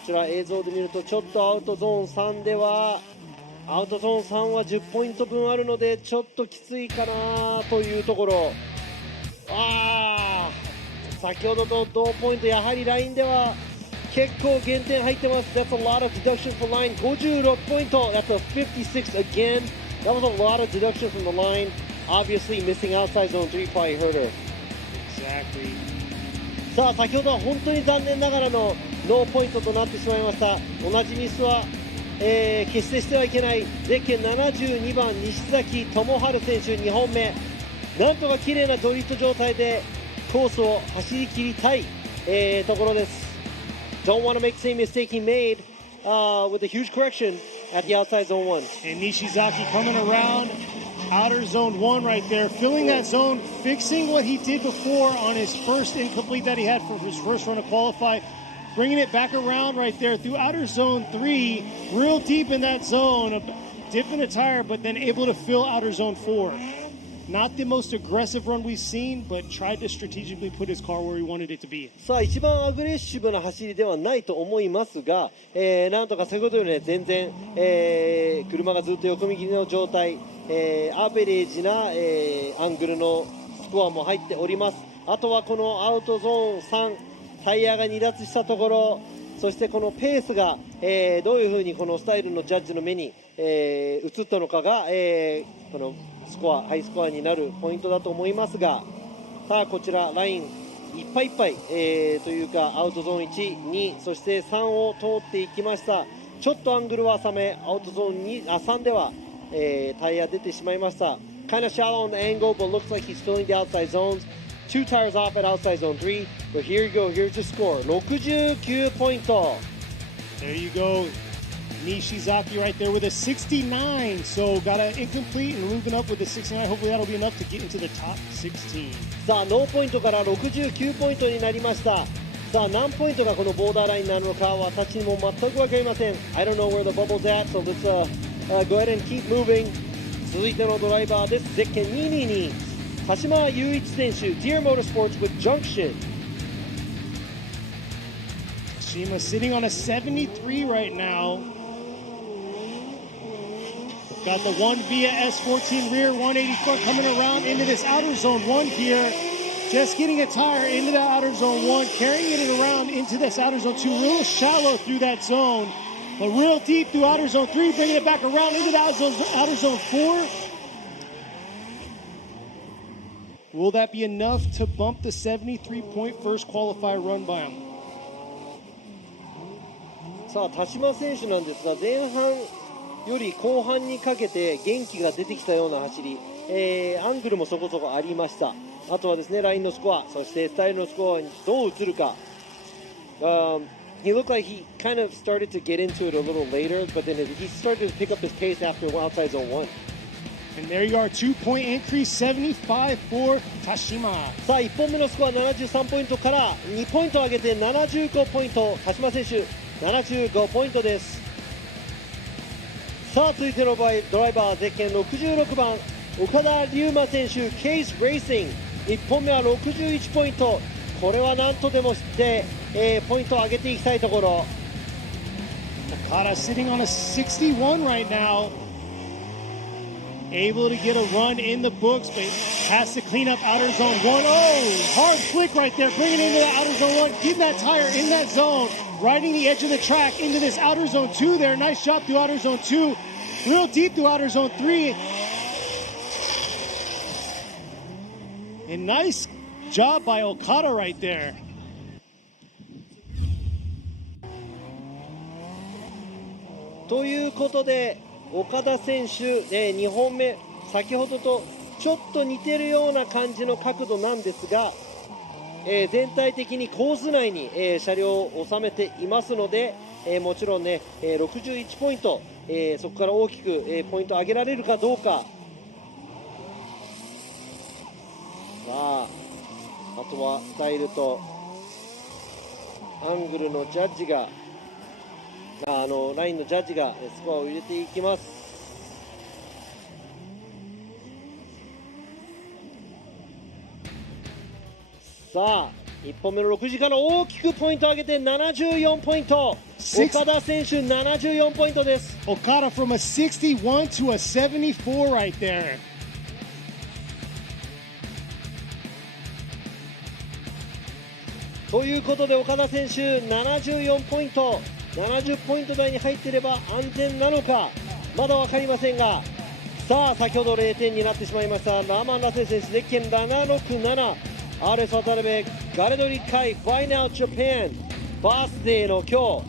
こちら映像で見るとちょっとアウトゾーン3ではアウトゾーン3は10ポイント分あるのでちょっときついかなというところ。先ほどと同ポイント、やはりラインでは結構減点入ってます。 That's a lot of deduction for line. 56ポイント That's a 56 again. That was a lot of deduction from the line. Obviously missing outside zone 3 probably hurt her. Exactly. さあ先ほどは本当に残念ながらのノーポイントとなってしまいました。同じミスは、決してしてはいけない。ゼッケン72番西崎智春選手2本目、なんとか綺麗なドリフト状態でコースを走り切りたい、ところです。 Don't want to make the same mistake he made with a huge correction at the outside zone 1. And Nishizaki coming around outer zone 1 right there, filling that zone, fixing what he did before on his first incomplete that he had for his first run to qualify, bringing it back around right there through outer zone 3, real deep in that zone, dipping a tire, but then able to fill outer zone 4. Not the most aggressive run we've seen, but tried to strategically put his car where he wanted it to be. さあ一番アグレッシブな走りではないと思いますが、なんとか先ほどより、全然、車がずっと横右の状態、アベレージな、アングルのスコアも入っております。あとはこのアウトゾーン3、タイヤが離脱したところ、そしてこのペースが、どういうふうにこのスタイルのジャッジの目に、映ったのかが、このスコア、ハイスコアになるポイントだと思いますが、さあこちらラインいっぱいいっぱい、というかアウトゾーン1、2、そして3を通っていきました。ちょっとアングルは浅め、アウトゾーン3では、タイヤ出てしまいました。Kind of shallow on the angle, but looks like he's filling the outside zones. 2 tires off at outside zone 3, but here you go, here's the score. 69ポイント。 There you go. Nishizaki right there with a 69. So got an incomplete and moving up with a 69. Hopefully that'll be enough to get into the top 16. さあノーポイントから69ポイントになりました。さあ何ポイントがこのボーダーラインになるのか私にも全く分かりません。 I don't know where the bubble's at, so let's go ahead and keep moving. 続いてのドライバーです。ゼッケン222鹿島雄一選手 Deer Motorsports with Junction. Shima sitting on a 73 right now. Got the 1 via S14 rear, 180 front coming around into this outer zone 1 here. Just getting a tire into that outer zone 1, carrying it around into this outer zone 2. Real shallow through that zone, but real deep through outer zone 3, bringing it back around into the outer zone 4. Will that be enough to bump the 73-point first qualifier run by him? さあ田島選手なんですが、前半より後半にかけて元気が出てきたような走り、アングルもそこそこありました。あとはですね、ラインのスコア、そしてスタイルのスコアにどう映るか。He looked like he kind of started to get into it a little later, but then he started to pick up his pace after outside zone 1. And there you are, 2-point increase, 75 for Tashima. さあ1本目のスコア73ポイントから2ポイント上げて75ポイント、田島選手75ポイントです。さあ続いてのドライバー、ゼッケン66番岡田龍馬選手ケースレーシング、1本目は61ポイント。これは何とでもして、ポイントを上げていきたいところ。 Okada sitting on a 61 right now. Able to get a run in the books, but has to clean up outer zone 1. Oh, hard flick right there, bringing it into the outer zone 1, getting that tire in that zone, riding the edge of the track into this outer zone 2 there. Nice shot through outer zone 2, real deep through outer zone 3. And nice job by Okada right there. ということで岡田選手、2本目先ほどとちょっと似てるような感じの角度なんですが、全体的にコース内に、車両を収めていますので、もちろんね、61ポイント、そこから大きく、ポイント上げられるかどうか。さあ、あとはスタイルとアングルのジャッジがラインのジャッジがスコアを入れていきます。さあ1本目の6時から大きくポイント上げて74ポイント、岡田選手74ポイントです。 Okada from a 61 to a 74 right there. ということで岡田選手74ポイント、70ポイント台に入っていれば安全なのかまだ分かりませんが、さあ先ほど0点になってしまいましたラーマン・ラセ選手ゼッケン767、RS 渡辺ガレドリ会ファイナルジャパンバースデーの今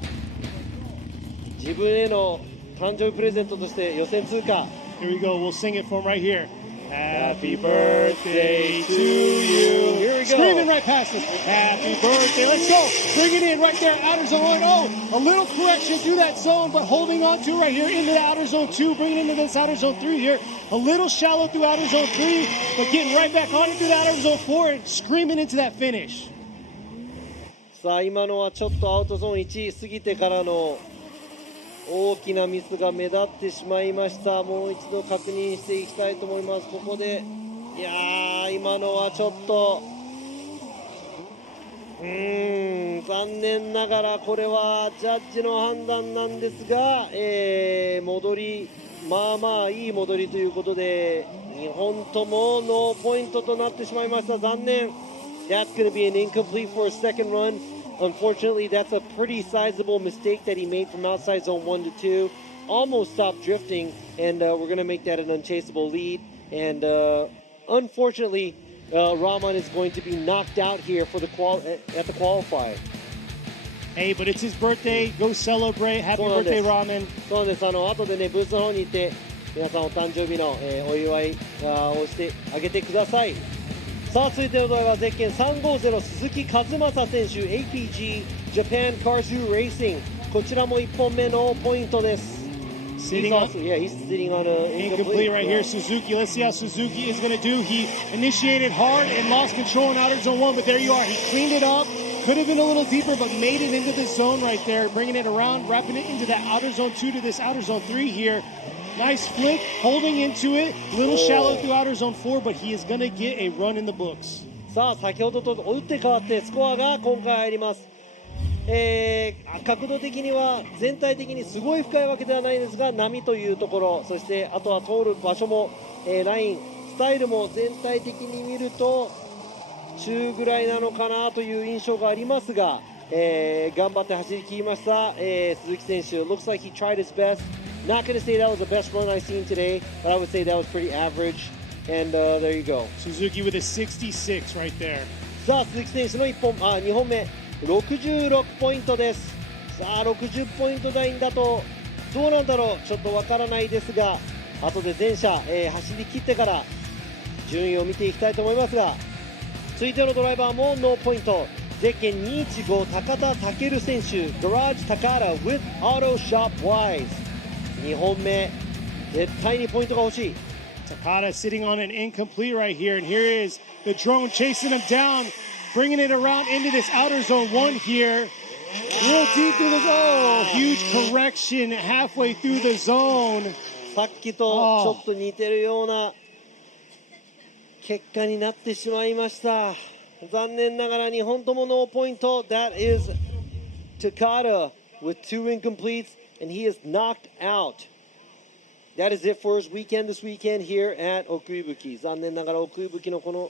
日、自分への誕生日プレゼントとして予選通過。 Here we go, we'll sing it for him right here. Happy birthday to you. Here we go. Screaming right past us. Happy birthday. Let's go. Bring it in right there. Outer zone 1. Oh, a little correction through that zone, but holding on to right here into the outer zone 2. Bringing it into this outer zone 3 here. A little shallow through outer zone 3, but getting right back on into the outer zone 4 and screaming into that finish. さあ今のはちょっとアウトゾーン1過ぎてからの大きなミスが目立ってしまいました。もう一度確認していきたいと思います。ここでいやー今のはちょっと残念ながらこれはジャッジの判断なんですが、戻りまあまあいい戻りということで2本ともノーポイントとなってしまいました。残念。 That's going to be an incomplete for a second run. Unfortunately, that's a pretty sizable mistake that he made from outside zone 1 to 2. Almost stopped drifting, and we're going to make that an unchaseable lead. And unfortunately, Rahman is going to be knocked out here for the at the qualifier. Hey, but it's his birthday. Go celebrate. Happy birthday, Ramen. そうです。後でねブースの方に行って皆さんお誕生日の、お祝いをしてあげてください。さあ続いてのドライバーゼッケン350鈴木和正選手 APG Japan Cars Racing、 こちらも1本目のポイントです。 Sitting he's sitting on an incomplete right here. Suzuki. Let's see how Suzuki is going to do. He initiated hard and lost control in outer zone 1, but there you are. He cleaned it up. Could have been a little deeper, but made it into the zone right there, bringing it around, wrapping it into that outer zone 2 to this outer zone 3 here. Nice flick, holding into it. A little shallow through outer zone 4, but he is going to get a run in the books. さあ先ほどと打って変わってスコアが今回入ります。角度的には全体的にすごい深いわけではないんですが、波というところ、そしてあとは通る場所も、ラインスタイルも全体的に見ると中ぐらいなのかなという印象がありますが、頑張って走り切りました、鈴木選手。 Looks like he tried his best. Not going to say that was the best run I've seen today, but I would say that was pretty average. And there you go. Suzuki with a 66 right there. さあ鈴木選手の2本目66ポイントです。さあ60ポイント台だとどうなんだろう、ちょっとわからないですが、後で全車、走り切ってから順位を見ていきたいと思いますが、続いてのドライバーもノーポイント、ゼッケン215高田健選手 Garage Takata with Auto Shop Wise、 2本目絶対にポイントが欲しい。 Takata sitting on an incomplete right here, and here is the drone chasing him down, bringing it around into this outer zone 1 here. Real deep through the zone. Huge correction halfway through the zone. さっきとちょっと似てるような結果になってしまいました。残念ながら2本ともノーポイント。 That is Takata with 2 incompletes, and he is knocked out. That is it for his weekend this weekend here at OKUIBUKI。 残念ながらOKUIBUKIのこの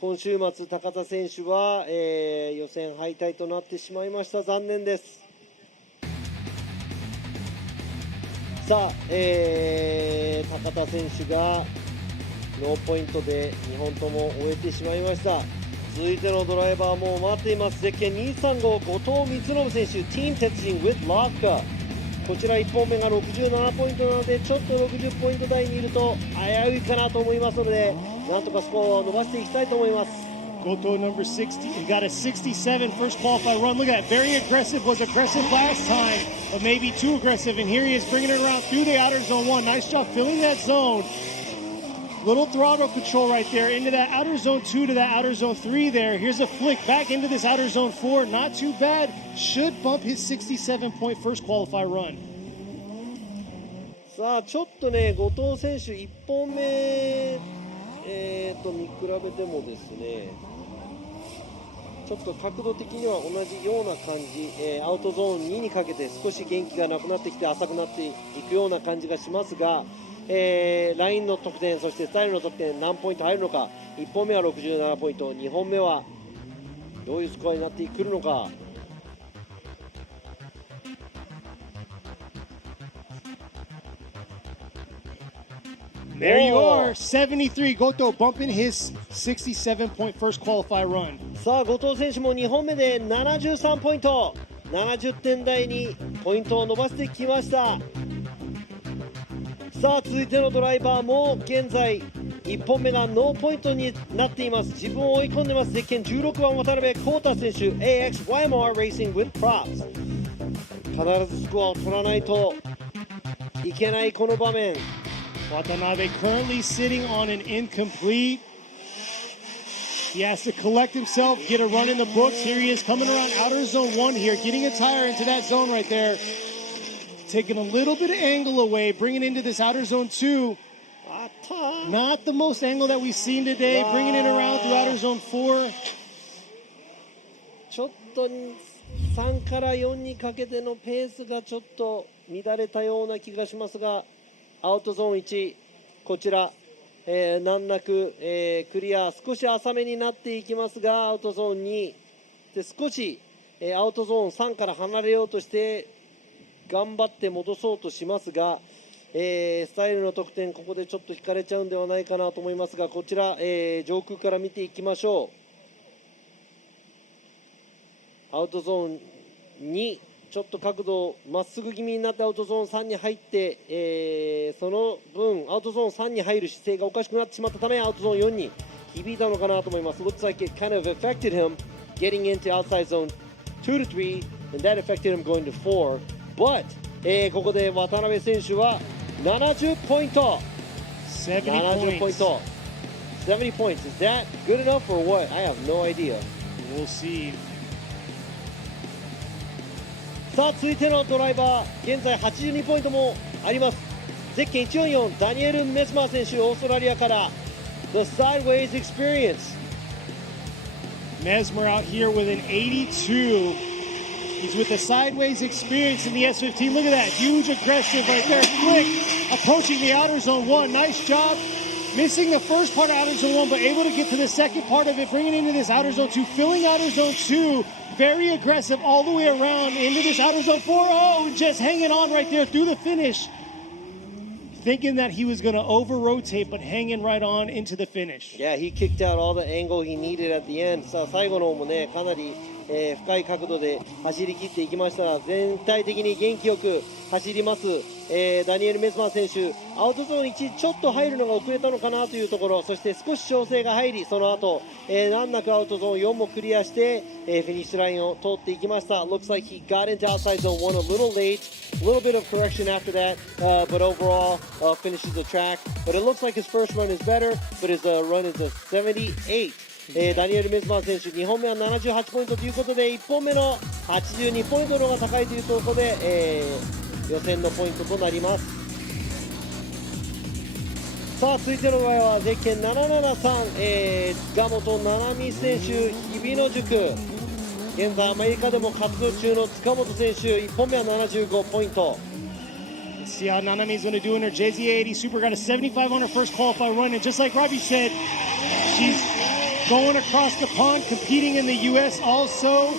今週末高田選手は、予選敗退となってしまいました。残念です。さあ、高田選手がノーポイントで2本とも終えてしまいました。続いてのドライバーも待っています。ゼッケン235後藤光信選手 Team 鉄人 with Lavka こちら1本目が67ポイントなので、ちょっと60ポイント台にいると危ういかなと思いますので、なんとかスコアを伸ばしていきたいと思います。Goto number 60, he got a 67 first qualified run. Look at that, very aggressive, was aggressive last time, but maybe too aggressive, and here he is bringing it around through the outer zone 1. Nice job filling that zone. Little throttle control right there into that outer zone 2 to that outer zone 3 there. Here's a flick back into this outer zone 4. Not too bad. Should bump his 67-point first qualified run. さあちょっとね、後藤選手1本目、見比べてもですね、ちょっと角度的には同じような感じ、アウトゾーン2にかけて少し元気がなくなってきて浅くなっていくような感じがしますが、ラインの得点、そしてスタイルの得点何ポイント入るのか。1本目は67ポイント、2本目はどういうスコアになってくるのか。There you are, 73. Goto bumping his 67-point first qualified run. さあ後藤選手も2本目で73ポイント、70点台にポイントを伸ばしてきました。さあ続いてのドライバーも現在1本目がノーポイントになっています。自分を追い込んでます。ゼッケン16番渡辺浩太選手、 AXYMR Racing with Props。 必ずスコアを取らないといけないこの場面。Watanabe currently sitting on an incomplete. He has to collect himself, get a run in the books. Here he is coming around outer zone 1 here, getting a tire into that zone right there. Taking a little bit of angle away, bringing into this outer zone 2. Not the most angle that we've seen today, bringing it around through outer zone 4. ちょっと3から4にかけてのペースがちょっと乱れたような気がしますが、アウトゾーン1、こちら、難なく、クリア、少し浅めになっていきますが、アウトゾーン2で少し、アウトゾーン3から離れようとして頑張って戻そうとしますが、スタイルの得点、ここでちょっと引かれちゃうんではないかなと思いますが、こちら、上空から見ていきましょう。アウトゾーン2、ちょっと角度まっすぐ気味になってアウトゾーン3に入って、その分アウトゾーン3に入る姿勢がおかしくなってしまったためアウトゾーン4に響いたのかなと思います。 Looks like it kind of affected him getting into outside zone 2 to 3 and that affected him going to 4 but、ここで渡辺選手は70ポイント、70ポイント、70 points. Is that good enough or what? I have no idea. We'll see. さあ続いてのドライバー、現在82ポイントもあります。ゼッケン144ダニエル・メスマー選手、オーストラリアから The Sideways Experience。 Mesmer out here with an 82. He's with the Sideways Experience in the S15. Look at that, huge aggressive right there, quick, approaching the outer zone 1. Nice job. Missing the first part of outer zone 1, but able to get to the second part of it, bringing it into this outer zone 2, filling outer zone 2. Very aggressive all the way around into this outer zone 4. Oh, just hanging on right there through the finish. Thinking that he was going to over-rotate, but hanging right on into the finish. Yeah, he kicked out all the angle he needed at the end. さあ最後のもね、かなり、深い角度で走り切っていきましたが、全体的に元気よく走ります、ダニエル・メスマー選手、アウトゾーン1ちょっと入るのが遅れたのかなというところ、そして少し調整が入り、その後、難なくアウトゾーン4もクリアして、フィニッシュラインを通っていきました。 Looks like he got into outside zone 1 a little late, a little bit of correction after that, but overall finishes the track. But it looks like his first run is better, but his run is a 78. ダニエル・メスマー選手、2本目は78ポイントということで、1本目の82ポイントの方が高いというところで、予選のポイントとなります。さあ続いての場合はゼッケン773、塚本七海選手、日比野塾、現在アメリカでも活動中の塚本選手、1本目は75ポイント。 See how Nanami's going to do in her JZ80 Super. Got a 75 on her first qualified run, and just like Robbie said, she's going across the pond, competing in the U.S. also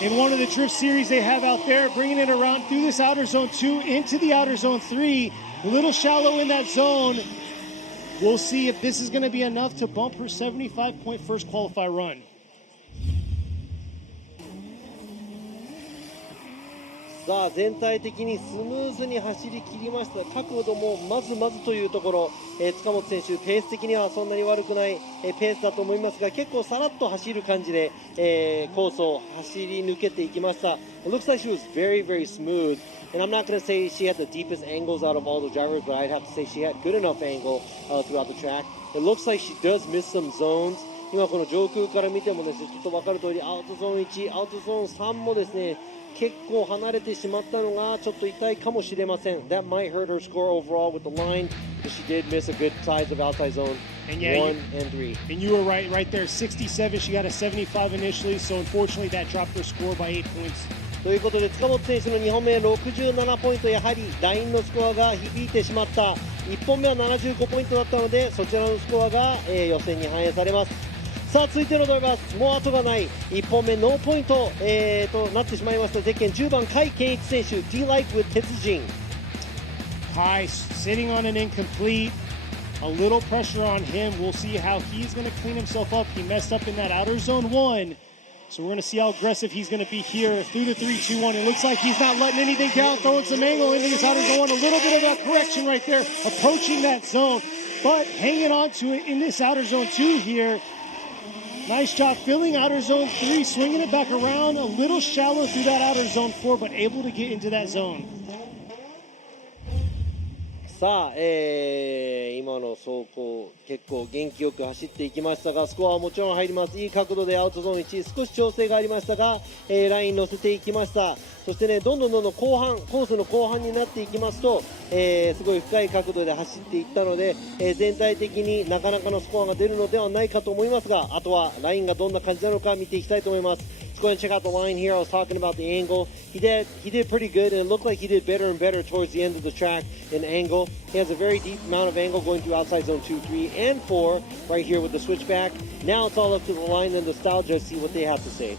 in one of the drift series they have out there, bringing it around through this outer zone 2 into the outer zone 3. A little shallow in that zone. We'll see if this is going to be enough to bump her 75-point first qualified run. さあ全体的にスムーズに走り切りました。角度もまずまずというところ、塚本選手ペース的にはそんなに悪くない、ペースだと思いますが、結構さらっと走る感じで、コースを走り抜けていきました。It looks like she was very, very smooth. And I'm not going to say she had the deepest angles out of all the drivers, but I'd have to say she had good enough angle throughout the track. It looks like she does miss some zones. 今この上空から見てもですね、ちょっと分かる通りアウトゾーン1、アウトゾーン3もですね、結構離れてしまったのがちょっと痛いかもしれません。That might hurt her score overall with the line, but she did miss a good size of outside zone and 1 and 3. And you were right there. 67, she got a 75 initially, so unfortunately that dropped her score by 8 points. ということで塚本選手の2本目67ポイント、やはりラインのスコアが響いてしまった。1本目は75ポイントだったので、そちらのスコアが、予選に反映されます。さあ続いてのドライバー、もう後がない1本目ノーポイント、となってしまいました。ゼッケン10番甲斐健一選手 D-Like with 鉄人。Kai sitting on an incomplete, a little pressure on him. We'll see how he's going to clean himself up. He messed up in that outer zone 1. So we're going to see how aggressive he's going to be here through the 3-2-1. It looks like he's not letting anything down, throwing some angle into his outer zone. A little bit of a correction right there, approaching that zone, but hanging on to it in this outer zone 2 here. Nice job filling outer zone 3, swinging it back around, a little shallow through that outer zone 4, but able to get into that zone. さあ、今の走行結構元気よく走っていきましたが、スコアはもちろん入ります。いい角度でアウトゾーン1、少し調整がありましたが、ライン乗せていきました。そしてね、どんどん後半、コースの後半になっていきますと、すごい深い角度で走っていったので、全体的になかなかのスコアが出るのではないかと思いますが、あとはラインがどんな感じなのか見ていきたいと思います。Go ahead and check out the line here. I was talking about the angle. He did pretty good, and it looked like he did better and better towards the end of the track in angle. He has a very deep amount of angle going through outside zone 2, 3, and 4 right here with the switchback. Now it's all up to the line and nostalgia to see what they have to say.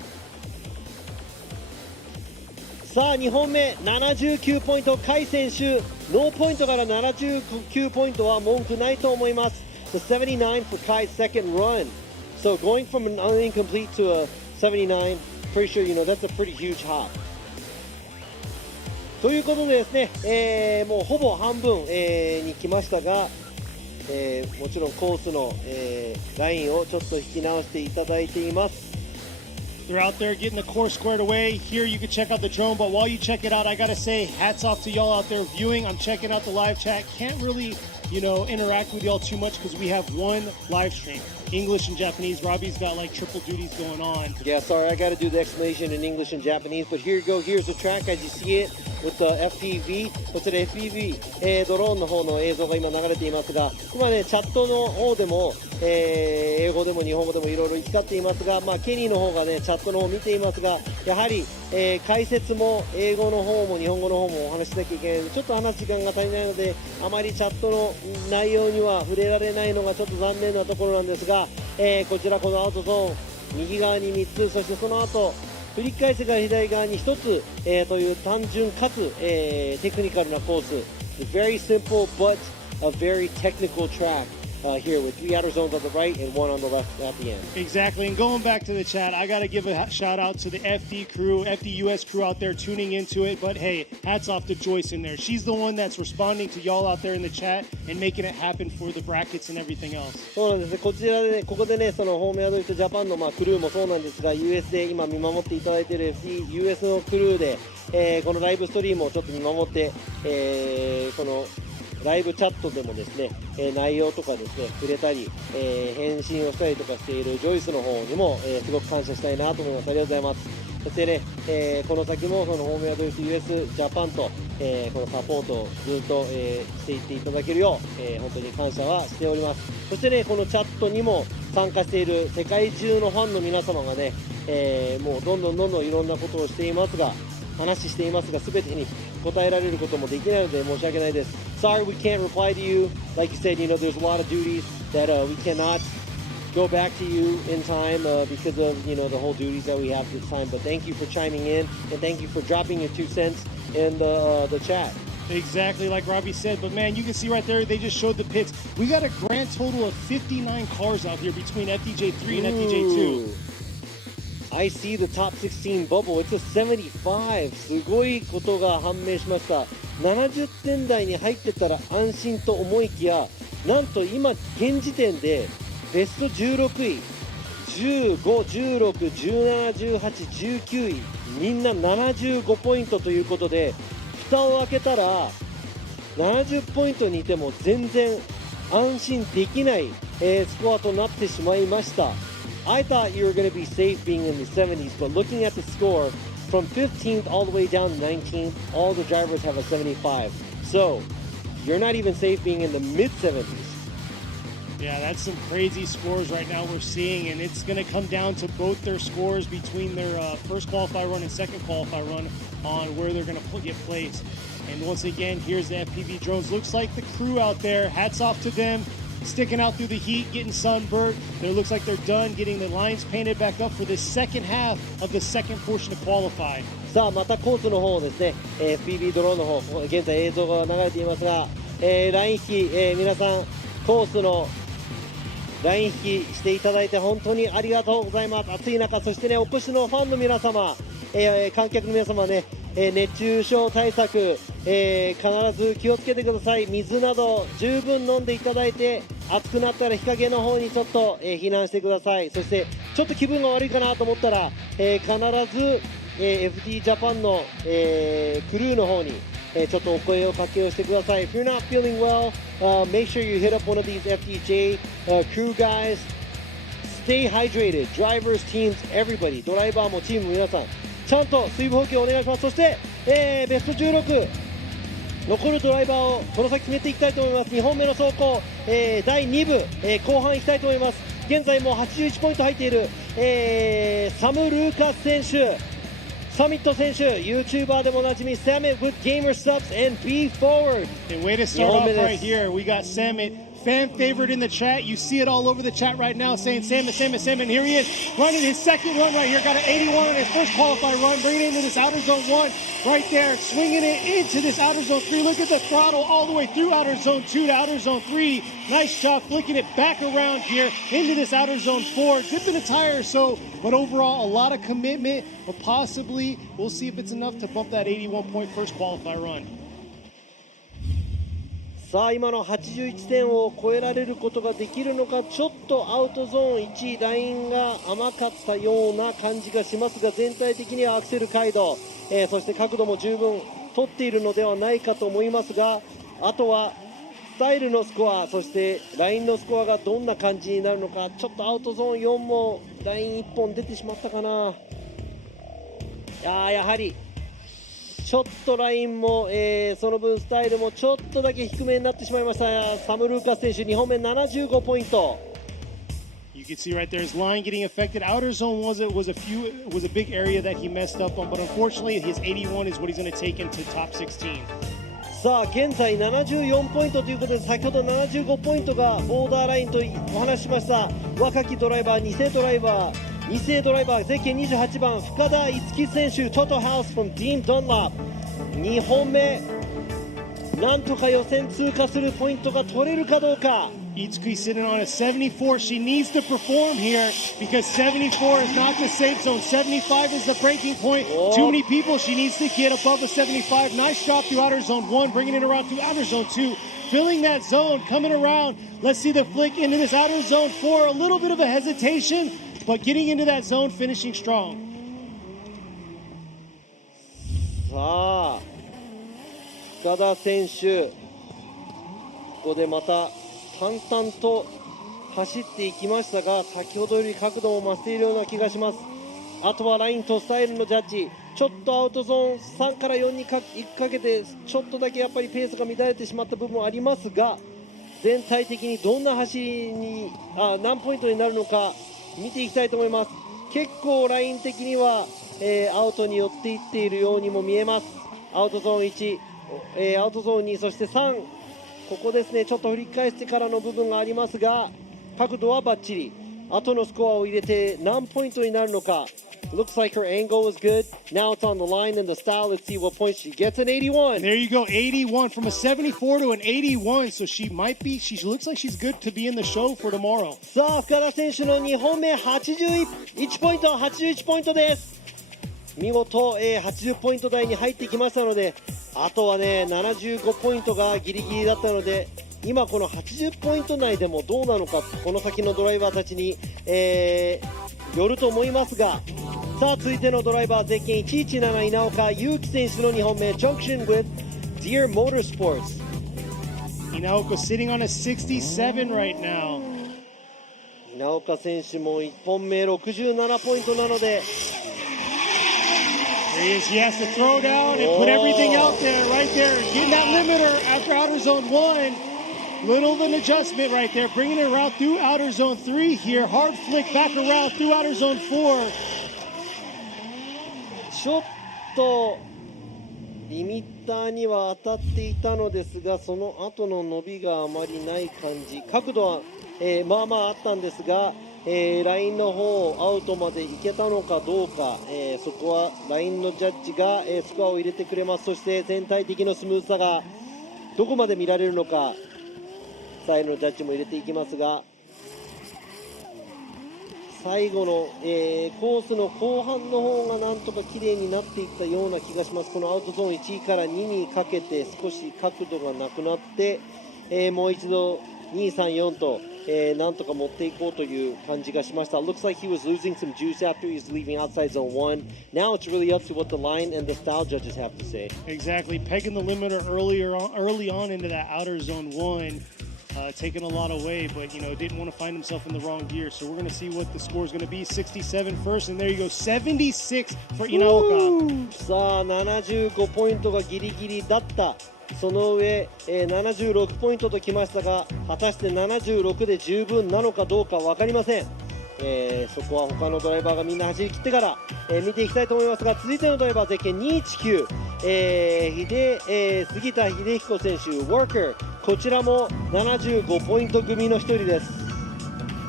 さあ2本目79ポイント甲斐選手、ノーポイントから79ポイントは文句ないと思います。The 79 for Kai's second run. So going from an incomplete to a 79, pretty sure you know that's a pretty huge hop. ということでですね、もうほぼ半分、に来ましたが、もちろんコースの、ラインをちょっと引き直していただいています。They're out there getting the course squared away. Here you can check out the drone, but while you check it out, I gotta say hats off to y'all out there viewing. I'm checking out the live chat. Can't really, interact with y'all too much because we have one live stream. English and Japanese. Robbie's got like triple duties going on. Yeah, sorry, I gotta do the explanation in English and Japanese, but here you go. Here's the track as you see it with the FPV. こちら FPV、ドローンの方の映像が今流れていますが、今ね、チャットの方でも、英語でも日本語でもいろいろ行き交っていますが、ケニーの方がね、チャットの方を見ていますが、やはり、解説も英語の方も日本語の方もお話ししなきゃいけないので、ちょっと話す時間が足りないので、あまりチャットの内容には触れられないのがちょっと残念なところなんですが、こちらこのアウトゾーン右側に3つ、そしてその後振り返せが左側に1つ、という単純かつ、テクニカルなコース。Very simple but a very technical track. Here with 3 outer zones on the right and 1 on the left at the end. Exactly, and going back to the chat, I got to give a shout out to the FDUS crew out there tuning into it. But hey, hats off to Joyce in there. She's the one that's responding to y'all out there in the chat and making it happen for the brackets and everything else. そうなんですね。こちらでね、ここでね、そのホームアドリフトジャパンのクルーもそうなんですが、US で今見守っていただいている FDUS のクルーで、このライブストリームをちょっと見守って、このライブチャットでもですね、内容とかですね触れたり、返信をしたりとかしているジョイスの方にも、すごく感謝したいなと思います。ありがとうございます。そしてね、この先もそのホームアドリフト US ジャパンと、このサポートをずっと、していっていただけるよう、本当に感謝はしております。そしてね、このチャットにも参加している世界中のファンの皆様がね、もうどんどんいろんなことをしていますが、話していますが、全てに答えられることもできないので申し訳ないです。Sorry we can't reply to you. Like you said, there's a lot of duties that we cannot go back to you in time because of, the whole duties that we have this time. But thank you for chiming in and thank you for dropping your 2 cents in the chat. Exactly like Robbie said, but man, you can see right there, they just showed the pits. We got a grand total of 59 cars out here between FDJ3 and FDJ2. I I see the top 16 bubble. It's a 75. すごいことが判明しました。70点台に入ってたら安心と思いきや、なんと今現時点でベスト16位、15、16、17、18、19位、みんな75ポイントということで、蓋を開けたら70ポイントにいても全然安心できない、スコアとなってしまいました。I thought you were going to be safe being in the 70s, but looking at the score from 15th all the way down to 19th, all the drivers have a 75. So you're not even safe being in the mid 70s. Yeah, that's some crazy scores right now we're seeing, and it's going to come down to both their scores between their first qualify run and second qualify run on where they're going to get placed. And once again, here's the FPV drones. Looks like the crew out there, hats off to them, sticking out through the heat, getting sunburned. It looks like they're done getting the lines painted back up for this second half of the second portion of qualify. さあまたコースの方ですね、FPV ドローンの方、現在映像が流れていますが、ライン引き、皆さんコースのライン引きしていただいて本当にありがとうございます。暑い中、そしてね、お越しのファンの皆様、観客の皆様ね、熱中症対策、必ず気をつけてください。水など十分飲んでいただいて、暑くなったら日陰の方にちょっと、避難してください。そしてちょっと気分が悪いかなと思ったら、必ず、FD ジャパンの、クルーの方にちょっとお声をかけをしてください。If you're not feeling well, make sure you hit up one of these FDJ crew guys. Stay hydrated. Drivers, teams, everybody. ドライバーもチームも皆さん、ちゃんと水分補給お願いします。そして、ベスト16残るドライバーをこの先決めていきたいと思います。2本目の走行、第2部、後半いきたいと思います。現在もう81ポイント入っている、サム・ルーカス選手、サミット選手、YouTuber でもおなじみ Samit with gamer subs and be forward. And way to start off right here. We got Samit, fan favorite in the chat. You see it all over the chat right now saying Samit, Samit, Samit. And here he is running his second run right here. Got an 81 on his first qualify run, bringing it into this outer zone 1 right there, swinging it into this outer zone 3. Look at the throttle all the way through outer zone 2 to outer zone 3. Nice job flicking it back around here into this outer zone 4. Dipping the tires, so, but overall, a lot of commitment, but possibly we'll see if it's enough to bump that 81 point first qualify run. さあ今の81点を超えられることができるのか。ちょっとアウトゾーン1ラインが甘かったような感じがしますが、全体的にはアクセル回路、そして角度も十分取っているのではないかと思いますが、あとはスタイルのスコア、そしてラインのスコアがどんな感じになるのか。ちょっとアウトゾーン4もライン1本出てしまったかな。やはりちょっとラインも、その分スタイルもちょっとだけ低めになってしまいました。サム・ルーカス選手2本目75ポイント。You can see right there his line getting affected. Outer zone was a big area that he messed up on, but unfortunately his 81 is what he's going to take into top 16. さあ現在74ポイントということで、先ほど75ポイントがボーダーラインとお話ししました。若きドライバー、2世ドライバーゼッケン28番深田樹選手、トトハウス from Team Dunlop。 2本目なんとか予選通過するポイントが取れるかどうか。Itsuki sitting on a 74. She needs to perform here because 74 is not the safe zone. 75 is the breaking point. Too many people. She needs to get above a 75. Nice job through outer zone 1, bringing it around through outer zone 2. Filling that zone, coming around. Let's see the flick into this outer zone 4. A little bit of a hesitation, but getting into that zone, finishing strong. さあ深田選手、ここでまた淡々と走っていきましたが、先ほどより角度も増しているような気がします。あとはラインとスタイルのジャッジ、ちょっとアウトゾーン3から4に行くかけてちょっとだけやっぱりペースが乱れてしまった部分もありますが、全体的にどんな走りに何ポイントになるのか見ていきたいと思います。結構ライン的には、アウトに寄っていっているようにも見えます。アウトゾーン1、アウトゾーン2、そして3、ここですね、ちょっと振り返してからの部分がありますが、角度はバッチリ。後のスコアを入れて何ポイントになるのか。Looks like her angle was good. Now it's on the line and the style. Let's see what point she gets. An 81. There you go, 81 from a 74 to an 81. So she looks like she's good to be in the show for tomorrow. さあ深田選手の2本目81ポイント81ポイントです。見事、80ポイント台に入ってきましたので、あとはね75ポイントがギリギリだったので、今この80ポイント内でもどうなのか、この先のドライバーたちに、よると思いますが、さあ続いてのドライバーゼッケン117稲岡祐希選手の2本目 Junction with Deere Motorsports。 Inaoka sitting on a 67 right now. 稲岡選手も1本目67ポイントなので、 There he is. He has to throw down and put everything out there, right there. Getting that limiter after outer zone 1. Little of an adjustment right there. Bringing it around through outer zone 3 here. Hard flick back around through outer zone 4. ちょっとリミッターには当たっていたのですが、その後の伸びがあまりない感じ。角度は、まあまああったんですが、ラインの方アウトまで行けたのかどうか、そこはラインのジャッジが、スコアを入れてくれます。そして全体的なスムーズさがどこまで見られるのか、最後のジャッジも入れていきますが、最後の、コースの後半の方がなんとか綺麗になっていったような気がします。このアウトゾーン1位から2にかけて少し角度がなくなって、もう一度234と、なんとか持っていこうという感じがしました。 Looks like he was losing some juice after he was leaving outside zone 1. Now it's really up to what the line and the style judges have to say. Exactly. Pegging the limiter early on into that outer zone 1. Taking a lot away, but didn't want to find himself in the wrong gear. So we're going to see what the score is going to be. 67 first, and there you go, 76 for Inaoka. さあ75ポイントがギリギリだった。その上、76ポイントときましたが、果たして76で十分なのかどうか分かりません。そこは他のドライバーがみんな走り切ってから、見ていきたいと思いますが、続いてのドライバーゼッケン219、杉田秀彦選手 Worker、 こちらも75ポイント組の一人です。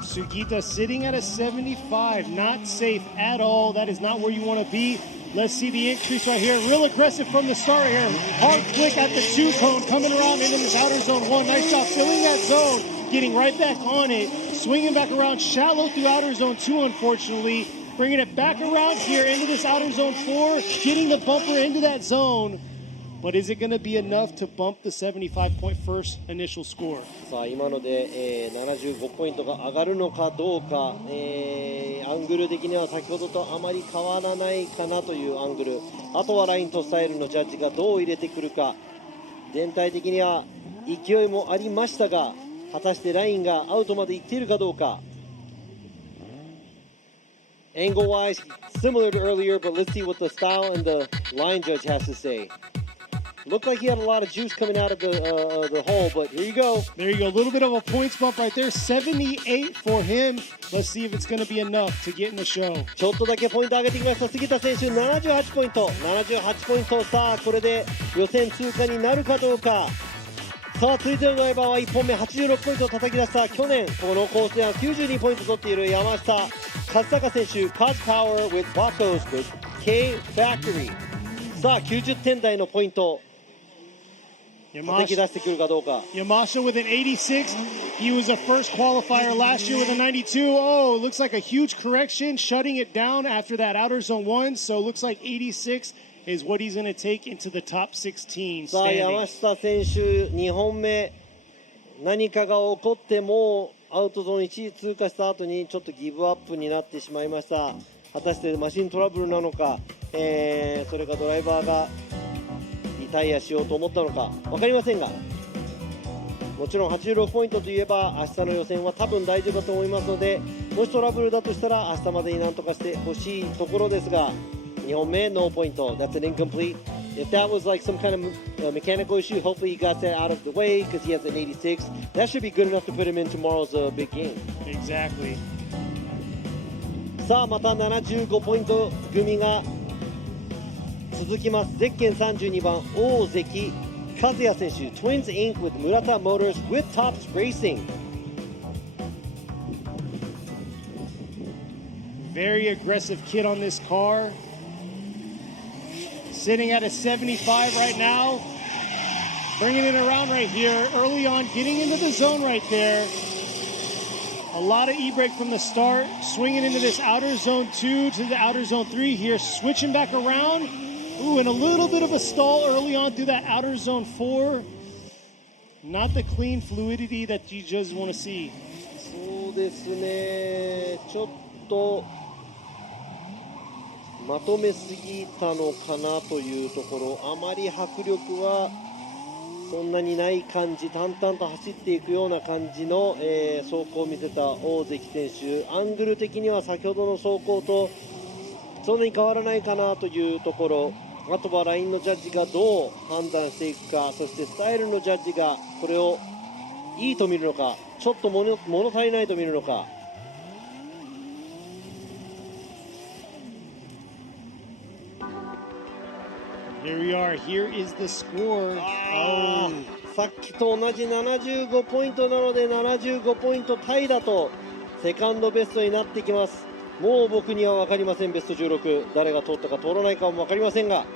Sugita sitting at a 75, not safe at all. That is not where you want to be. Let's see the increase right here. Real aggressive from the start here. Hard flick at the 2 cone, coming around into this outer zone 1. Nice job filling that zone, getting right back on it, swinging back around shallow through outer zone 2, unfortunately. Bringing it back around here into this outer zone 4, getting the bumper into that zone. But is it going to be enough to bump the 75-point first initial score? さあ今ので、75ポイントが上がるのかどうか、アングル的には先ほどとあまり変わらないかなというアングル。あとはラインとスタイルのジャッジがどう入れてくるか。全体的には勢いもありましたが、果たしてラインがアウトまで行っているかどうか。Angle wise, similar to earlier, but let's see what the style and the line judge has to say. Looked like he had a lot of juice coming out of the hole, but here you go. There you go. A little bit of a points bump right there. 78 for him. Let's see if it's going to be enough to get in the show. ちょっとだけポイント上げてきました杉田選手78ポイント78ポイント。さあこれで予選通過になるかどうか。さあ続いてのドライバーは1本目86ポイントを叩き出した。去年このコースでは92ポイント取っている山下勝孝選手 Cos Power with Wacos with K Factory。 さあ90点台のポイント叩き出してくるかどうか。 Yamasha with an 86. He was a first qualifier last year with a 92. Oh, looks like a huge correction, shutting it down after that outer zone 1. So looks like 86 is what he's going to take into the top 16 さあ standing. 山下選手2本目何かが起こってもアウトゾーン1位通過した後にちょっとギブアップになってしまいました。果たしてマシントラブルなのか、それかドライバーがリタイアしようと思ったのか分かりませんが、もちろん86ポイントといえば明日の予選は多分大丈夫だと思いますので、もしトラブルだとしたら明日までになんとかしてほしいところですが、2本目ノーポイント。 That's an incomplete. If that was like some kind of mechanical issue, hopefully he got that out of the way because he has an 86. That should be good enough to put him in tomorrow's big game. Exactly. さあまた75ポイント組が続きます。ゼッケン32番大関和也選手 Twins Inc. with Murata Motors with Tops Racing。Very aggressive kid on this car. Sitting at a 75 right now. Bringing it around right here early on, getting into the zone right there. A lot of e-brake from the start, swinging into this outer zone 2 to the outer zone 3 here, switching back around. Ooh, and a little bit of a stall early on through that outer zone 4. Not the clean fluidity that you just want to see. そうですね、ちょっとまとめすぎたのかなというところ、あまり迫力はそんなにない感じ、淡々と走っていくような感じの、走行を見せた大関選手、アングル的には先ほどの走行とそんなに変わらないかなというところ、あとはラインのジャッジがどう判断していくか、そしてスタイルのジャッジがこれをいいと見るのか、ちょっと物足りないと見るのか。Here we are. Here is the score. さっきと同じ75ポイントなので75ポイントタイだとセカンドベストになってきます。もう僕には分かりません。ベスト16誰が通ったか通らないかも分かりませんが、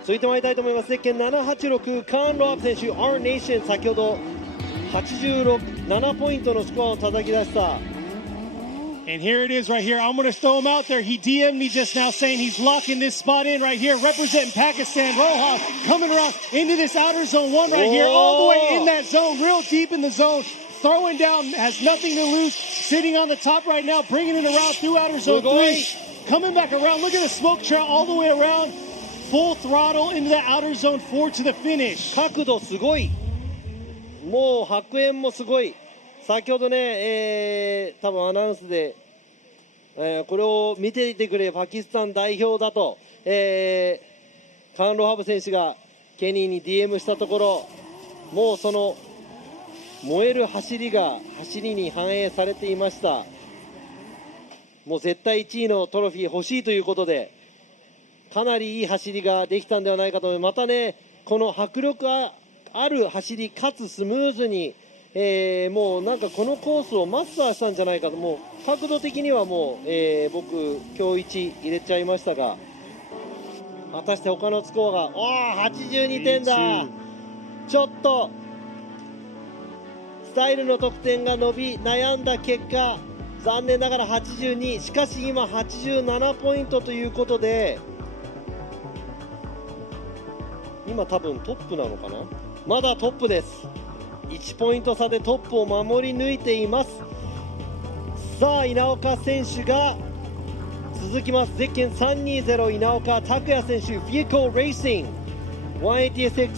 続いてまいりたいと思います。ゼッケン786カーン・ローブ選手 R Nation、 先ほど87ポイントのスコアを叩き出した。And here it is right here. I'm going to throw him out there. He DM'd me just now saying he's locking this spot in right here. Representing Pakistan. Rojas coming around into this outer zone 1 right here. All the way in that zone. Real deep in the zone. Throwing down. Has nothing to lose. Sitting on the top right now. Bringing it around through outer zone 3. Coming back around. Look at the smoke trail all the way around. Full throttle into the outer zone 4 to the finish. 角度すごい。もう白煙もすごい。先ほどね、多分アナウンスで、これを見ていてくれパキスタン代表だと、カーン・ロハブ選手がケニーに DM したところ、もうその燃える走りが走りに反映されていました。もう絶対1位のトロフィー欲しいということで、かなりいい走りができたんではないかと思います。またね、この迫力ある走りかつスムーズに、もうなんかこのコースをマスターしたんじゃないかと、もう角度的にはもう、僕今日1入れちゃいましたが、果たして他のスコアが82点だ。ちょっとスタイルの得点が伸び悩んだ結果、残念ながら82、しかし今87ポイントということで、今多分トップなのかな。まだトップです。1ポイント差でトップを守り抜いています。さあ稲岡選手が続きます。ゼッケン320稲岡拓也選手、フィーコーレーシング186、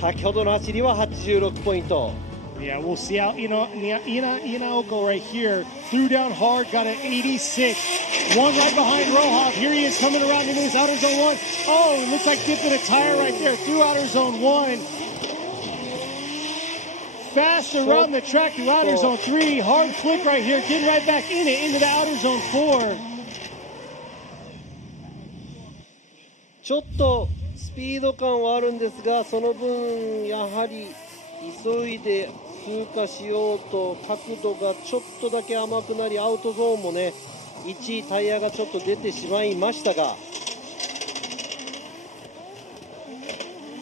先ほどの走りは86ポイント。Yeah, we'll see out Inaoko right here. Threw down hard, got an 86. One right behind Rojas. Here he is coming around into this outer zone 1. Oh, it looks like dipping a tire right there through outer zone 1. Fast around the track through outer zone 3. Hard flick right here, getting right back in it into the outer zone 4. ちょっとスピード感はあるんですが、その分やはり急いで通過しようと角度がちょっとだけ甘くなり、アウトゾーンもね1位タイヤがちょっと出てしまいましたが、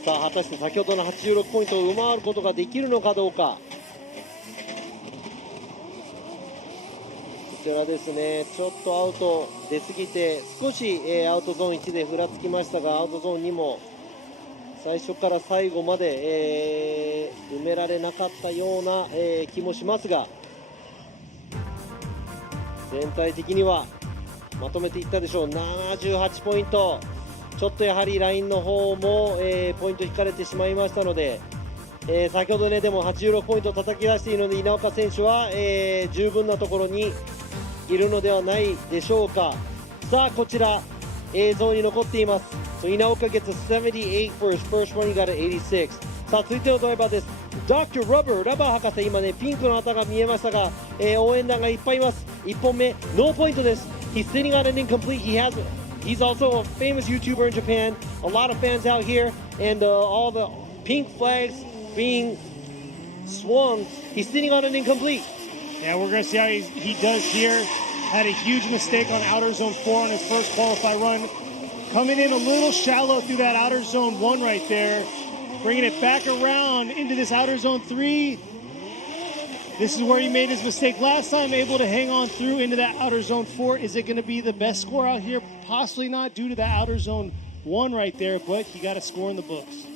さあ果たして先ほどの86ポイントを上回ることができるのかどうか。こちらですね、ちょっとアウト出過ぎて少し、アウトゾーン1でふらつきましたが、アウトゾーン2も最初から最後まで、埋められなかったような、気もしますが、全体的にはまとめていったでしょう。78ポイント、ちょっとやはりラインの方も、ポイント引かれてしまいましたので、先ほどねでも86ポイント叩き出しているので稲岡選手は、十分なところにいるのではないでしょうか。さあこちら映像に残っています。So Inaoka gets a 78 for his first run. He got an 86. さあ続いてのドライバーです。Dr. Rubber ラバー博士、今ねピンクの旗が見えましたが、応援団がいっぱいいます。1本目ノーポイントです。He's sitting on an incomplete. He's also a famous YouTuber in Japan. A lot of fans out here, and all the pink flags being swung. He's sitting on an incomplete. Yeah, we're going to see how he does here. had a huge mistake on outer zone 4 on his first qualify run. Coming in a little shallow through that outer zone 1 right there. Bringing it back around into this outer zone 3. This is where he made his mistake last time, able to hang on through into that outer zone 4. Is it going to be the best score out here? Possibly not, due to that outer zone 1 right there, but he got a score in the books.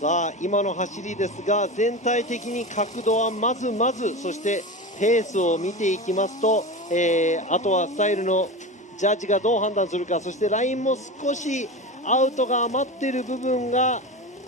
さあ今の走りですが、全体的に角度はまずそしてペースを見ていきますと、あとはスタイルのジャッジがどう判断するか、そしてラインも少しアウトが余っている部分が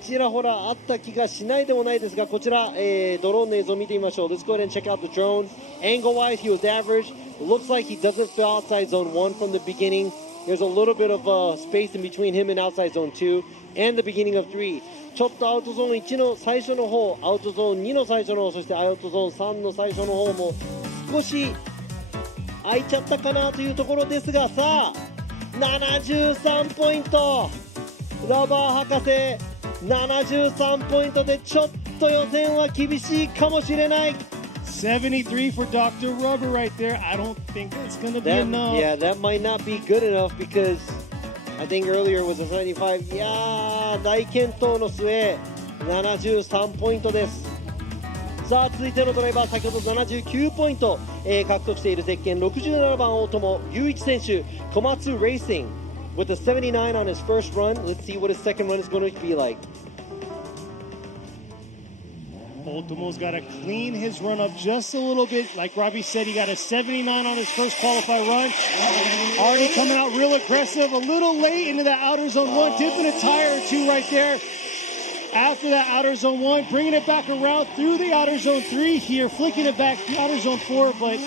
ちらほらあった気がしないでもないですが、こちら、ドローンの映像を見てみましょう。 Let's go ahead and check out the drone. Angle wise he was average. It looks like he doesn't feel outside zone 1 from the beginning. There's a little bit of space in between him and outside zone 2 and the beginning of 3. ちょっとアウトゾーン1の最初の方、アウトゾーン2の最初の方、そしてアウトゾーン3の最初の方も少し空いちゃったかなというところですが、さあ73ポイント、ラバー博士73ポイントでちょっと予選は厳しいかもしれない。73 for Dr. Rubber right there. I don't think that's going to be enough. Yeah, that might not be good enough because I think earlier was a 75. いやー、大健闘の末73ポイントです。さあ続いてのドライバー、先ほど79ポイント、獲得しているゼッケン67番大友雄一選手、コマツレーシング with a 79 on his first run. Let's see what his second run is going to be like. Ultimo's got to clean his run up just a little bit. Like Robbie said, he got a 79 on his first qualify run. Already coming out real aggressive, a little late into that outer zone 1, dipping a tire or 2 right there. After that outer zone 1, bringing it back around through the outer zone 3 here, flicking it back to outer zone 4, but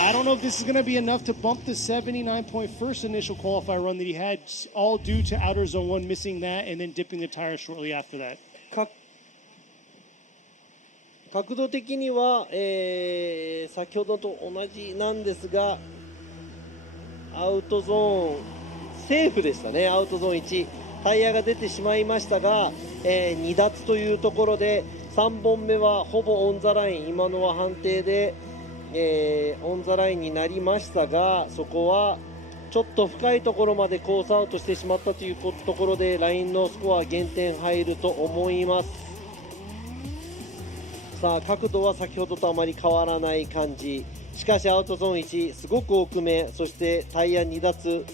I don't know if this is going to be enough to bump the 79-point first initial qualify run that he had, all due to outer zone 1 missing that and then dipping the tire shortly after that. 角度的には、先ほどと同じなんですが、アウトゾーンセーフでしたね。アウトゾーン1、タイヤが出てしまいましたが、2脱というところで3本目はほぼオンザライン、今のは判定で、オンザラインになりましたが、そこはちょっと深いところまでコースアウトしてしまったというところでラインのスコア減点入ると思います。さあ角度は先ほどとあまり変わらない感じ。しかしアウトゾーン1すごく奥め、そしてタイヤ2脱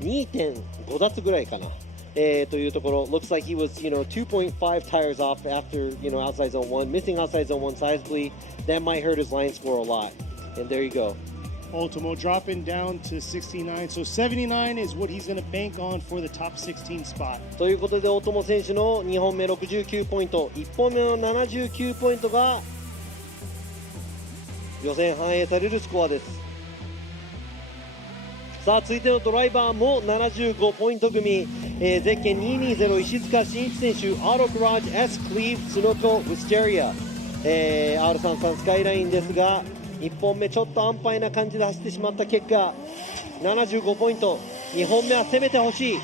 2.5 脱ぐらいかな、というところ。 Looks like he was, 2.5 tires off after, outside zone 1, missing outside zone 1 sizably. That might hurt his line score a lot. And there you go. Ultimo dropping down to 69, so 79 is what he's going to bank on for the top 16 spot. ということで大友選手の2本目69ポイント、1本目の79ポイントが予選反映されるスコアです。さあ続いてのドライバーも75ポイント組、ゼッケン220石塚真一選手、アートガラージ S クリーブスノコウィステリア、R33 スカイラインですが、1本目ちょっと安牌な感じで走ってしまった結果75ポイント。2本目は攻めてほしい。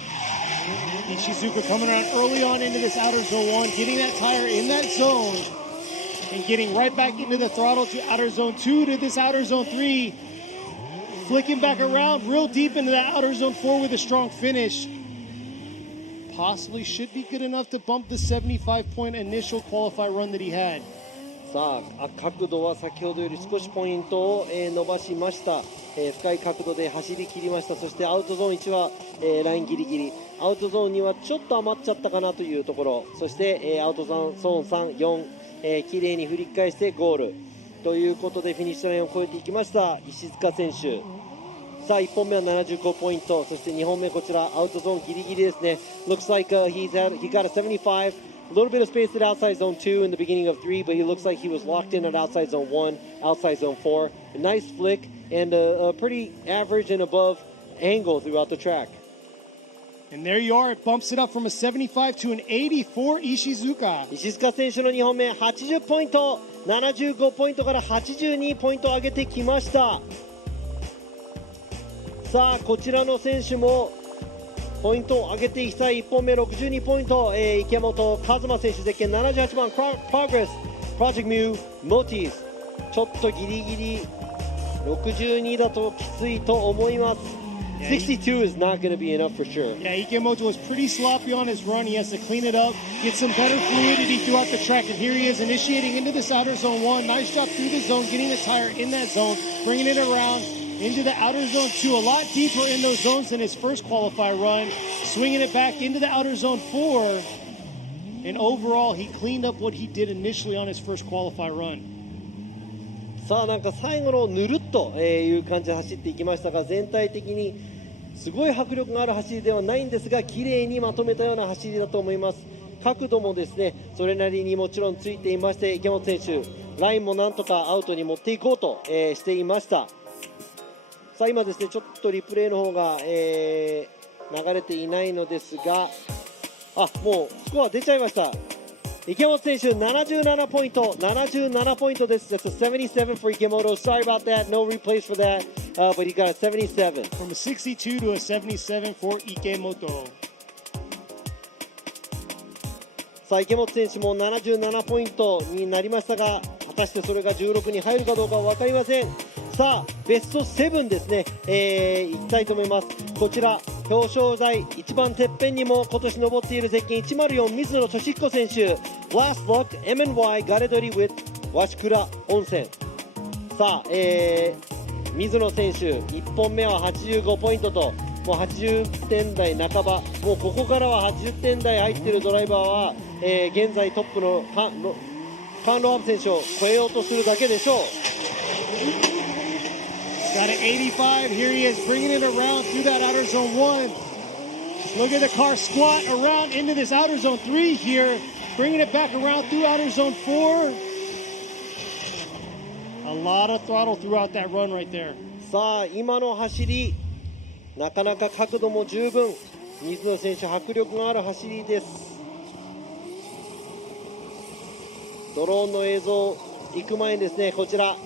Ishizuka coming around early on into this outer zone 1, getting that tire in that zone and getting right back into the throttle to outer zone 2 to this outer zone 3, flicking back around real deep into that outer zone 4 with a strong finish. Possibly should be good enough to bump the 75-point initial qualify run that he had. さあ角度は先ほどより少しポイントを、伸ばしました、深い角度で走り切りました。そしてアウトゾーン1は、ラインギリギリ、アウトゾーン2はちょっと余っちゃったかなというところ、そして、アウトゾーン3、4、きれいに振り返してゴールということでフィニッシュラインを越えていきました石塚選手。さあ1本目は75ポイント、そして2本目こちらアウトゾーンギリギリですね。 Looks like he got a 75. A little bit of space at outside zone 2 in the beginning of 3, but he looks like he was locked in at outside zone 1, outside zone 4. A nice flick and a pretty average and above angle throughout the track. And there you are, it bumps it up from a 75 to an 84 Ishizuka. 石塚選手の2本目80ポイント、75ポイントから82ポイント上げてきました。さあこちらの選手もポイントを上げていきたい。1本目62ポイント、池本和馬選手ゼッケン78番プログレスプロジェクトミューモティーズ、ちょっとギリギリ62だときついと思います。62 is not going to be enough for sure. Yeah, Ikemoto was pretty sloppy on his run. He has to clean it up, get some better fluidity throughout the track. And here he is initiating into this outer zone 1. Nice job through the zone, getting the tire in that zone, bringing it around into the outer zone 2. A lot deeper in those zones than his first qualify run. Swinging it back into the outer zone 4. And overall, he cleaned up what he did initially on his first qualify run. さあなんか最後のぬるっという感じで走っていきましたが、全体的にすごい迫力がある走りではないんですが、綺麗にまとめたような走りだと思います。角度もですねそれなりにもちろんついていまして、池本選手ラインもなんとかアウトに持っていこうと、していました。さあ今ですねちょっとリプレイの方が、流れていないのですが、もうスコア出ちゃいました。池本選手77ポイント、77ポイントです。That's a 77 for Ikemoto. Sorry about that. No replays for that. But he got a 77. From a 62 to a 77 for Ikemoto. さあ池本選手も77ポイントになりましたが、果たしてそれが16に入るかどうかは分かりません。さあベスト7ですね、いきたいと思います。こちら表彰台一番てっぺんにも今年登っているゼッケン104水野俊彦選手、 Last Look M&Y ガレドリ with 鷲倉温泉。さあ、水野選手1本目は85ポイントともう80点台半ば、もうここからは80点台入っているドライバーは、現在トップのカンロアブ選手を超えようとするだけでしょう。Got an 85. Here he is bringing it around through that outer zone 1. Look at the car squat around into this outer zone 3 here. Bringing it back around through outer zone 4. A lot of throttle throughout that run right there. さあ今の走りなかなか角度も十分、水野選手迫力がある走りです。ドローンの映像行く前にですねこちら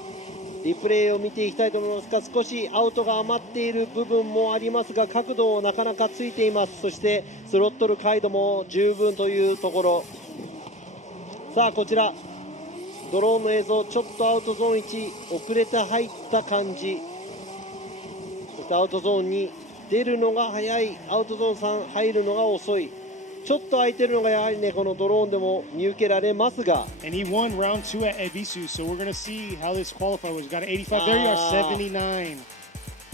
リプレイを見ていきたいと思いますが、少しアウトが余っている部分もありますが角度をなかなかついています。そしてスロットル回路も十分というところ。さあこちらドローンの映像、ちょっとアウトゾーン1遅れて入った感じ、そしてアウトゾーンに出るのが早い、アウトゾーン3入るのが遅い、ちょっと空いてるのがやはりねこのドローンでも見受けられますが。 And he won round 2 at Ebisu, so we're going to see how this qualifier was. Got an 85. There you are, 79.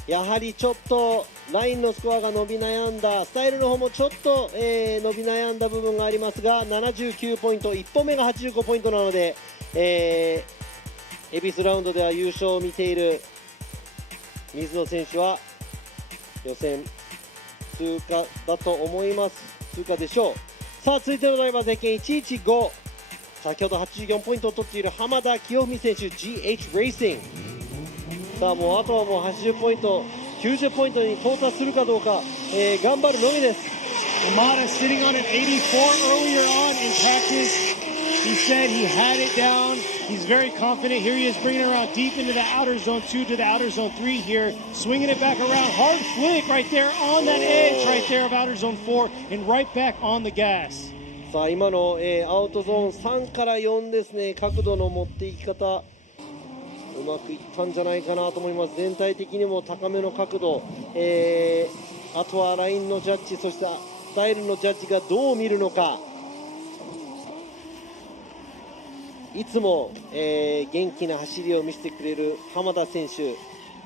やはりちょっとラインのスコアが伸び悩んだ、スタイルの方もちょっと、伸び悩んだ部分がありますが79ポイント、1本目が85ポイントなので、エビスラウンドでは優勝を見ている水野選手は予選通過だと思います。通過でしょう。さあ続いてのドライバーゼッケン115、先ほど84ポイントを取っている浜田清文選手 GH レーシング。さあもうあとはもう80ポイント90ポイントに到達するかどうか、頑張るのみです。 Hamada sitting on an 84 earlier on in practice. He said he had it down. He's very confident. Here he is bringing it around deep into the outer zone 2 to the outer zone 3 here. Swinging it back around. Hard flick right there on that edge right there of outer zone 4 and right back on the gas. さあ今の、アウトゾーン3から4ですね、角度の持っていき方うまくいったんじゃないかなと思います。全体的にも高めの角度、あとはラインのジャッジ、そしてスタイルのジャッジがどう見るのか。いつも、元気な走りを見せてくれる浜田選手、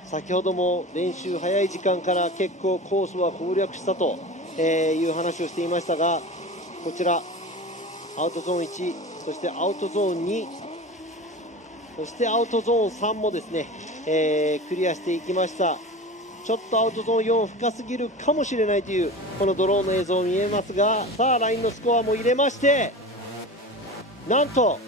先ほども練習早い時間から結構コースは攻略したと、いう話をしていましたが、こちらアウトゾーン1、そしてアウトゾーン2、そしてアウトゾーン3もですね、クリアしていきました。ちょっとアウトゾーン4深すぎるかもしれないというこのドローンの映像見えますが、さあラインのスコアも入れまして、なんと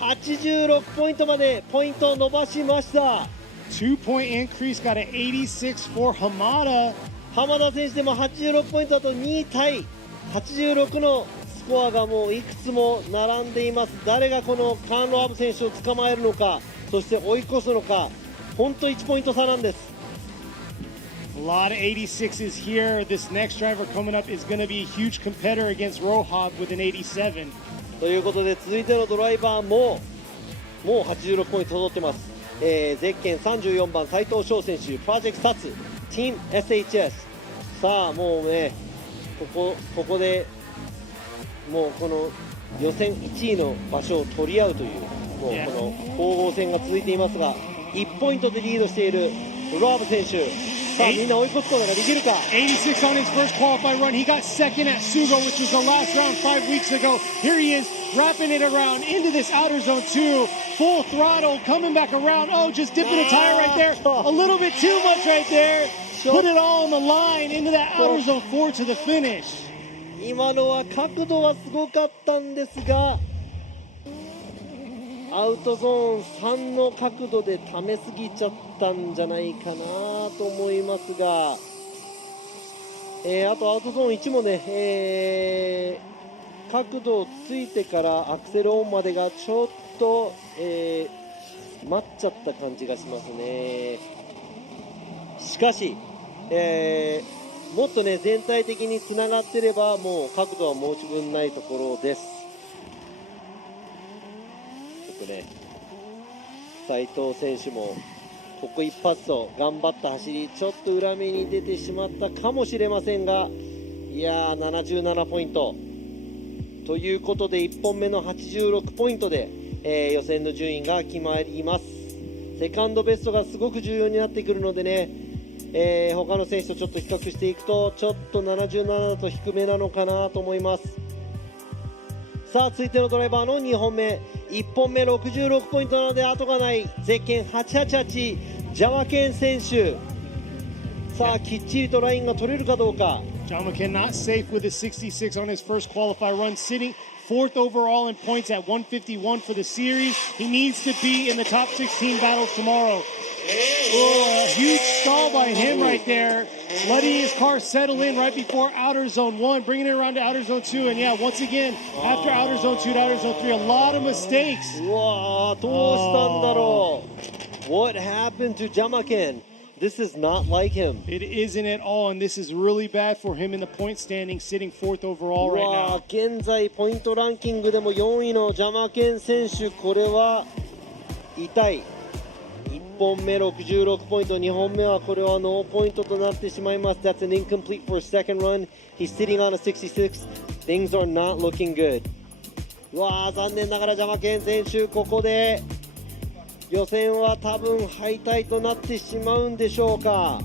86ポイントまでポイントを伸ばしました。 2-point increase, got an 86 for Hamada. 浜田選手でも86ポイントだと2位タイ、86のスコアがもういくつも並んでいます。誰がこのカンロアブ選手を捕まえるのか、そして追い越すのか、本当1ポイント差なんです。 A lot of 86s here. This next driver coming up is going to be a huge competitor against Rohab with an 87. ということで続いてのドライバーももう86ポイント取ってます。ゼッケン34番斉藤翔選手、プロジェクトサツ、チーム SHS。 さあもうね、ここでもうこの予選1位の場所を取り合うという、もうこの攻防戦が続いていますが、1ポイントでリードしているロブ選手、さあみんな追い越すことができるか。86 on his first qualified run. He got second at Sugo, which was the last round 5 weeks ago. Here he is, wrapping it around into this outer zone 2. Full throttle, coming back around. Oh, just dipping a tire right there. A little bit too much right there. Put it all on the line into that outer zone 4 to the finish. 今のは角度はすごかったんですが、アウトゾーン3の角度で溜めすぎちゃったんじゃないかなと思いますが、あとアウトゾーン1もね、角度をついてからアクセルオンまでがちょっと、待っちゃった感じがしますね。しかし、もっとね全体的につながってればもう角度は申し分ないところです。ちょっとね斉藤選手もここ一発と頑張った走り、ちょっと裏目に出てしまったかもしれませんが、いやー77ポイントということで1本目の86ポイントで、予選の順位が決まります。セカンドベストがすごく重要になってくるのでね、他の選手とちょっと比較していくとちょっと77だと低めなのかなと思います。さあ続いてのドライバーの2本目、1本目66ポイントなので後がないゼッケン888ジャワケン選手、さあきっちりとラインが取れるかどうか。 Jamaken not safe with his 66 on his first qualified run, sitting 4th overall in points at 151 for the series. He needs to be in the top 16 battles tomorrow. Oh, a huge stall by him right there, letting his car settle in right before outer zone 1, bringing it around to outer zone 2, and yeah, once again, after outer zone 2 to outer zone 3, a lot of mistakes. うわー、どうしたんだろう。What happened to Jamaken? This is not like him. It isn't at all, and this is really bad for him in the point standing, sitting 4th overall right うわ now. ー、現在ポイントランキングでも4位のジャマケン選手、これは痛い。1本目66ポイント、2本目はこれはノーポイントとなってしまいます。That's an incomplete for a second run. He's sitting on a 66. Things are not looking good. うわー、残念ながらジャマケン選手、ここで予選は多分敗退となってしまうんでしょうか。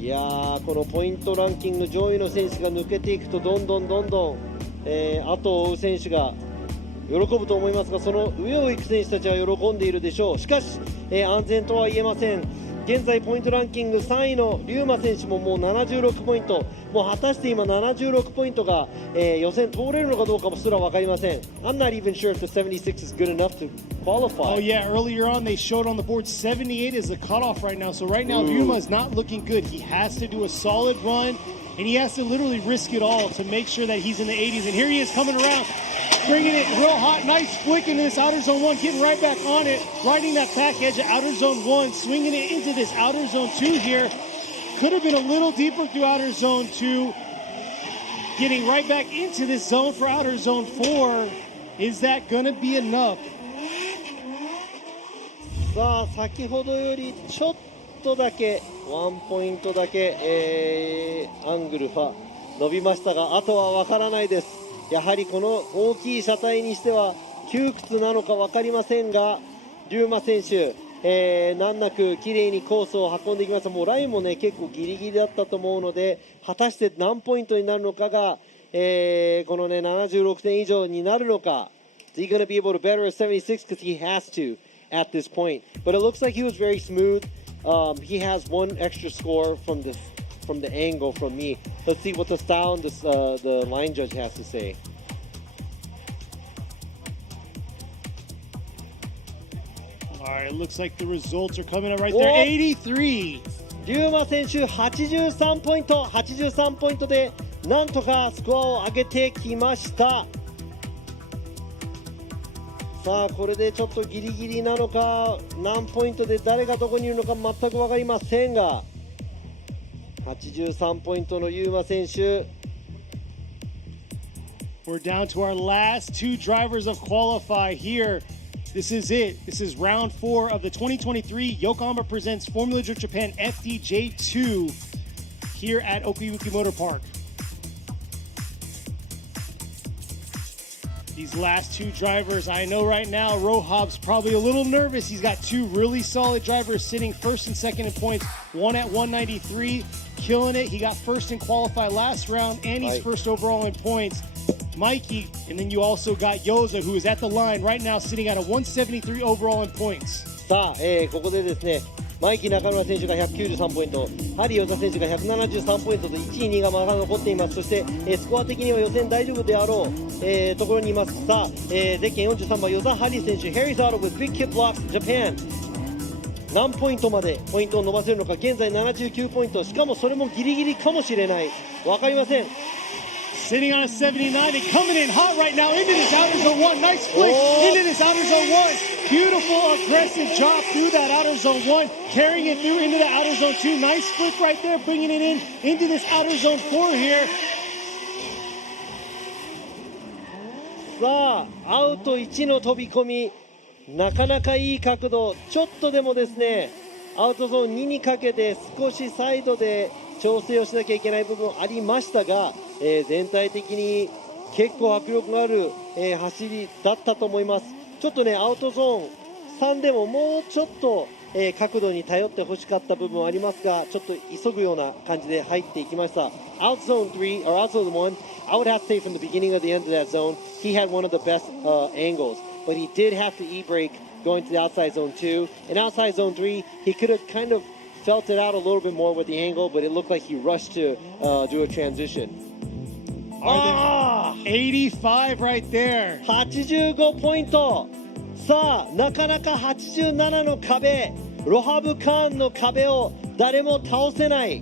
いやー、このポイントランキング上位の選手が抜けていくとどんどん、後を追う選手が喜ぶと思いますが、その上を行く選手たちは喜んでいるでしょう。しかし、安全とは言えません。現在ポイントランキング3位の龍馬選手ももう76ポイント、もう果たして今76ポイントが、予選通れるのかどうかもすら分かりません。I'm not even sure if the 76 is good enough to qualify. Oh yeah, earlier on they showed on the board 78 is the cutoff right now. So right now Ryuma is not looking good. He has to do a solid run, and he has to literally risk it all to make sure that he's in the 80s. And here he is coming around, bringing it real hot, nice flick into this outer zone 1, getting right back on it, riding that back edge of outer zone 1, swinging it into this outer zone 2 here. Could have been a little deeper through outer zone 2, getting right back into this zone for outer zone 4. Is that gonna be enough? さあ先ほどよりちょっとだけワンポイントだけ、アングルは伸びましたが、あとは分からないです。やはりこの大きい車体にしては窮屈なのか分かりませんが、龍馬選手、難なく綺麗にコースを運んでいきました。もうラインもね結構ギリギリだったと思うので、果たして何ポイントになるのかが、このね76点以上になるのか。Is he gonna be able to better a 76 because he has to at this point? But it looks like he was very smooth. He has one extra score from the angle from me. Let's see what the style and the line judge has to say. All right, it looks like the results are coming up right there. 83. 龍馬選手83ポイント、83ポイントでなんとかスコアを上げてきました。さあこれでちょっとギリギリなのか、何ポイントで誰がどこにいるのか全く分かりませんが、83ポイントの龍馬選手。 We're down to our last two drivers of qualify here This is it. This is round 4 of the 2023 Yokohama Presents Formula Drift Japan FDJ2 here at OKUIBUKI Motor Park. These last two drivers, I know right now Rohab's probably a little nervous. He's got two really solid drivers sitting first and second in points. One at 193, killing it. He got first in qualify last round, and he's first overall in points. Mikey, and then you also got Yoza, who is at the line right now sitting at a 173 overall in points. さあ、ここでですね、マイキー中村選手が193ポイント、ハリー・ヨザ選手が173ポイントと1位、2位がまだ残っています。そして、スコア的には予選大丈夫であろう、ところにいます。さあ、ゼッケン43番、ヨザ・ハリー選手、Harry's Auto with Big Kit Blocks Japan。何ポイントまでポイントを伸ばせるのか、現在79ポイント、しかもそれもギリギリかもしれない。わかりません。Sitting on a 79 and coming in hot right now into this outer zone 1. Nice flick into this outer zone 1. Beautiful aggressive job through that outer zone 1. Carrying it through into the outer zone 2. Nice flick right there, bringing it in into this outer zone 4 here. さあ、アウト1の飛び込み、なかなかいい角度。ちょっとでもですね、アウトゾーン2にかけて少しサイドで調整をしなきゃいけない部分ありましたが、全体的に結構迫力がある、走りだったと思います。ちょっとね、アウトゾーン3でももうちょっと、角度に頼ってほしかった部分はありますが、ちょっと急ぐような感じで入っていきました。Out zone 3 or out zone 1, I would have to say from the beginning of the end of that zone, he had one of the best angles, but he did have to e-brake going to the outside zone 2, and outside zone 3, he could have kind of felt it out a little bit more with the angle, but it looked like he rushed to do a transition. 85 right there. 85ポイント。さあ、なかなか87の壁、ロハブカーンの壁を誰も倒せない。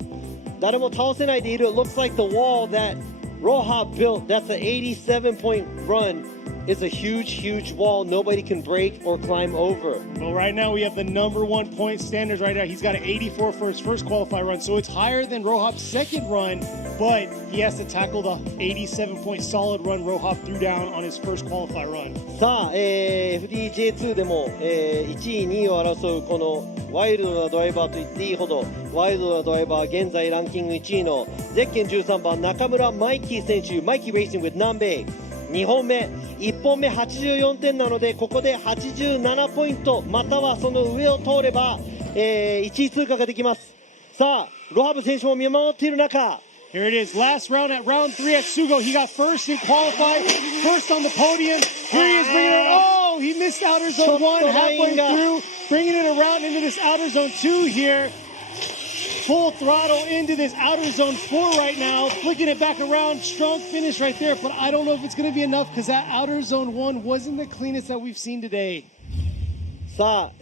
誰も倒せないでいる。It looks like the wall that Rohab built, that's an 87-point run, is a huge wall nobody can break or climb over. Well, right now we have the number 1 point standards right now. He's got an 84 for his first qualify run, so it's higher than Rohab's second run, but he has to tackle the 87-point solid run Rohab threw down on his first qualify run. さあ、FDJ2 でも、1位、2位を争うこのワイルドなドライバーと言っていいほどワイルドなドライバー、現在ランキング1位のゼッケン13番中村マイキー選手、マイキーレーシング with 南米2本目、1本目84点なので、ここで87ポイントまたはその上を通れば、1位通過ができます。さあ、ロハブ選手も見守っている中、Here it is, last round at round 3 at Sugo. He got first in qualify, first on the podium. Here he is bringing it. Oh, he missed outer zone 1 halfway through, bringing it around into this outer zone 2 here. Full throttle into this outer zone 4 right now, flicking it back around. Strong finish right there, but I don't know if it's going to be enough because that outer zone 1 wasn't the cleanest that we've seen today. さあ、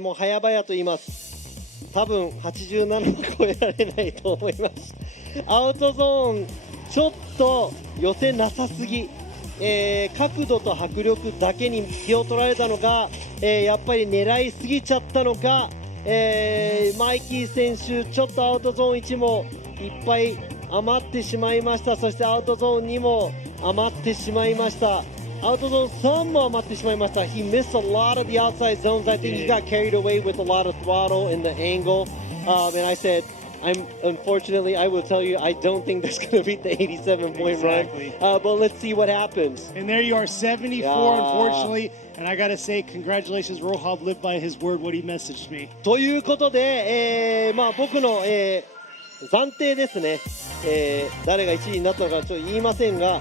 もう早々と言います。多分87は超えられないと思います。アウトゾーンちょっと寄せなさすぎ、角度と迫力だけに気を取られたのか、やっぱり狙いすぎちゃったのか、マイキー選手ちょっとアウトゾーン1もいっぱい余ってしまいました。そしてアウトゾーン2も余ってしまいました。アウトゾーン3も余ってしまいました。He missed a lot of the outside zones. I think he got carried away with a lot of throttle and the angle. And I said, unfortunately, I will tell you, I don't think that's going to beat the 87-point run. But let's see what happens. And there you are, 74, unfortunately. And I got to say, congratulations, Rohab lived by his word, what he messaged me. ということで、僕の、暫定ですね、誰が1位になったのかちょっと言いませんが、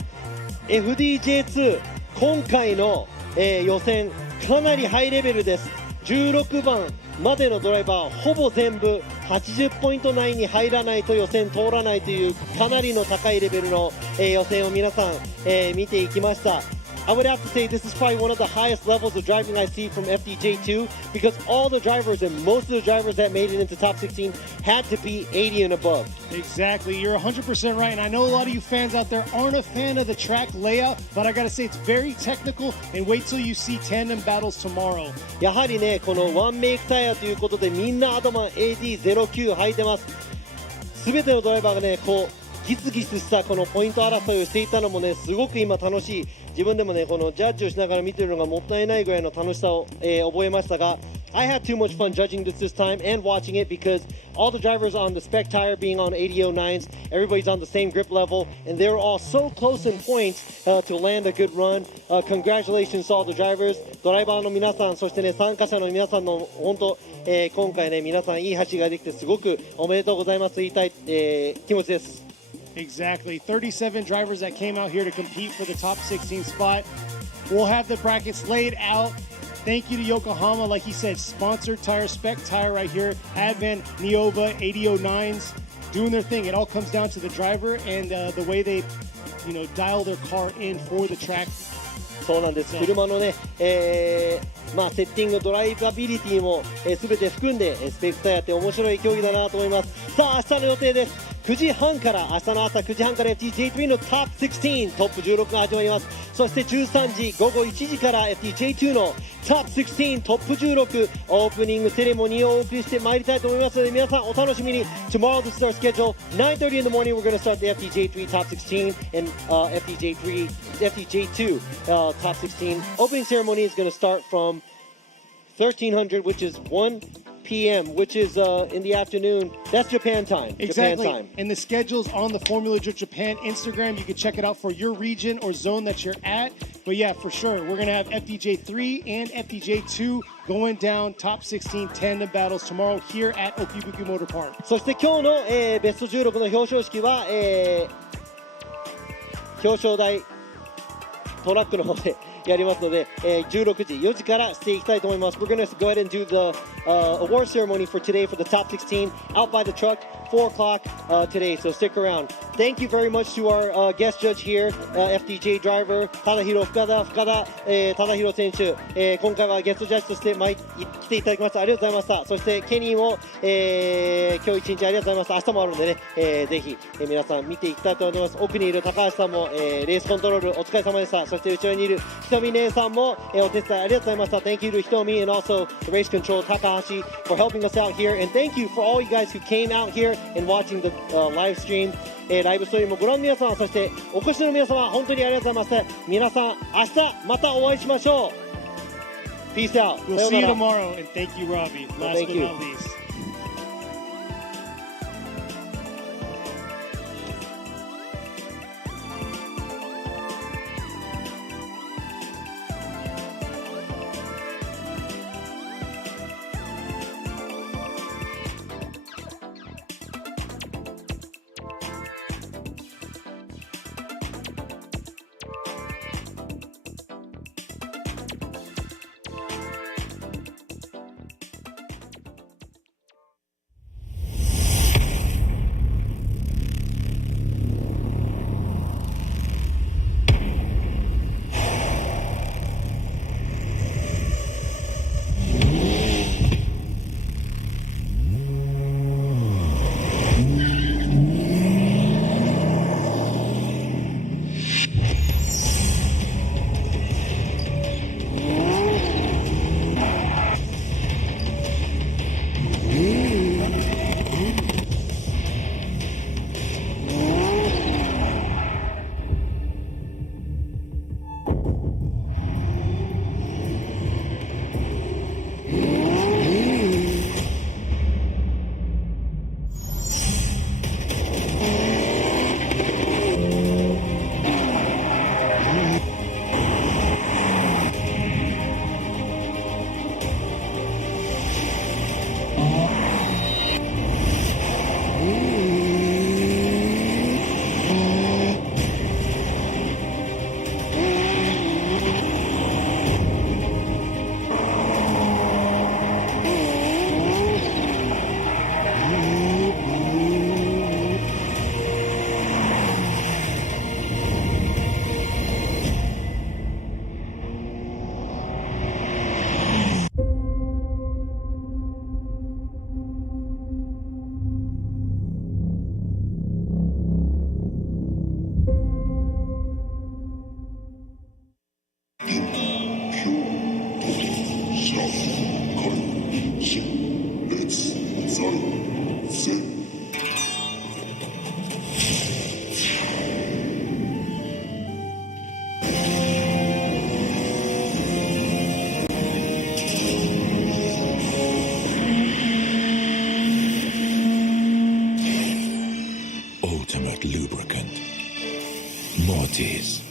FDJ2、今回の、予選、かなりハイレベルです。16番までのドライバー、ほぼ全部80ポイント内に入らないと予選通らないという、かなりの高いレベルの、予選を皆さん、見ていきました。I would have to say this is probably one of the highest levels of driving I see from FDJ2 because all the drivers and most of the drivers that made it into top 16 had to be 80 and above. Exactly, you're 100% right, and I know a lot of you fans out there aren't a fan of the track layout, but I gotta say it's very technical, and wait till you see tandem battles tomorrow. やはりね、このワンメイクタイヤということでみんなアドマン AD09 履いてます。すべてのドライバーがね、こうギスギスしたこのポイント争いをしていたのもね、すごく今楽しい。自分でもねこのジャッジをしながら見てるのがもったいないぐらいの楽しさを、覚えましたが I had too much fun judging this time and watching it because all the drivers on the spec tire being on 8009s, everybody's on the same grip level, and they were all so close in points to land a good run. Congratulations to all the drivers. ドライバーの皆さん、そしてね参加者の皆さんの本当、今回ね皆さんいい走りができてすごくおめでとうございますと言いたい、気持ちです。Exactly. 37 drivers that came out here to compete for the top 16 spot. We'll have the brackets laid out. Thank you to Yokohama, like he said, sponsored tire, spec tire right here. Advent, Neova, 8009s, doing their thing. It all comes down to the driver and the way they, dial their car in for the track. そうなんです。車のね、セッティング、ドライバビリティも、全て含んでスペクターやって面白い競技だなと思います。さあ明日の予定です。9時半から明日の朝9時半から FDJ3 のトップ16トップ16が始まります。そして13時午後1時から FDJ2 のトップ16トップ16オープニングセレモニーをお送りしてまいりたいと思いますので皆さんお楽しみに。 Tomorrow this is our schedule. 9:30 in the morning we're going to start the FDJ3 top 16 and FDJ2 top 16 opening ceremony is going to start from 1300 which is 1 p.m. which is in the afternoon. That's Japan time. Exactly. Japan time. And the schedule's on the Formula Drift Japan Instagram. You can check it out for your region or zone that you're at. But yeah, for sure, we're going to have FDJ3 and FDJ2 going down top 16 tandem battles tomorrow here at OKUIBUKI Motor Park. そして今日の、ベスト16の表彰式は、表彰台トラックの方でやりますので、16時4時からしていきたいと思います。We're going to go ahead and do the award ceremony for today for the top 16 out by the truck 4 o'clock today, so stick around. Thank you very much to our guest judge here, FDJ driver 深田忠宏選手、今回はゲストジャッジとして来ていただきましたありがとうございました。そしてケニーも、今日一日ありがとうございました。明日もあるのでね、ぜひ、皆さん見ていきたいと思います。奥にいる高橋さんも、レースコントロールお疲れ様でした。そして後ろにいるひとみ姉さんも、お手伝いありがとうございました。Thank you to Hitomi and also the race control Takahashi for helping us out here, and thank you for all you guys who came out here and watching the live stream. ライブストリームをご覧の皆様、そしてお越しの皆様、本当にありがとうございます。皆さん、明日またお会いしましょう。Peace out. We'll see you tomorrow, and thank you, Robbie. Last Thank but you. not least. 40s.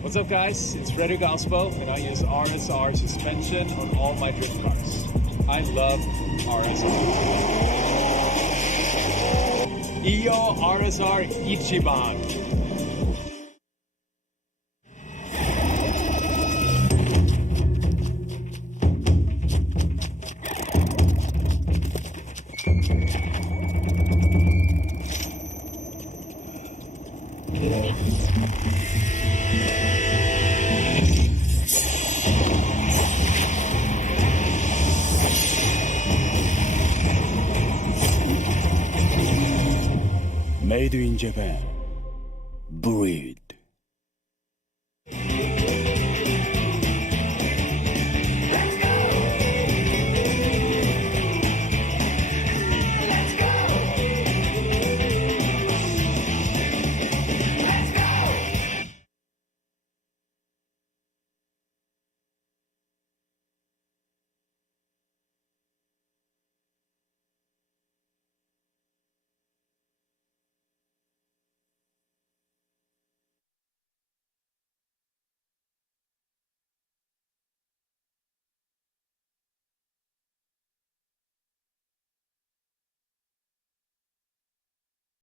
What's up, guys? It's Frederick Galspo, and I use RSR suspension on all my drift cars. I love RSR. Iyo RSR Ichiban. Made in Japan. Breed.